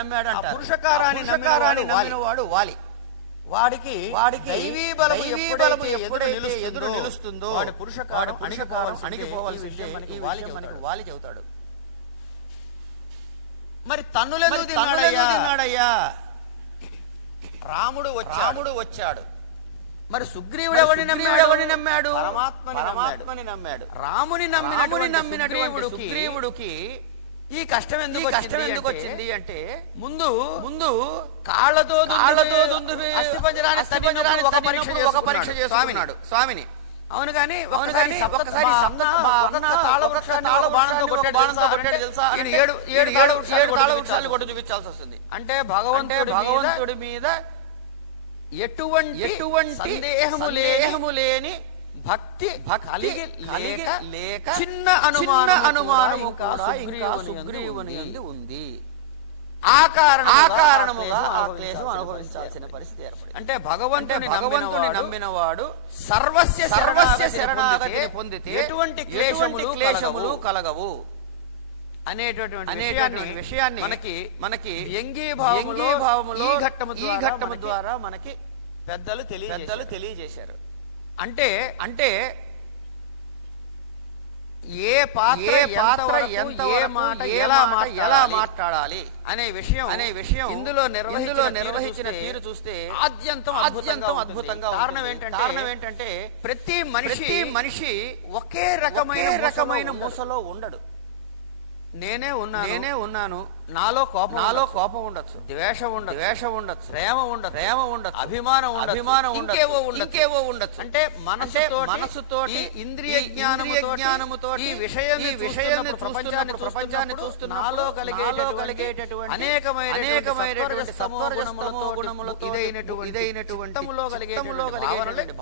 నమ్మాడంట. పురుషకారాన్ని నమ్మినవాడు వాలి. వాడికి దైవీ బలము ఎప్పుడైతే ఎదురు నిలుస్తుందో వాడి పురుషకారం అణిగిపోవాల్సి వాలి చెబుతాడు. మరి తన్నులెందుకు తిన్నాడయ్యా? రాముడు వచ్చాడు. మరి సుగ్రీవుడు ఎవరిని నమ్మాడు? పరమాత్మని నమ్మాడు. రాముని నమ్మినటువంటి సుగ్రీవుడికి ఈ కష్టం ఎందుకు వచ్చింది అంటే ముందు కాళ్ళతో అస్థిపంజరాన్ని ఒక పరీక్ష చేస్తున్నాడు స్వామిని. అవును కానీ ఒకసారి చూపించాల్సి వస్తుంది. అంటే భగవంతుడి మీద ఎటువంటి సందేహము లేని భక్తి లేక చిన్న అనుమానము సుగ్రీవుని యందు ఉంది. ఆ కారణముగా అనుభవించాల్సిన పరిస్థితి ఏర్పడింది. అంటే భగవంతుని నమ్మినవాడు సర్వస్య శరణాగతిని పొందితే ఎటువంటి క్లేశములు కలగవు అనేటటువంటి విషయాన్ని మనకి వ్యంగ్యీభావములో ఈ ఘట్టము ద్వారా మనకి పెద్దలు తెలియజేశారు. అంటే ఏ పాత్ర ఎంత ఎలా మాట్లాడాలి అనే విషయం ఇందులో నిర్వహించిన తీరు చూస్తే ఆద్యంతం అద్భుతంగా. కారణం ఏంటంటే ప్రతి మనిషి ఒకే రకమైన మూసలో ఉండడు. నేనే ఉన్నాను. నాలో కోపం ఉండొచ్చు, ద్వేషం ఉండొచ్చు, ప్రేమ ఉండొచ్చు, అభిమానం ఇంకేవో ఉండొచ్చు. అంటే మనసుతోటి ఇంద్రియ జ్ఞానముతో ఈ విషయాన్ని ప్రపంచాన్ని చూస్తున్న నాలో కలిగేటటువంటి అనేకమైనటువంటి గుణములతో ఇదైనటువంటి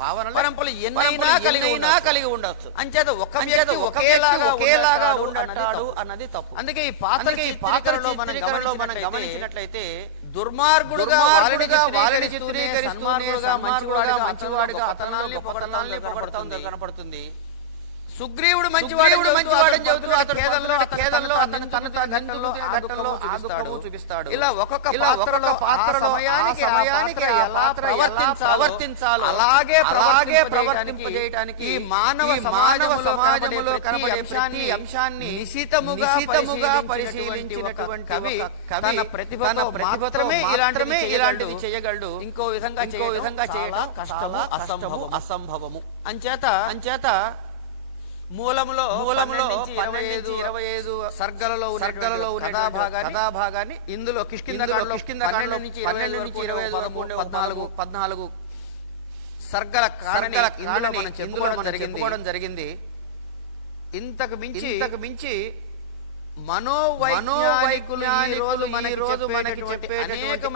భావనలు ఎన్నైనా కలిగి ఉండొచ్చు. అంచేత ఒక వ్యక్తి ఒకేలాగా ఉండటాడు అన్నది తప్పు. అందుకే ఈ పాత్రలో మనం గమనించినట్లయితే దుర్మార్గుడుగా వాళ్ళని చిత్రీకరిస్తూనే మంచివాడిగా అతనాల్ని పొగడతాం కనపడుతుంది. సుగ్రీవుడు మంచివాడని చెబుతూ అతడు ఖేదంలో అతను తన ఘట్టంలో ఆ దుఃఖము చూపిస్తాడు. ఇలా ఒక్కొక్క పాత్రలో సమయానికి ఎలా ప్రవర్తించాలో అలాగే ప్రవర్తింపజేయడానికి ఈ మానవ సమాజంలో కనబడే ప్రతి అంశాన్ని నిశితముగా పరిశీలించినటువంటి కవి తన ప్రతిభతో ఇలాంటివి చేయగలడు. ఇంకో విధంగా చేయడం కష్టము, అసంభవము. అంచేత మూలములో 25 సర్గలలో ఉన్న కథాభాగాన్ని ఇందులో కిష్కింధకాండలో 12 నుంచి 14 సర్గల ఇందులో మనం చెప్పుకోవడం జరిగింది. ఇంతకు మించి మనోవైజ్ఞానికులు ఈ రోజు మనకి చెప్పే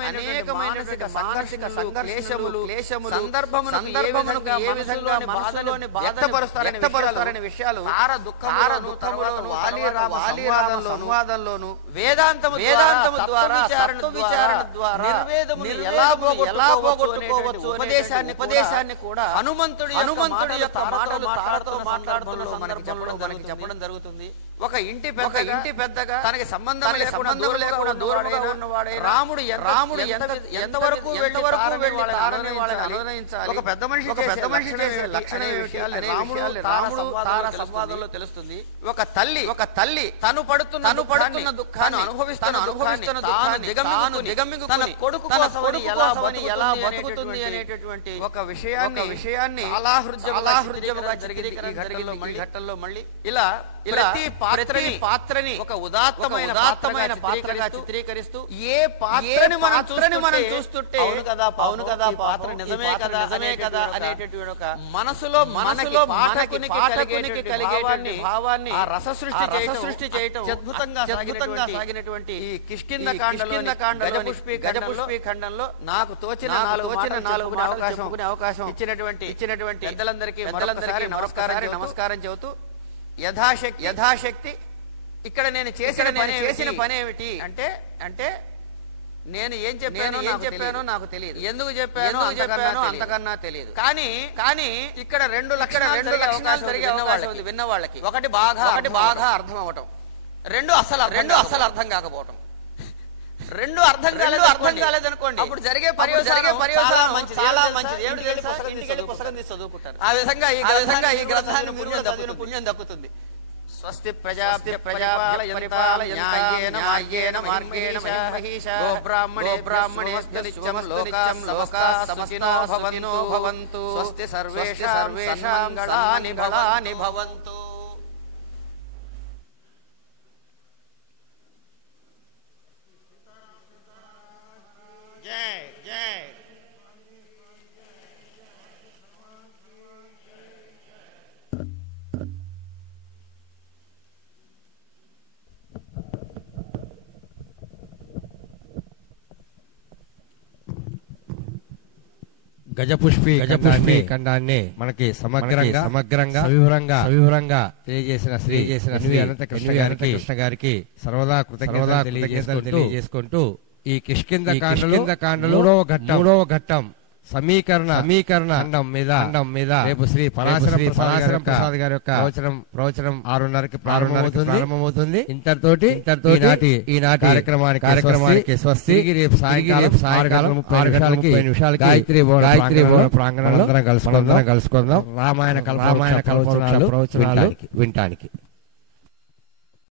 అనేకమైన సంఘర్షణలు, క్లేశములు, సందర్భములకు ఏ విధంగా మనసులోని వ్యక్తపరుస్తారనే విషయాలు సంవాదంలోను వేదాంతము ద్వారా నిర్వేదములు ఎలా పోగొట్టుకోవచ్చు ఉపదేశాన్ని కూడా హనుమంతుడి యొక్క మాట్లాడుతున్న మనకి చెప్పడం జరుగుతుంది. ఒక ఇంటి పెద్దగా తనకి సంబంధం లేకుండా దూరంగా ఉన్నవాడే రాముడు ఎంతవరకు అనునయించాలి, ఒక పెద్ద మనిషి చేసే లక్షణ విషయాలు సంవాదంలో తెలుస్తుంది. ఒక తల్లి తను పడుతున్న దుఃఖాన్ని అనుభవిస్తున్న దిగమింగు తన కొడుకు ఎలా బతుకుతుంది అనేటటువంటి ఒక విషయాన్ని చాలా హృదయముగా జరిగింది ఈ ఘట్టంలో. మళ్ళీ ఇలా ప్రతి పాత్రని ఒక ఉదాత్తమైన పాత్రగా చిత్రీకరిస్తూ ఏ పాత్రని మనం చూస్తుంటే అవును కదా పాత్ర నిజమే కదా అనేటటువంటి ఒక మనసులో పాఠకునికి కలిగే భావాన్ని రస సృష్టి చేయటం అద్భుతంగా సాగినటువంటి ఈ కిష్కింధకాండలో గజపుష్పి ఖండంలో నాకు తోచిన నాలుగు అవకాశం ఇచ్చినటువంటి పెద్దలందరికీ నమస్కారం చెబుతూ యథాశక్తి ఇక్కడ నేను చేసిన పని ఏమిటి అంటే నేను ఏం చెప్పానో నాకు తెలియదు, ఎందుకు చెప్పానో అంతకన్నా తెలియదు. కానీ ఇక్కడ 2 లక్షణాలు జరిగే అవకాశం విన్న వాళ్ళకి. ఒకటి బాగా అర్థం అవ్వటం, రెండు అసలు అర్థం కాకపోవటం. రెండు అర్థం కాలేదనుకోండి, అప్పుడు జరిగే పర్యవసానం చాలా మంచిది. ఇంటికి పుస్తకం తీసి చదువుకుంటారు. ఆ విధంగా ఈ గ్రంథాన్ని పుణ్యం దక్కుతుంది. స్వస్తి ప్రజాభ్య పరిపాలయంతాయేన మార్గేణ మహీషా గోబ్రాహ్మణేభ్యో లోకాః సమస్తినో భవంతు. స్వస్తి సర్వేషాం మంగళాని భవంతు. జై జై. గజపుష్పి ఖండాన్ని మనకి సమగ్రంగా వివరంగా తెలియజేసిన శ్రీ అనంతకృష్ణ గారికి సర్వదా కృతజ్ఞతలు తెలియజేసుకుంటూ ఈ కిష్కింధకాండలో మూడవ ఘట్టం సమీకరణ ఖండం మీద రేపు శ్రీ పరాశరం ప్రసాద్ గారి యొక్క ప్రవచనం 6:30కి ప్రారంభమవుతుంది. ఇంతటితోటి ఈనాటి కార్యక్రమానికి స్వస్తి. రేపు సాయంకాలం 6:30 నిమిషాలకి గాయత్రి భవన ప్రాంగణంలో అందరం కలుసుకుందాం. రామాయణ కల్పవృక్ష ప్రవచనాలు వినటానికి.